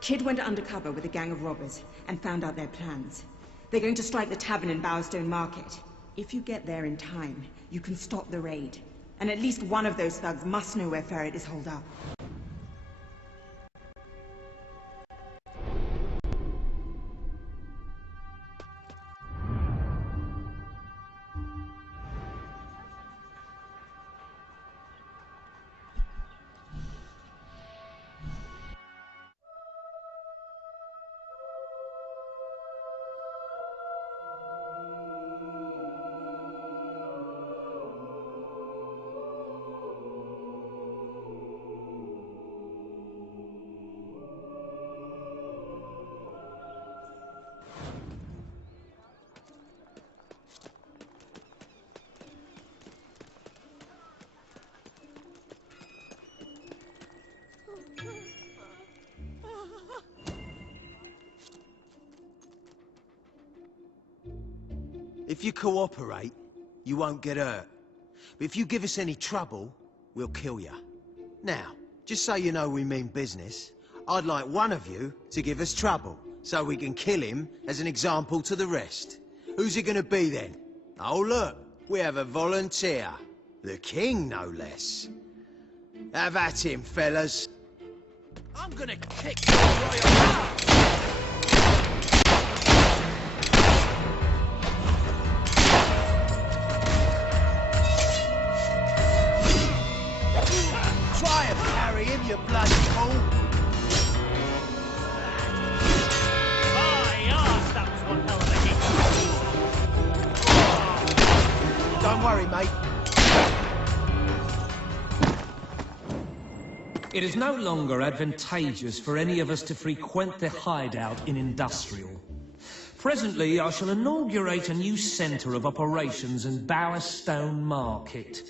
Kid went undercover with a gang of robbers and found out their plans. They're going to strike the tavern in Bowerstone Market. If you get there in time, you can stop the raid. And at least one of those thugs must know where Ferret is holed up. If you cooperate, you won't get hurt. But if you give us any trouble, we'll kill you. Now, just so you know we mean business, I'd like one of you to give us trouble, so we can kill him as an example to the rest. Who's it gonna be then? Oh look, we have a volunteer. The king, no less. Have at him, fellas. I'm gonna kick your royal ass! Try and parry him, you bloody fool! My arse, that was one hell of a hit. Don't worry, mate. It is no longer advantageous for any of us to frequent the hideout in Industrial. Presently, I shall inaugurate a new centre of operations in Bowerstone Market.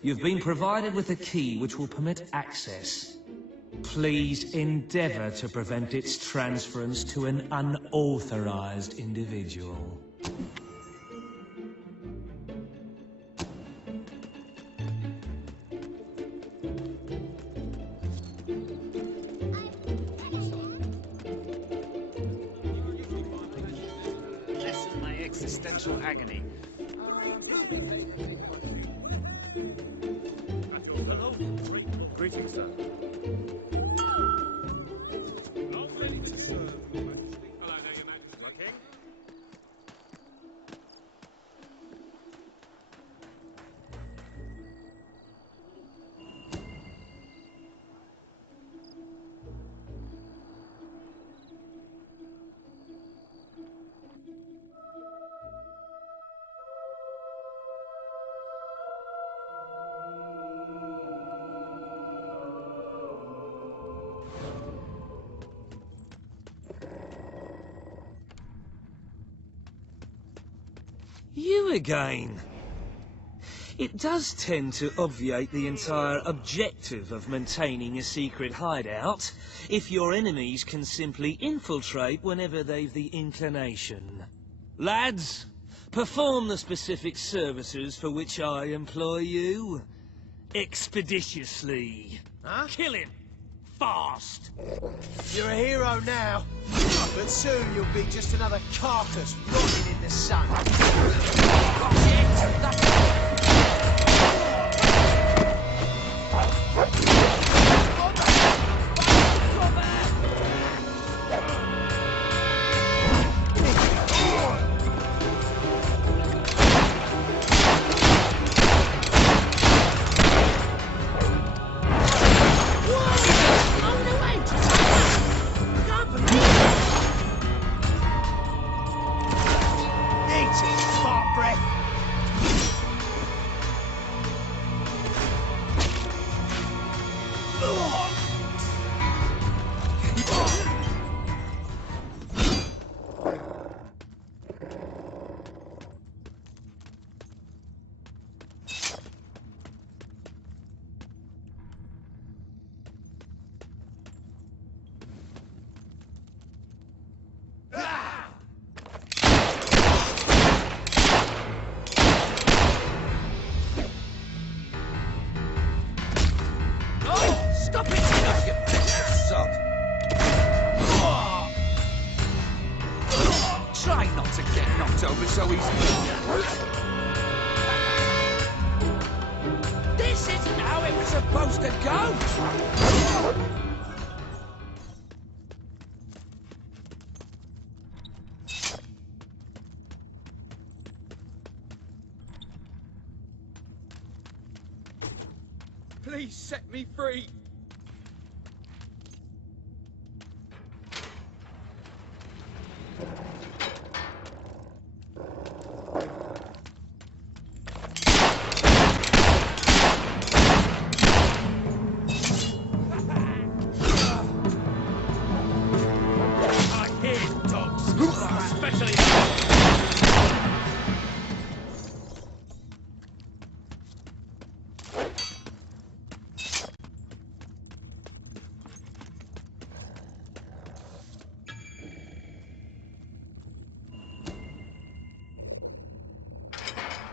You've been provided with a key which will permit access. Please endeavour to prevent its transference to an unauthorized individual. Lessen my existential agony. Hello. Greetings, sir. Not ready to serve, Your Majesty. Hello there, Your Majesty. My king? You again. It does tend to obviate the entire objective of maintaining a secret hideout if your enemies can simply infiltrate whenever they've the inclination. Lads, perform the specific services for which I employ you expeditiously. Huh? Kill him! Fast! You're a hero now, but soon you'll be just another carcass rotting in the sun. This isn't how it was supposed to go! Please set me free!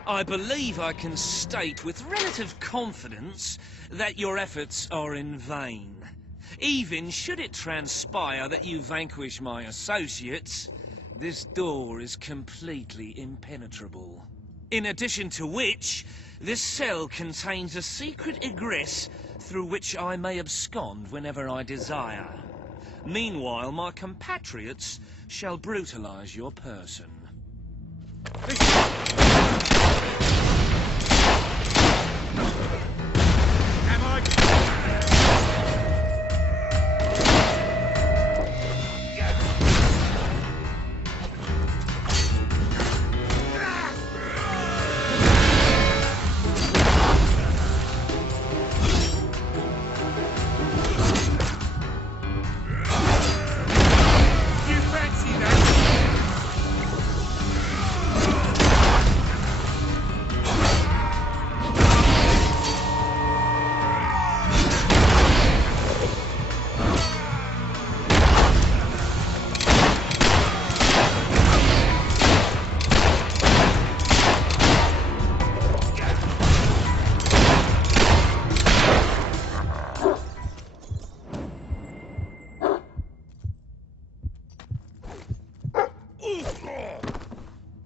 I believe I can state with relative confidence that your efforts are in vain. Even should it transpire that you vanquish my associates, this door is completely impenetrable. In addition to which, this cell contains a secret egress through which I may abscond whenever I desire. Meanwhile, my compatriots shall brutalize your person.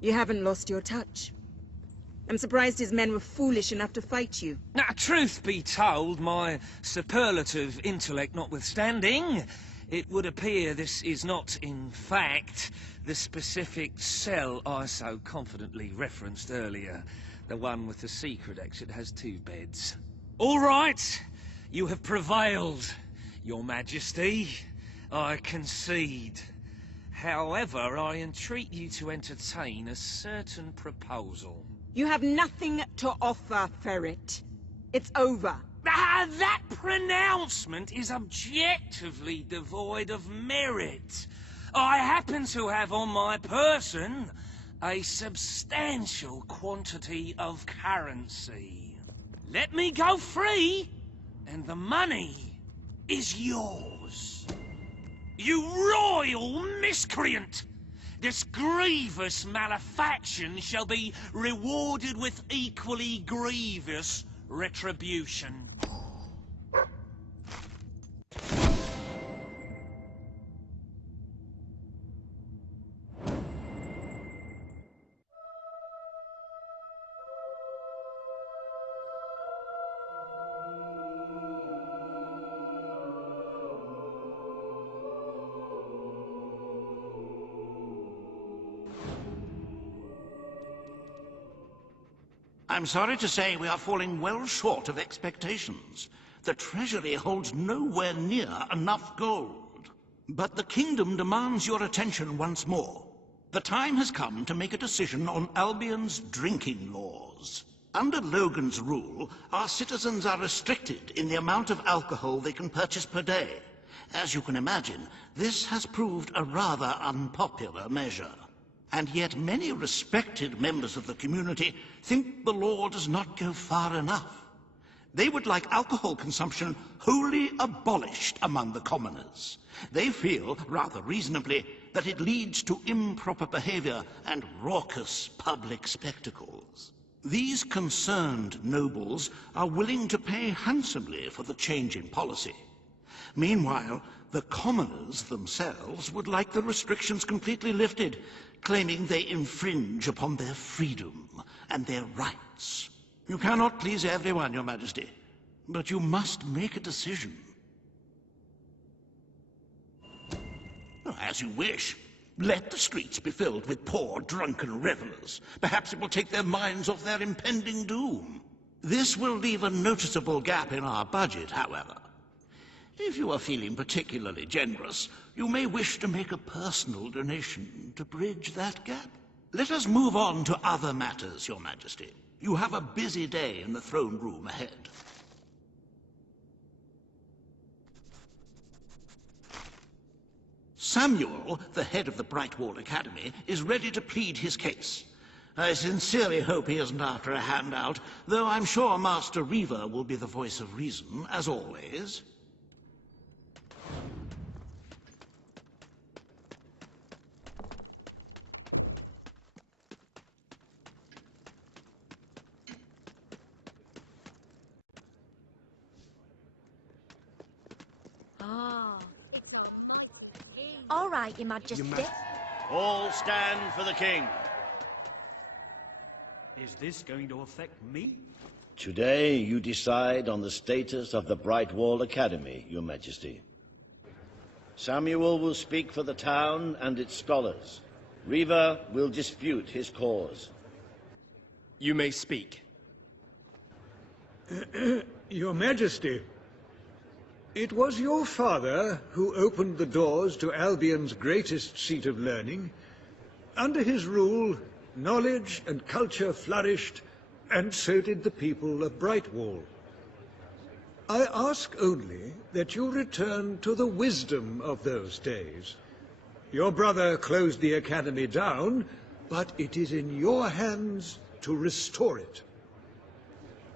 You haven't lost your touch. I'm surprised his men were foolish enough to fight you. Now, truth be told, my superlative intellect notwithstanding, it would appear this is not, in fact, the specific cell I so confidently referenced earlier. The one with the secret exit has 2 beds. All right, you have prevailed, Your Majesty. I concede. However, I entreat you to entertain a certain proposal. You have nothing to offer, Ferret. It's over. Ah, that pronouncement is objectively devoid of merit. I happen to have on my person a substantial quantity of currency. Let me go free, and the money is yours. You royal miscreant! This grievous malefaction shall be rewarded with equally grievous retribution. I'm sorry to say we are falling well short of expectations. The Treasury holds nowhere near enough gold. But the kingdom demands your attention once more. The time has come to make a decision on Albion's drinking laws. Under Logan's rule, our citizens are restricted in the amount of alcohol they can purchase per day. As you can imagine, this has proved a rather unpopular measure. And yet many respected members of the community think the law does not go far enough. They would like alcohol consumption wholly abolished among the commoners. They feel, rather reasonably, that it leads to improper behavior and raucous public spectacles. These concerned nobles are willing to pay handsomely for the change in policy. Meanwhile, the commoners themselves would like the restrictions completely lifted, claiming they infringe upon their freedom and their rights. You cannot please everyone, Your Majesty, but you must make a decision. As you wish. Let the streets be filled with poor, drunken revelers. Perhaps it will take their minds off their impending doom. This will leave a noticeable gap in our budget, however. If you are feeling particularly generous, you may wish to make a personal donation to bridge that gap. Let us move on to other matters, Your Majesty. You have a busy day in the throne room ahead. Samuel, the head of the Brightwall Academy, is ready to plead his case. I sincerely hope he isn't after a handout, though I'm sure Master Reaver will be the voice of reason, as always. It's our mighty king. All right, Your Majesty. All stand for the king. Is this going to affect me? Today you decide on the status of the Brightwall Academy, Your Majesty. Samuel will speak for the town and its scholars. Reaver will dispute his cause. You may speak. Your Majesty, it was your father who opened the doors to Albion's greatest seat of learning. Under his rule, knowledge and culture flourished, and so did the people of Brightwall. I ask only that you return to the wisdom of those days. Your brother closed the academy down, but it is in your hands to restore it.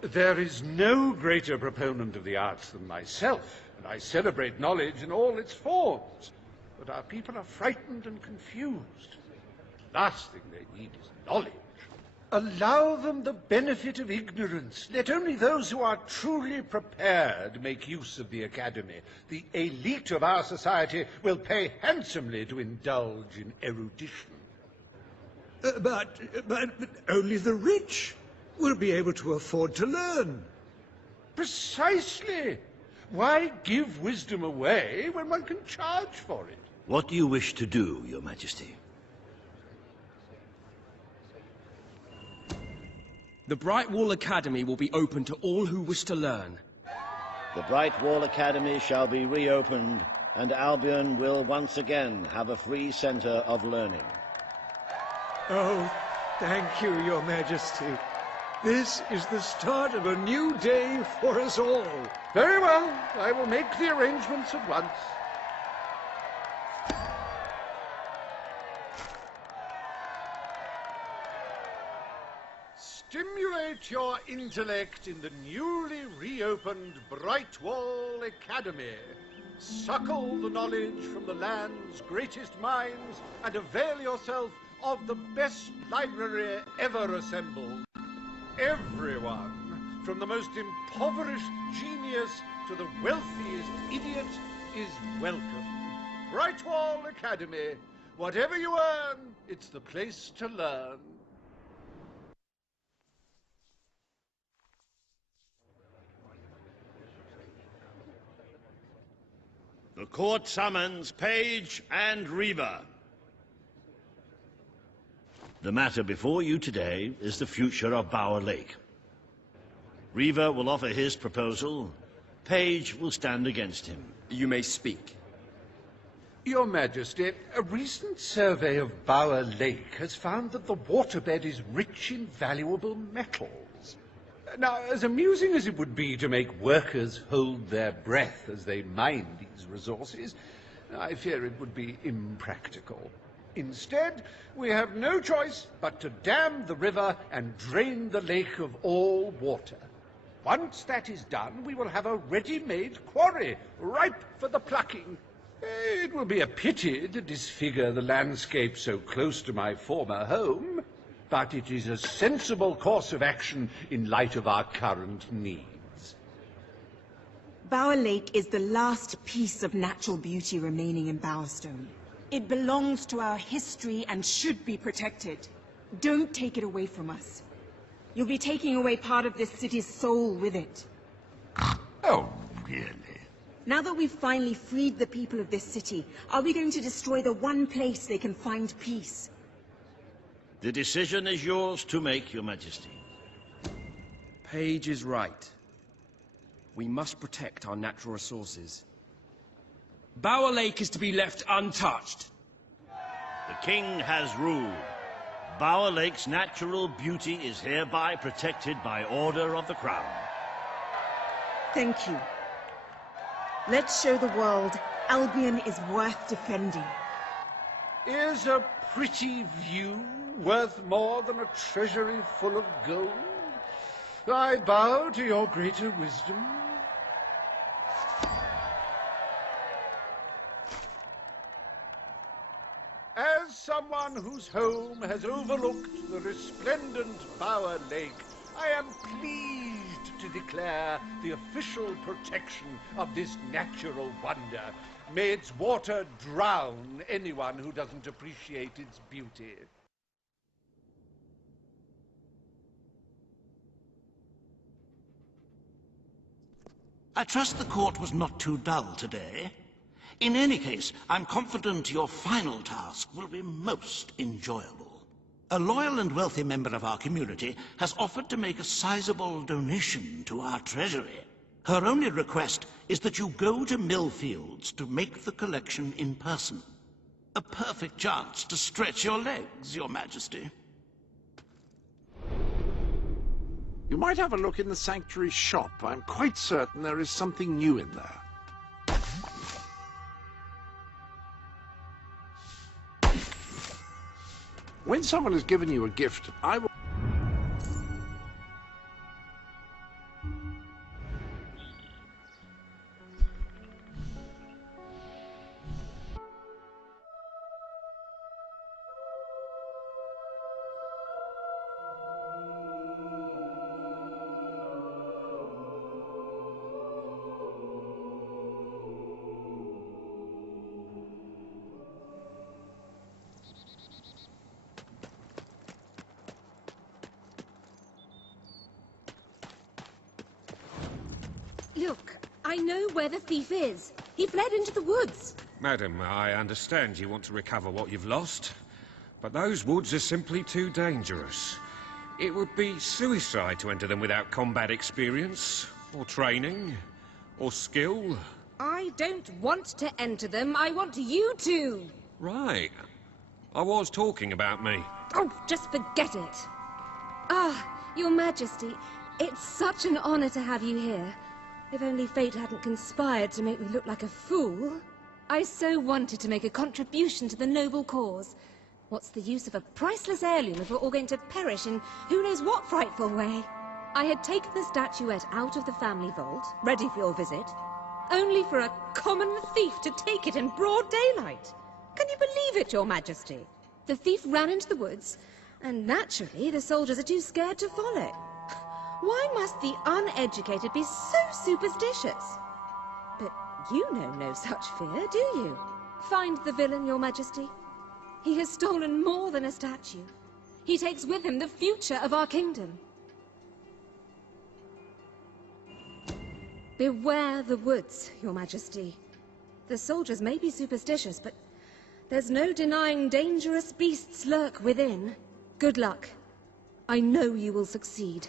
There is no greater proponent of the arts than myself, and I celebrate knowledge in all its forms. But our people are frightened and confused. The last thing they need is knowledge. Allow them the benefit of ignorance. Let only those who are truly prepared make use of the academy. The elite of our society will pay handsomely to indulge in erudition. But only the rich will be able to afford to learn. Precisely. Why give wisdom away when one can charge for it? What do you wish to do, Your Majesty? The Bright Wall Academy will be open to all who wish to learn. The Bright Wall Academy shall be reopened, and Albion will once again have a free center of learning. Oh, thank you, Your Majesty. This is the start of a new day for us all. Very well. I will make the arrangements at once. Stimulate your intellect in the newly reopened Bright Wall Academy. Suckle the knowledge from the land's greatest minds and avail yourself of the best library ever assembled. Everyone, from the most impoverished genius to the wealthiest idiot, is welcome. Bright Wall Academy. Whatever you earn, it's the place to learn. The court summons Page and Reaver. The matter before you today is the future of Bower Lake. Reaver will offer his proposal. Page will stand against him. You may speak. Your Majesty, a recent survey of Bower Lake has found that the waterbed is rich in valuable metals. Now, as amusing as it would be to make workers hold their breath as they mine these resources, I fear it would be impractical. Instead, we have no choice but to dam the river and drain the lake of all water. Once that is done, we will have a ready-made quarry, ripe for the plucking. It will be a pity to disfigure the landscape so close to my former home, but it is a sensible course of action in light of our current needs. Bower Lake is the last piece of natural beauty remaining in Bowerstone. It belongs to our history and should be protected. Don't take it away from us. You'll be taking away part of this city's soul with it. Oh, really? Now that we've finally freed the people of this city, are we going to destroy the one place they can find peace? The decision is yours to make, Your Majesty. Page is right. We must protect our natural resources. Bower Lake is to be left untouched. The King has ruled. Bower Lake's natural beauty is hereby protected by order of the Crown. Thank you. Let's show the world Albion is worth defending. Is a pretty view worth more than a treasury full of gold? I bow to your greater wisdom. As someone whose home has overlooked the resplendent Bower Lake, I am pleased to declare the official protection of this natural wonder. May its water drown anyone who doesn't appreciate its beauty. I trust the court was not too dull today. In any case, I'm confident your final task will be most enjoyable. A loyal and wealthy member of our community has offered to make a sizable donation to our treasury. Her only request is that you go to Millfields to make the collection in person. A perfect chance to stretch your legs, Your Majesty. You might have a look in the Sanctuary shop. I'm quite certain there is something new in there. When someone has given you a gift, I will... I know where the thief is. He fled into the woods. Madam, I understand you want to recover what you've lost, but those woods are simply too dangerous. It would be suicide to enter them without combat experience, or training, or skill. I don't want to enter them. I want you to. Right. I was talking about me. Oh, just forget it. Ah, Your Majesty, it's such an honor to have you here. If only fate hadn't conspired to make me look like a fool. I so wanted to make a contribution to the noble cause. What's the use of a priceless heirloom if we're all going to perish in who knows what frightful way? I had taken the statuette out of the family vault, ready for your visit, only for a common thief to take it in broad daylight. Can you believe it, Your Majesty? The thief ran into the woods, and naturally the soldiers are too scared to follow. Why must the uneducated be so superstitious? But you know no such fear, do you? Find the villain, Your Majesty. He has stolen more than a statue. He takes with him the future of our kingdom. Beware the woods, Your Majesty. The soldiers may be superstitious, but there's no denying dangerous beasts lurk within. Good luck. I know you will succeed.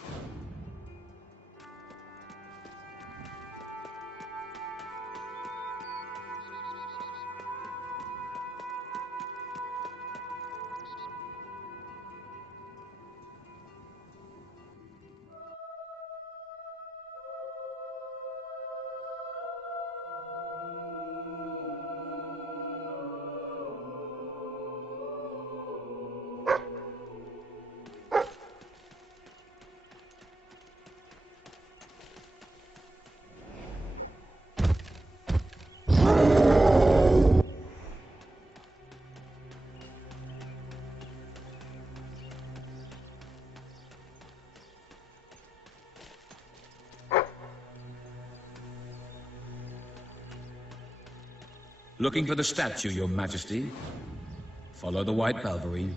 Looking for the statue, Your Majesty. Follow the white Balverine.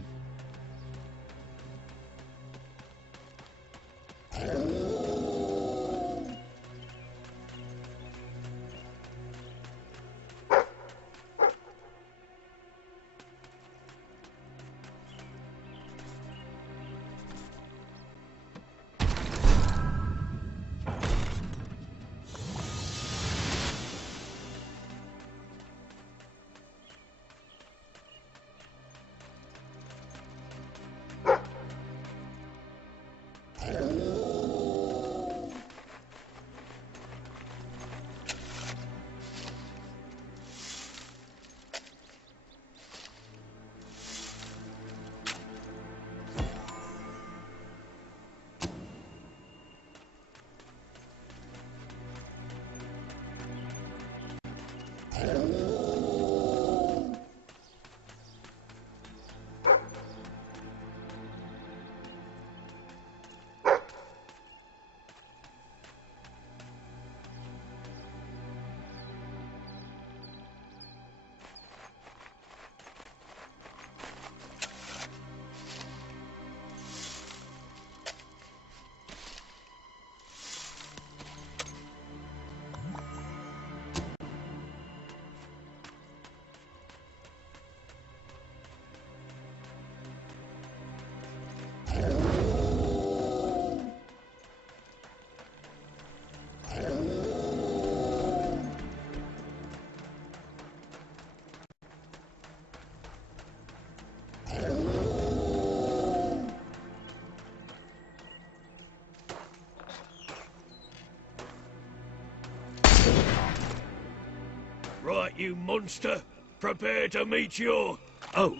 Right, you monster. Prepare to meet your... Oh,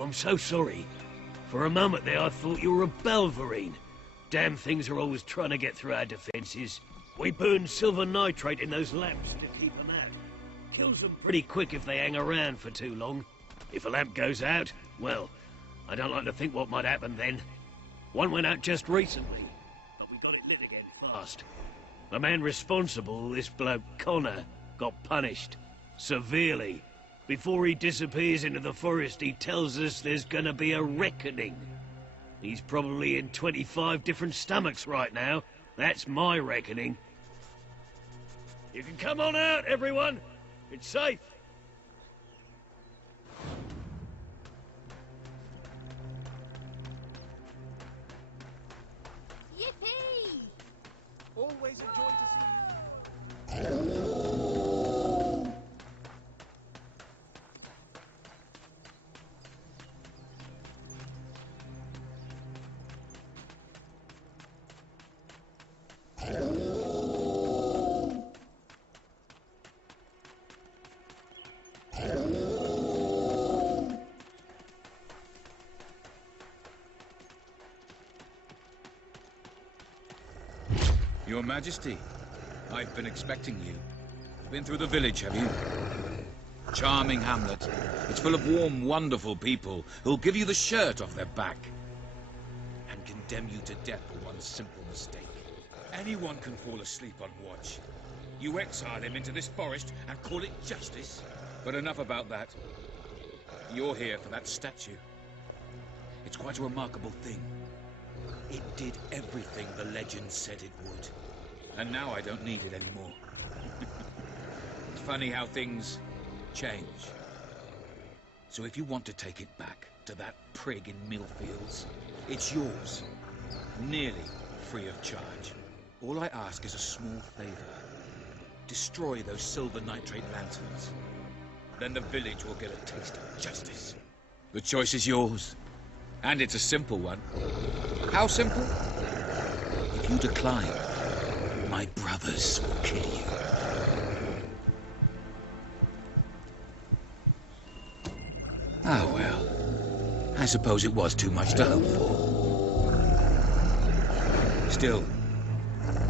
I'm so sorry. For a moment there, I thought you were a Balverine. Damn things are always trying to get through our defenses. We burn silver nitrate in those lamps to keep them out. Kills them pretty quick if they hang around for too long. If a lamp goes out, well, I don't like to think what might happen then. One went out just recently, but we got it lit again fast. The man responsible, this bloke Connor, got punished. Severely. Before he disappears into the forest, he tells us there's gonna be a reckoning. He's probably in 25 different stomachs right now. That's my reckoning. You can come on out, everyone. It's safe. Yippee! Always enjoyed to see Your Majesty, I've been expecting you. Been through the village, have you? Charming hamlet. It's full of warm, wonderful people who'll give you the shirt off their back and condemn you to death for one simple mistake. Anyone can fall asleep on watch. You exile him into this forest and call it justice? But enough about that. You're here for that statue. It's quite a remarkable thing. It did everything the legend said it would. And now I don't need it anymore. It's funny how things change. So if you want to take it back to that prig in Millfields, it's yours. Nearly free of charge. All I ask is a small favor. Destroy those silver nitrate lanterns. Then the village will get a taste of justice. The choice is yours. And it's a simple one. How simple? If you decline, my brothers will kill you. Oh well. I suppose it was too much to hope for. Still,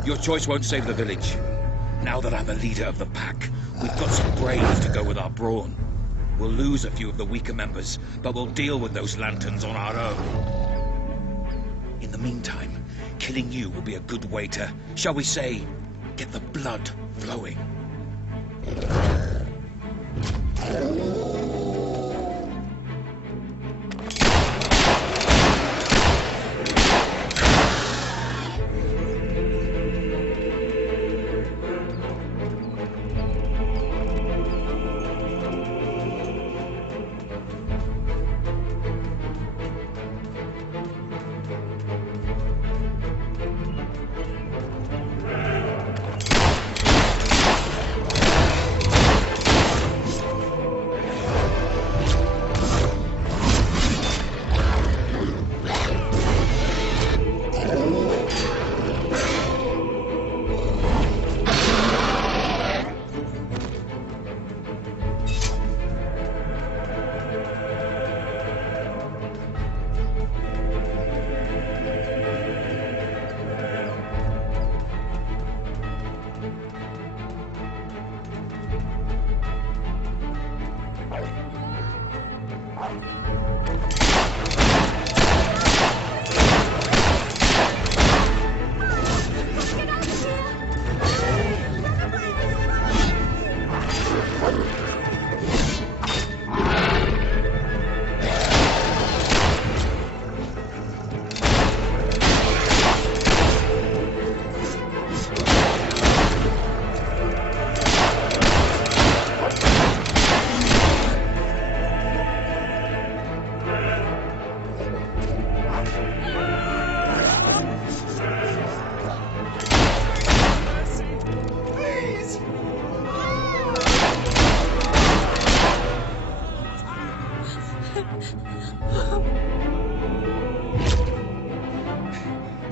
your choice won't save the village. Now that I'm the leader of the pack, we've got some brains to go with our brawn. We'll lose a few of the weaker members, but we'll deal with those lanterns on our own. In the meantime, killing you will be a good way to, shall we say, get the blood flowing.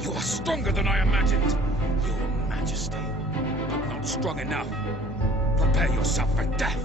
You are stronger than I imagined, Your Majesty. But not strong enough. Prepare yourself for death.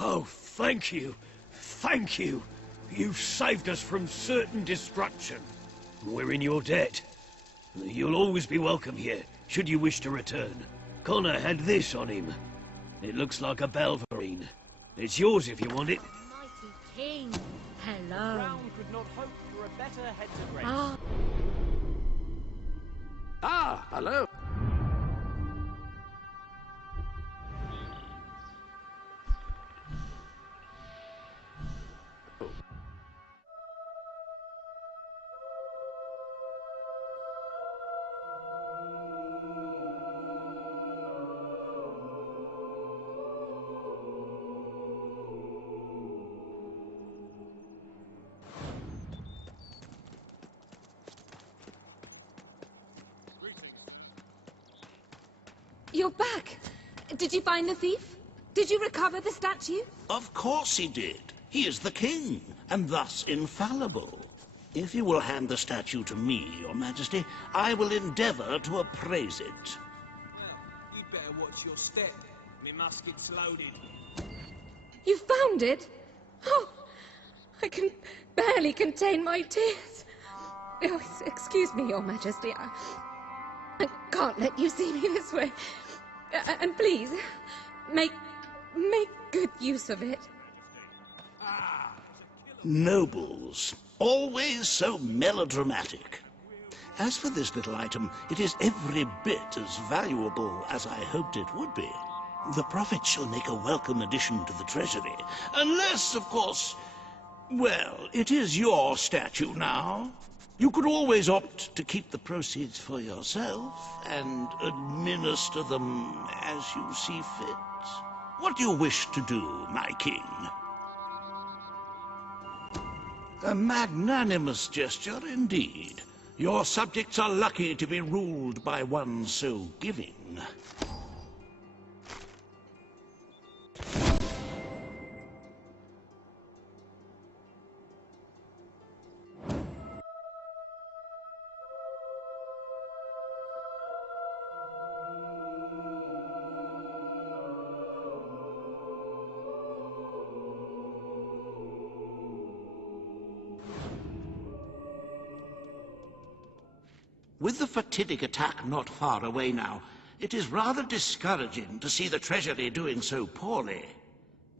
Oh, thank you. Thank you. You've saved us from certain destruction. We're in your debt. You'll always be welcome here, should you wish to return. Connor had this on him. It looks like a belverine. It's yours if you want it. Mighty King, hello. Crown could not hope for a better head to grace. Ah, hello. You're back! Did you find the thief? Did you recover the statue? Of course he did. He is the king, and thus infallible. If you will hand the statue to me, Your Majesty, I will endeavor to appraise it. Well, you'd better watch your step. Me musket's loaded. You found it? Oh, I can barely contain my tears. Oh, excuse me, Your Majesty. I can't let you see me this way. And please, make good use of it. Nobles, always so melodramatic. As for this little item, it is every bit as valuable as I hoped it would be. The profits shall make a welcome addition to the Treasury. Unless, of course, well, it is your statue now. You could always opt to keep the proceeds for yourself and administer them as you see fit. What do you wish to do, my king? A magnanimous gesture indeed. Your subjects are lucky to be ruled by one so giving. With the fatidic attack not far away now, it is rather discouraging to see the Treasury doing so poorly.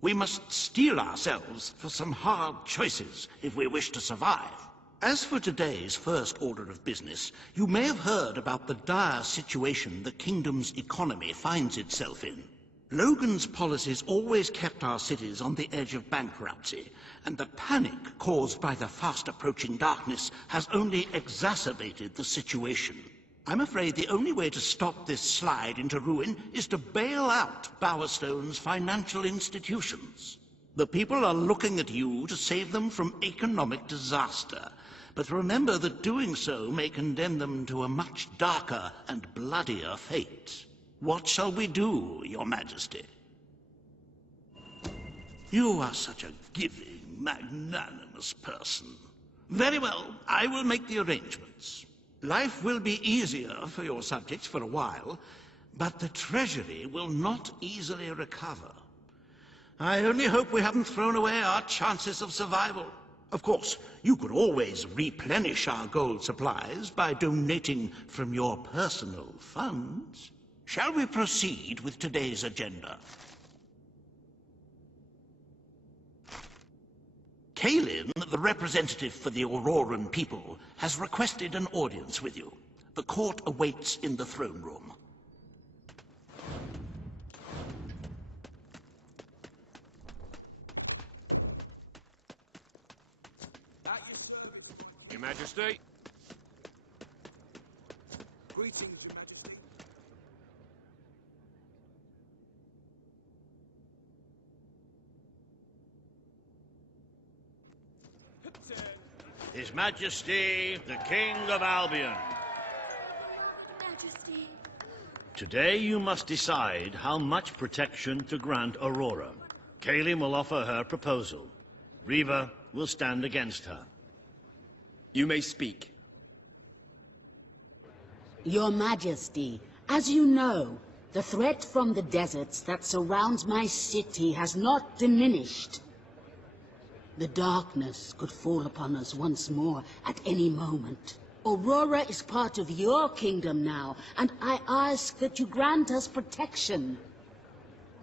We must steel ourselves for some hard choices if we wish to survive. As for today's first order of business, you may have heard about the dire situation the kingdom's economy finds itself in. Logan's policies always kept our cities on the edge of bankruptcy, and the panic caused by the fast-approaching darkness has only exacerbated the situation. I'm afraid the only way to stop this slide into ruin is to bail out Bowerstone's financial institutions. The people are looking at you to save them from economic disaster, but remember that doing so may condemn them to a much darker and bloodier fate. What shall we do, Your Majesty? You are such a giving, magnanimous person. Very well, I will make the arrangements. Life will be easier for your subjects for a while, but the Treasury will not easily recover. I only hope we haven't thrown away our chances of survival. Of course, you could always replenish our gold supplies by donating from your personal funds. Shall we proceed with today's agenda? Kalin, the representative for the Auroran people, has requested an audience with you. The court awaits in the throne room. Your Majesty. Greetings, Your Majesty. His Majesty, the King of Albion. Majesty. Today you must decide how much protection to grant Aurora. Kalin will offer her proposal. Reaver will stand against her. You may speak. Your Majesty, as you know, the threat from the deserts that surrounds my city has not diminished. The darkness could fall upon us once more at any moment. Aurora is part of your kingdom now, and I ask that you grant us protection.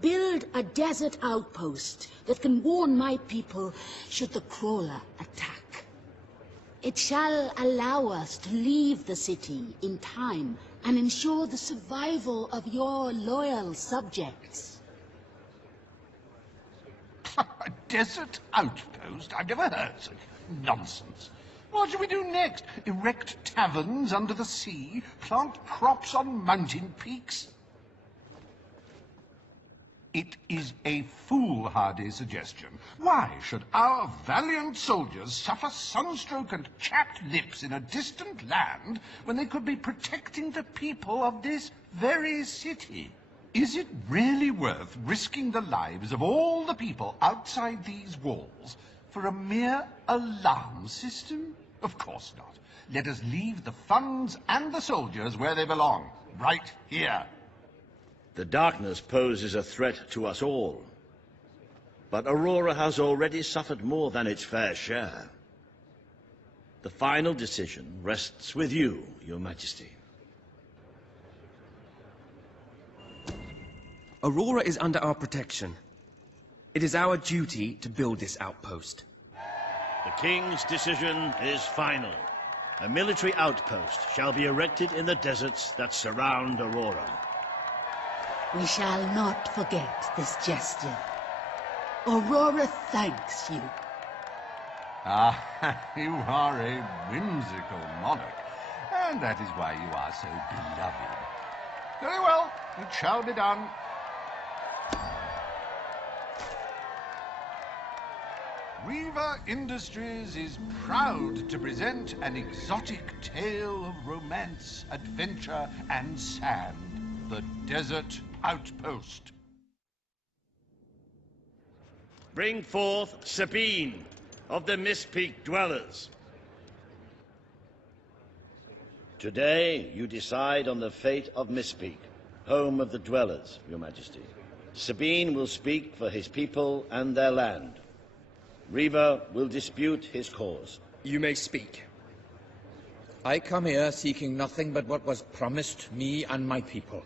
Build a desert outpost that can warn my people should the crawler attack. It shall allow us to leave the city in time and ensure the survival of your loyal subjects. A desert outpost? I've never heard such nonsense. What shall we do next? Erect taverns under the sea? Plant crops on mountain peaks? It is a foolhardy suggestion. Why should our valiant soldiers suffer sunstroke and chapped lips in a distant land when they could be protecting the people of this very city? Is it really worth risking the lives of all the people outside these walls for a mere alarm system? Of course not. Let us leave the funds and the soldiers where they belong, right here. The darkness poses a threat to us all. But Aurora has already suffered more than its fair share. The final decision rests with you, Your Majesty. Aurora is under our protection. It is our duty to build this outpost. The King's decision is final. A military outpost shall be erected in the deserts that surround Aurora. We shall not forget this gesture. Aurora thanks you. Ah, you are a whimsical monarch, and that is why you are so beloved. Very well, it shall be done. Reaver Industries is proud to present an exotic tale of romance, adventure, and sand. The Desert Outpost. Bring forth Sabine of the Mistpeak Dwellers. Today, you decide on the fate of Mistpeak, home of the Dwellers, Your Majesty. Sabine will speak for his people and their land. Reaver will dispute his cause. You may speak. I come here seeking nothing but what was promised me and my people.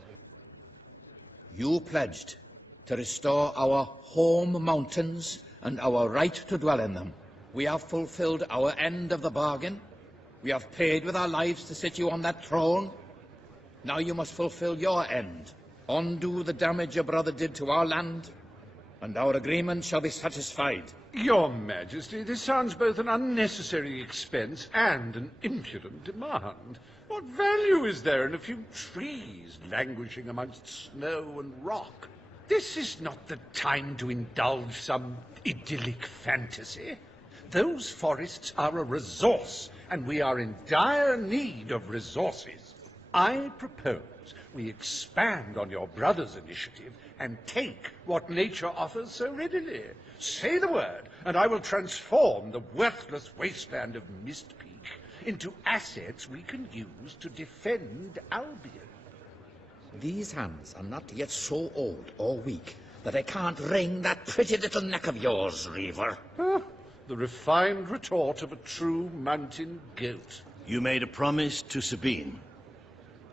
You pledged to restore our home mountains and our right to dwell in them. We have fulfilled our end of the bargain. We have paid with our lives to sit you on that throne. Now you must fulfill your end. Undo the damage your brother did to our land, and our agreement shall be satisfied. Your Majesty, this sounds both an unnecessary expense and an impudent demand. What value is there in a few trees languishing amongst snow and rock? This is not the time to indulge some idyllic fantasy. Those forests are a resource, and we are in dire need of resources. I propose we expand on your brother's initiative and take what nature offers so readily. Say the word, and I will transform the worthless wasteland of Mistpeak into assets we can use to defend Albion. These hands are not yet so old or weak that I can't wring that pretty little neck of yours, Reaver. The refined retort of a true mountain goat. You made a promise to Sabine,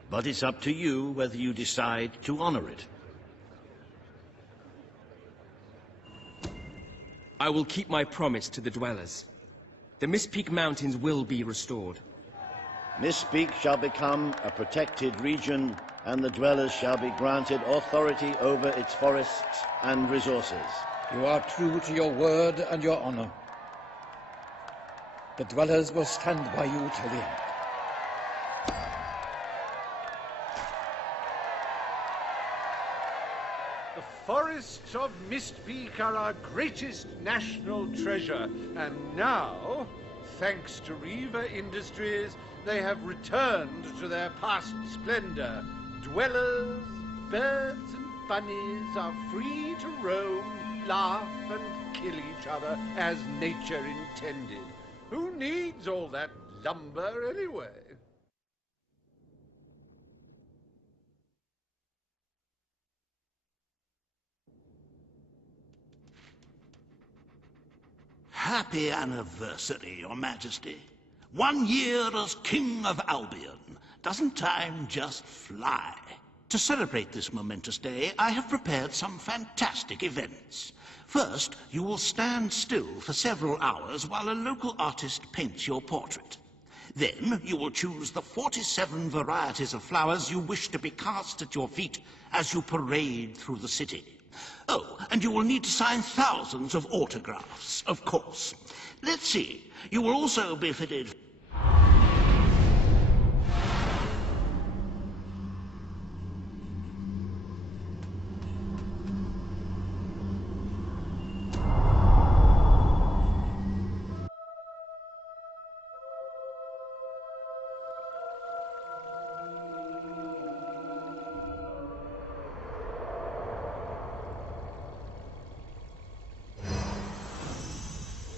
but it's up to you whether you decide to honor it. I will keep my promise to the Dwellers. The Mistpeak Mountains will be restored. Mistpeak shall become a protected region, and the Dwellers shall be granted authority over its forests and resources. You are true to your word and your honor. The Dwellers will stand by you till the end. The forests of Mistpeak are our greatest national treasure, and now, thanks to Reaver Industries, they have returned to their past splendor. Dwellers, birds, and bunnies are free to roam, laugh, and kill each other as nature intended. Who needs all that lumber anyway? Happy anniversary, Your Majesty. 1 year as King of Albion. Doesn't time just fly? To celebrate this momentous day, I have prepared some fantastic events. First, you will stand still for several hours while a local artist paints your portrait. Then, you will choose the 47 varieties of flowers you wish to be cast at your feet as you parade through the city. Oh, and you will need to sign thousands of autographs, of course. Let's see, you will also be fitted...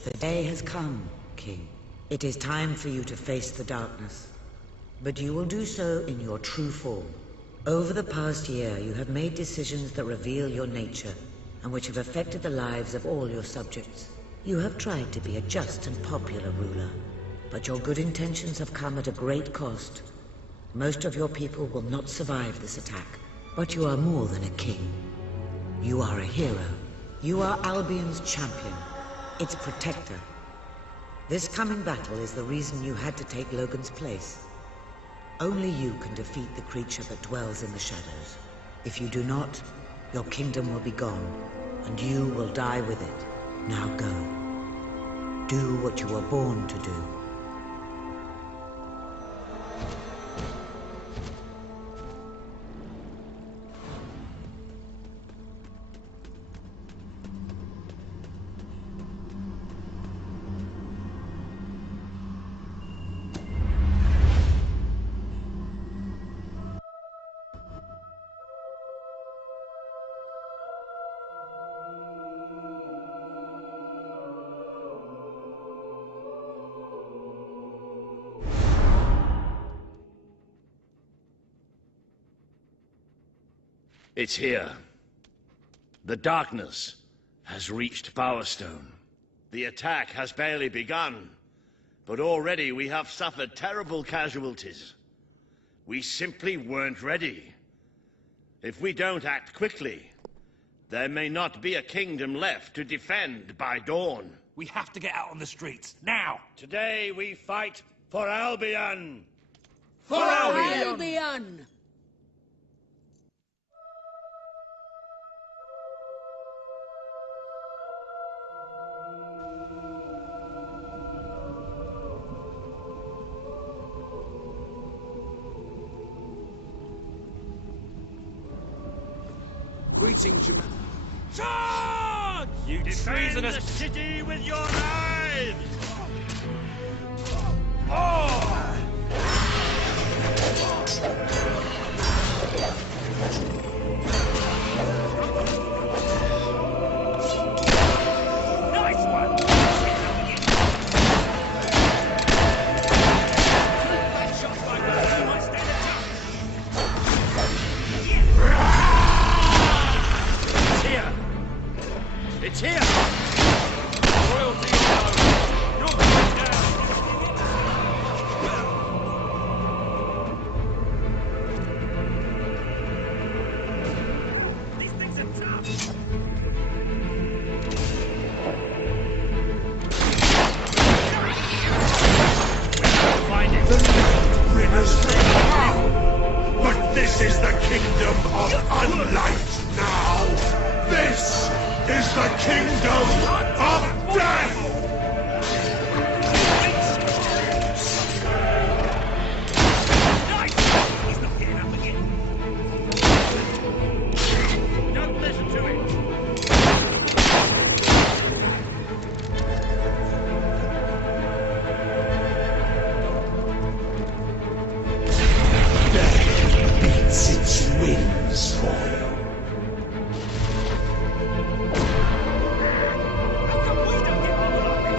The day has come, King. It is time for you to face the darkness. But you will do so in your true form. Over the past year, you have made decisions that reveal your nature, and which have affected the lives of all your subjects. You have tried to be a just and popular ruler, but your good intentions have come at a great cost. Most of your people will not survive this attack, but you are more than a king. You are a hero. You are Albion's champion, its protector. This coming battle is the reason you had to take Logan's place. Only you can defeat the creature that dwells in the shadows. If you do not, your kingdom will be gone, and you will die with it. Now go. Do what you were born to do. It's here. The darkness has reached Power Stone. The attack has barely begun, but already we have suffered terrible casualties. We simply weren't ready. If we don't act quickly, there may not be a kingdom left to defend by dawn. We have to get out on the streets, now! Today we fight for Albion! For Albion! Greetings, your Charge! You treasonous... the city with your knives! Oh! Nice one! That shot's like that. You might stand a It's here! Royalty alone! You're going down! These things are tough! Find it! Rid us now! But this is the kingdom of unlight now! This is the kingdom of death! He's not getting up again. Don't listen to it! Death beats its wings for you. How come we don't get our luck?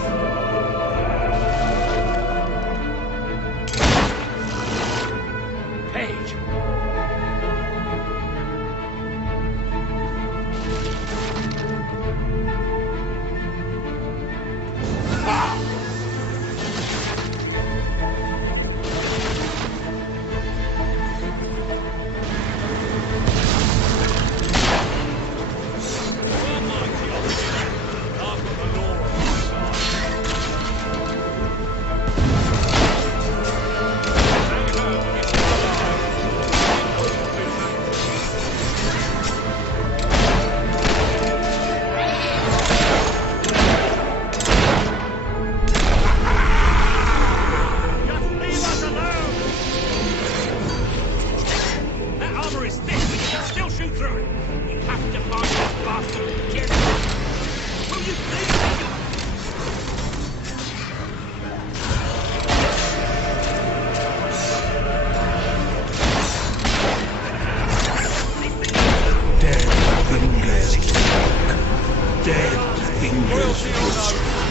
fingers whisper.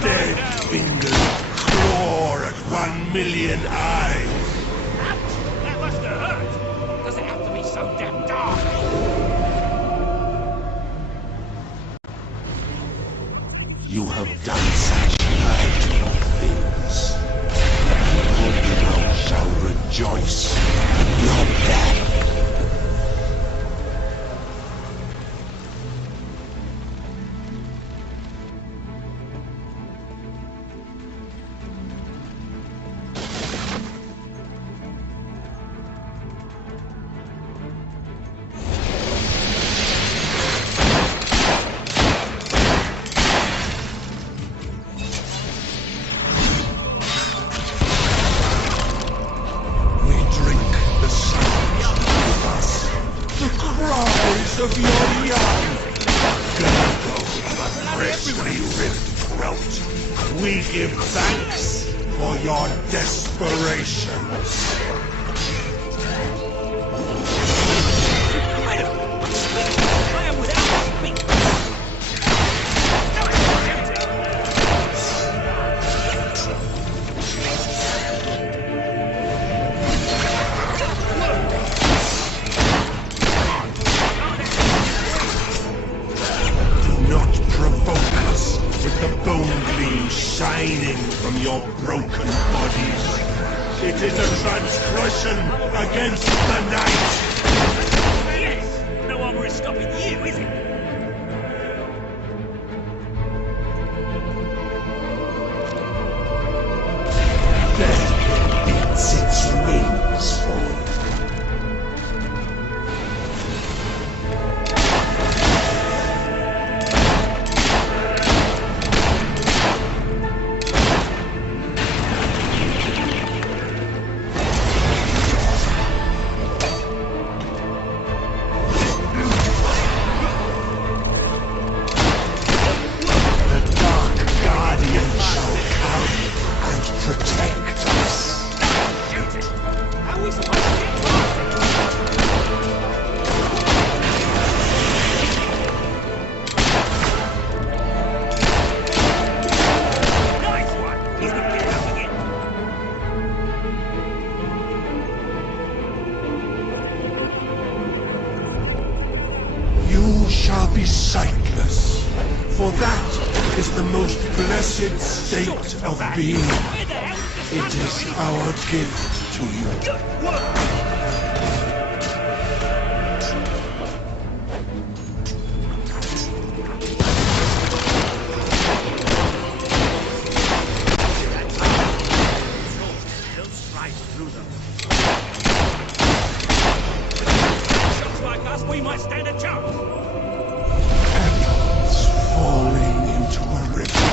Dead fingers claw at 1,000,000 eyes. That must have hurt! Does it have to be so damn dark? You have done such hurtful things. The people now shall rejoice in your death. Of your young gurgle, freshly ripped throat. We give thanks for your desperation. I am without speak. Shining from your broken bodies. It is a transgression against the night. Yes! No armor is stopping you, is it? Death beats its wings for you. Shall be sightless, for that is the most blessed state of being. It is our gift to you. Don't slide through them. Shots like us, we might stand a chance. Falling into a river.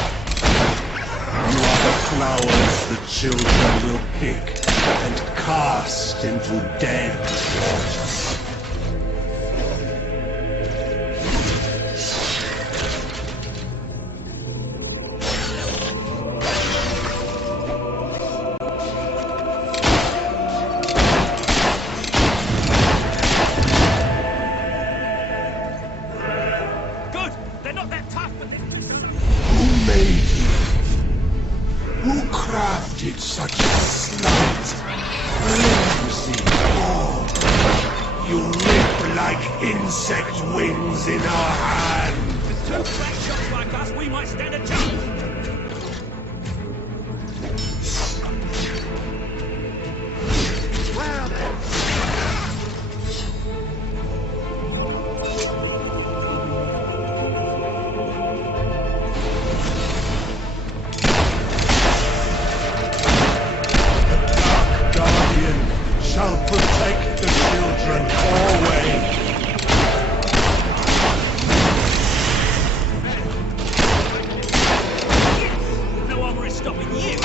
You are the flowers the children will pick and cast into dead waters. Crafted such a slight, flimsy ball. You rip like insect wings in our hands. With two flank shots like us, we might stand a chance. Well then. Shall protect the children always. No armor is stopping you.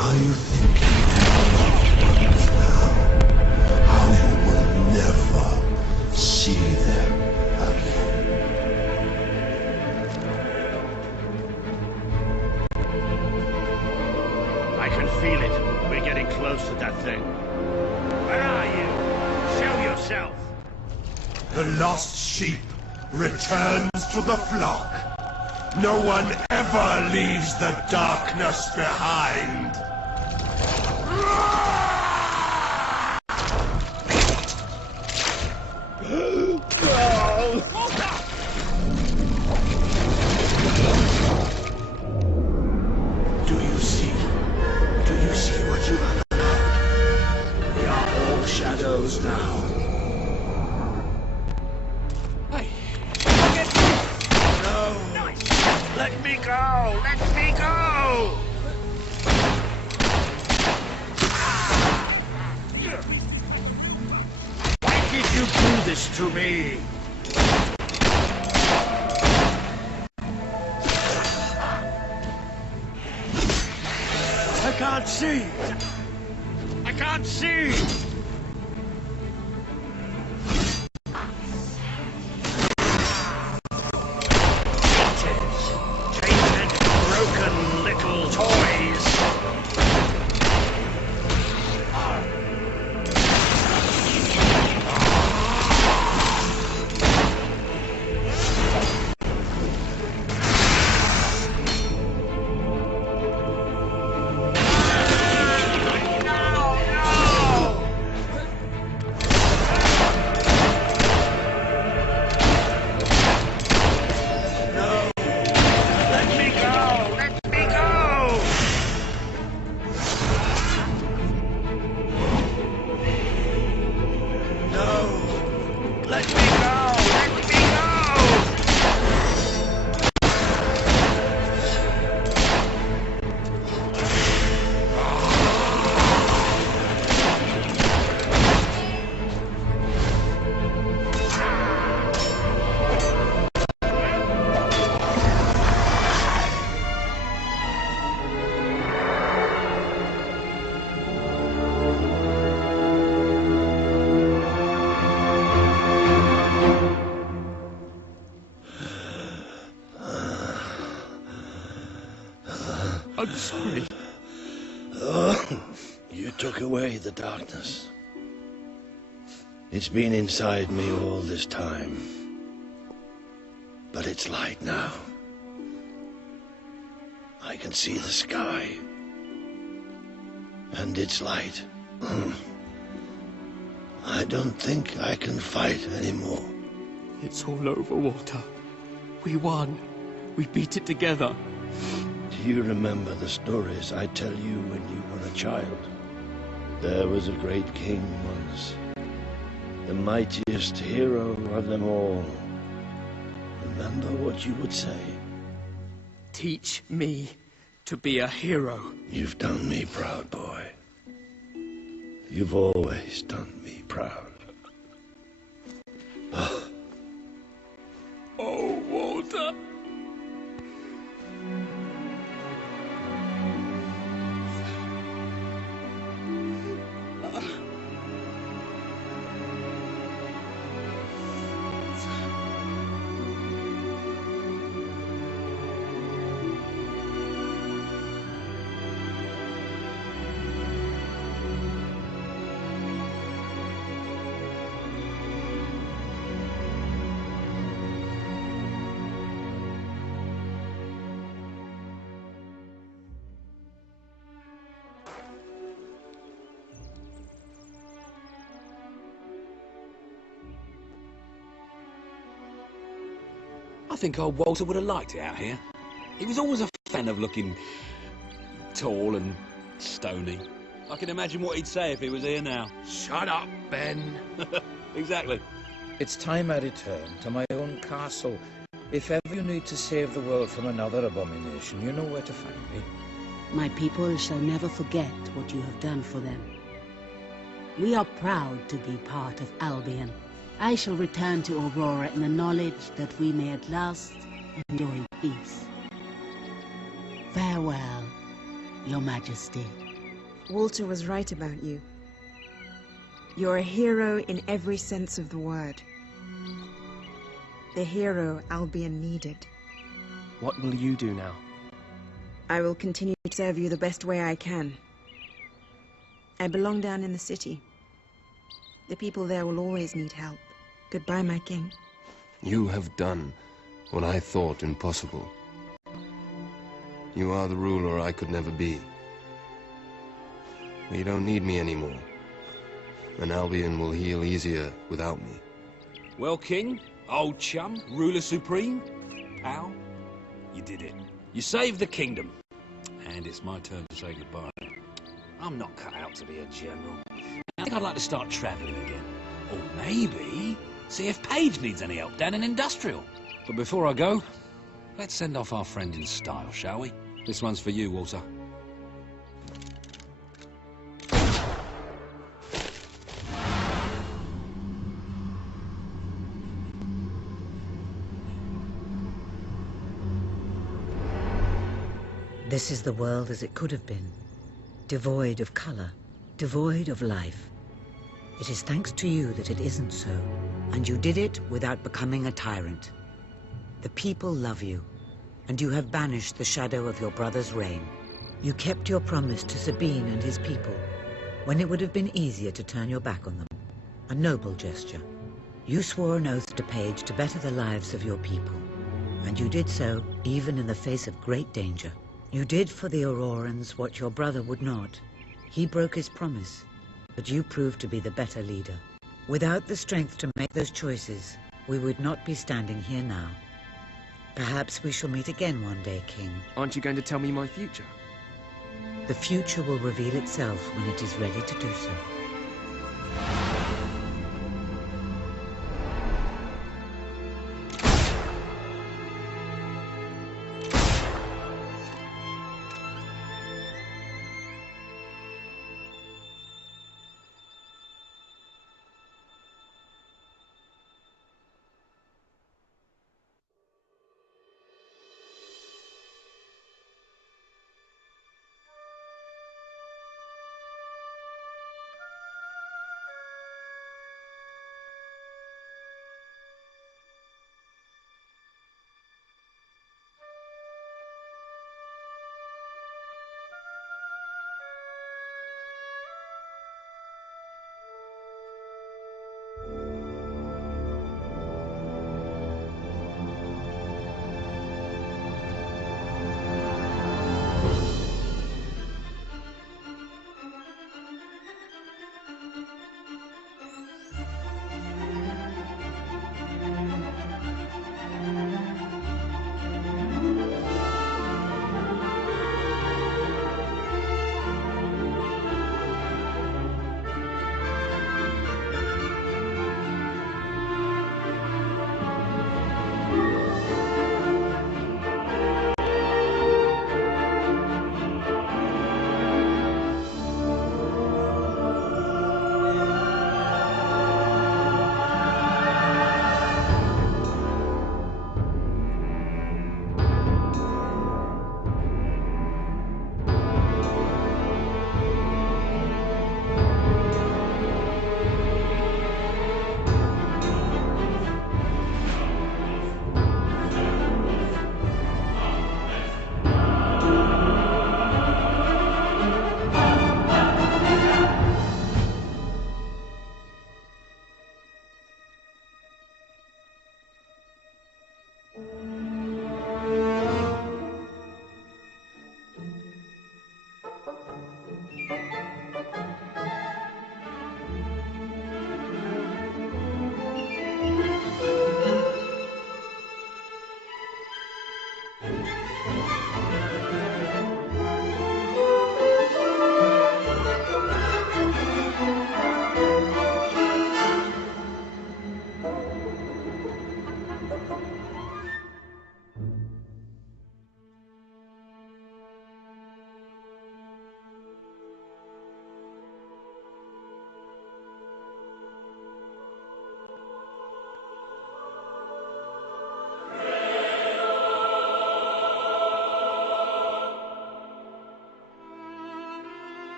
Are you thinking now? How you will never see them again? I can feel it. We're getting close to that thing. Where are you? Show yourself! The lost sheep returns to the flock. No one ever leaves the darkness behind. Do you see? Do you see what you have done? We are all shadows now. Let me go! Let me go! Why did you do this to me? I can't see! I can't see! I'm sorry. You took away the darkness. It's been inside me all this time. But it's light now. I can see the sky. And it's light. I don't think I can fight anymore. It's all over, Walter. We won. We beat it together. Do you remember the stories I tell you when you were a child? There was a great king once, the mightiest hero of them all. Remember what you would say? Teach me to be a hero. You've done me proud, boy. You've always done me proud. Oh, Walter. I think old Walter would have liked it out here. He was always a fan of looking tall and stony. I can imagine what he'd say if he was here now. Shut up, Ben. Exactly. It's time I return to my own castle. If ever you need to save the world from another abomination, you know where to find me. My people shall never forget what you have done for them. We are proud to be part of Albion. I shall return to Aurora in the knowledge that we may at last enjoy peace. Farewell, Your Majesty. Walter was right about you. You're a hero in every sense of the word. The hero Albion needed. What will you do now? I will continue to serve you the best way I can. I belong down in the city. The people there will always need help. Goodbye, my king. You have done what I thought impossible. You are the ruler I could never be. You don't need me anymore, and Albion will heal easier without me. Well, King, old chum, ruler supreme, pal, you did it. You saved the kingdom. And it's my turn to say goodbye. I'm not cut out to be a general. I think I'd like to start travelling again. Or maybe see if Paige needs any help down in Industrial. But before I go, let's send off our friend in style, shall we? This one's for you, Walter. This is the world as it could have been, devoid of color, devoid of life. It is thanks to you that it isn't so, and you did it without becoming a tyrant. The people love you, and you have banished the shadow of your brother's reign. You kept your promise to Sabine and his people, when it would have been easier to turn your back on them. A noble gesture. You swore an oath to Paige to better the lives of your people, and you did so even in the face of great danger. You did for the Aurorans what your brother would not. He broke his promise, but you proved to be the better leader. Without the strength to make those choices, we would not be standing here now. Perhaps we shall meet again one day, King. Aren't you going to tell me my future? The future will reveal itself when it is ready to do so.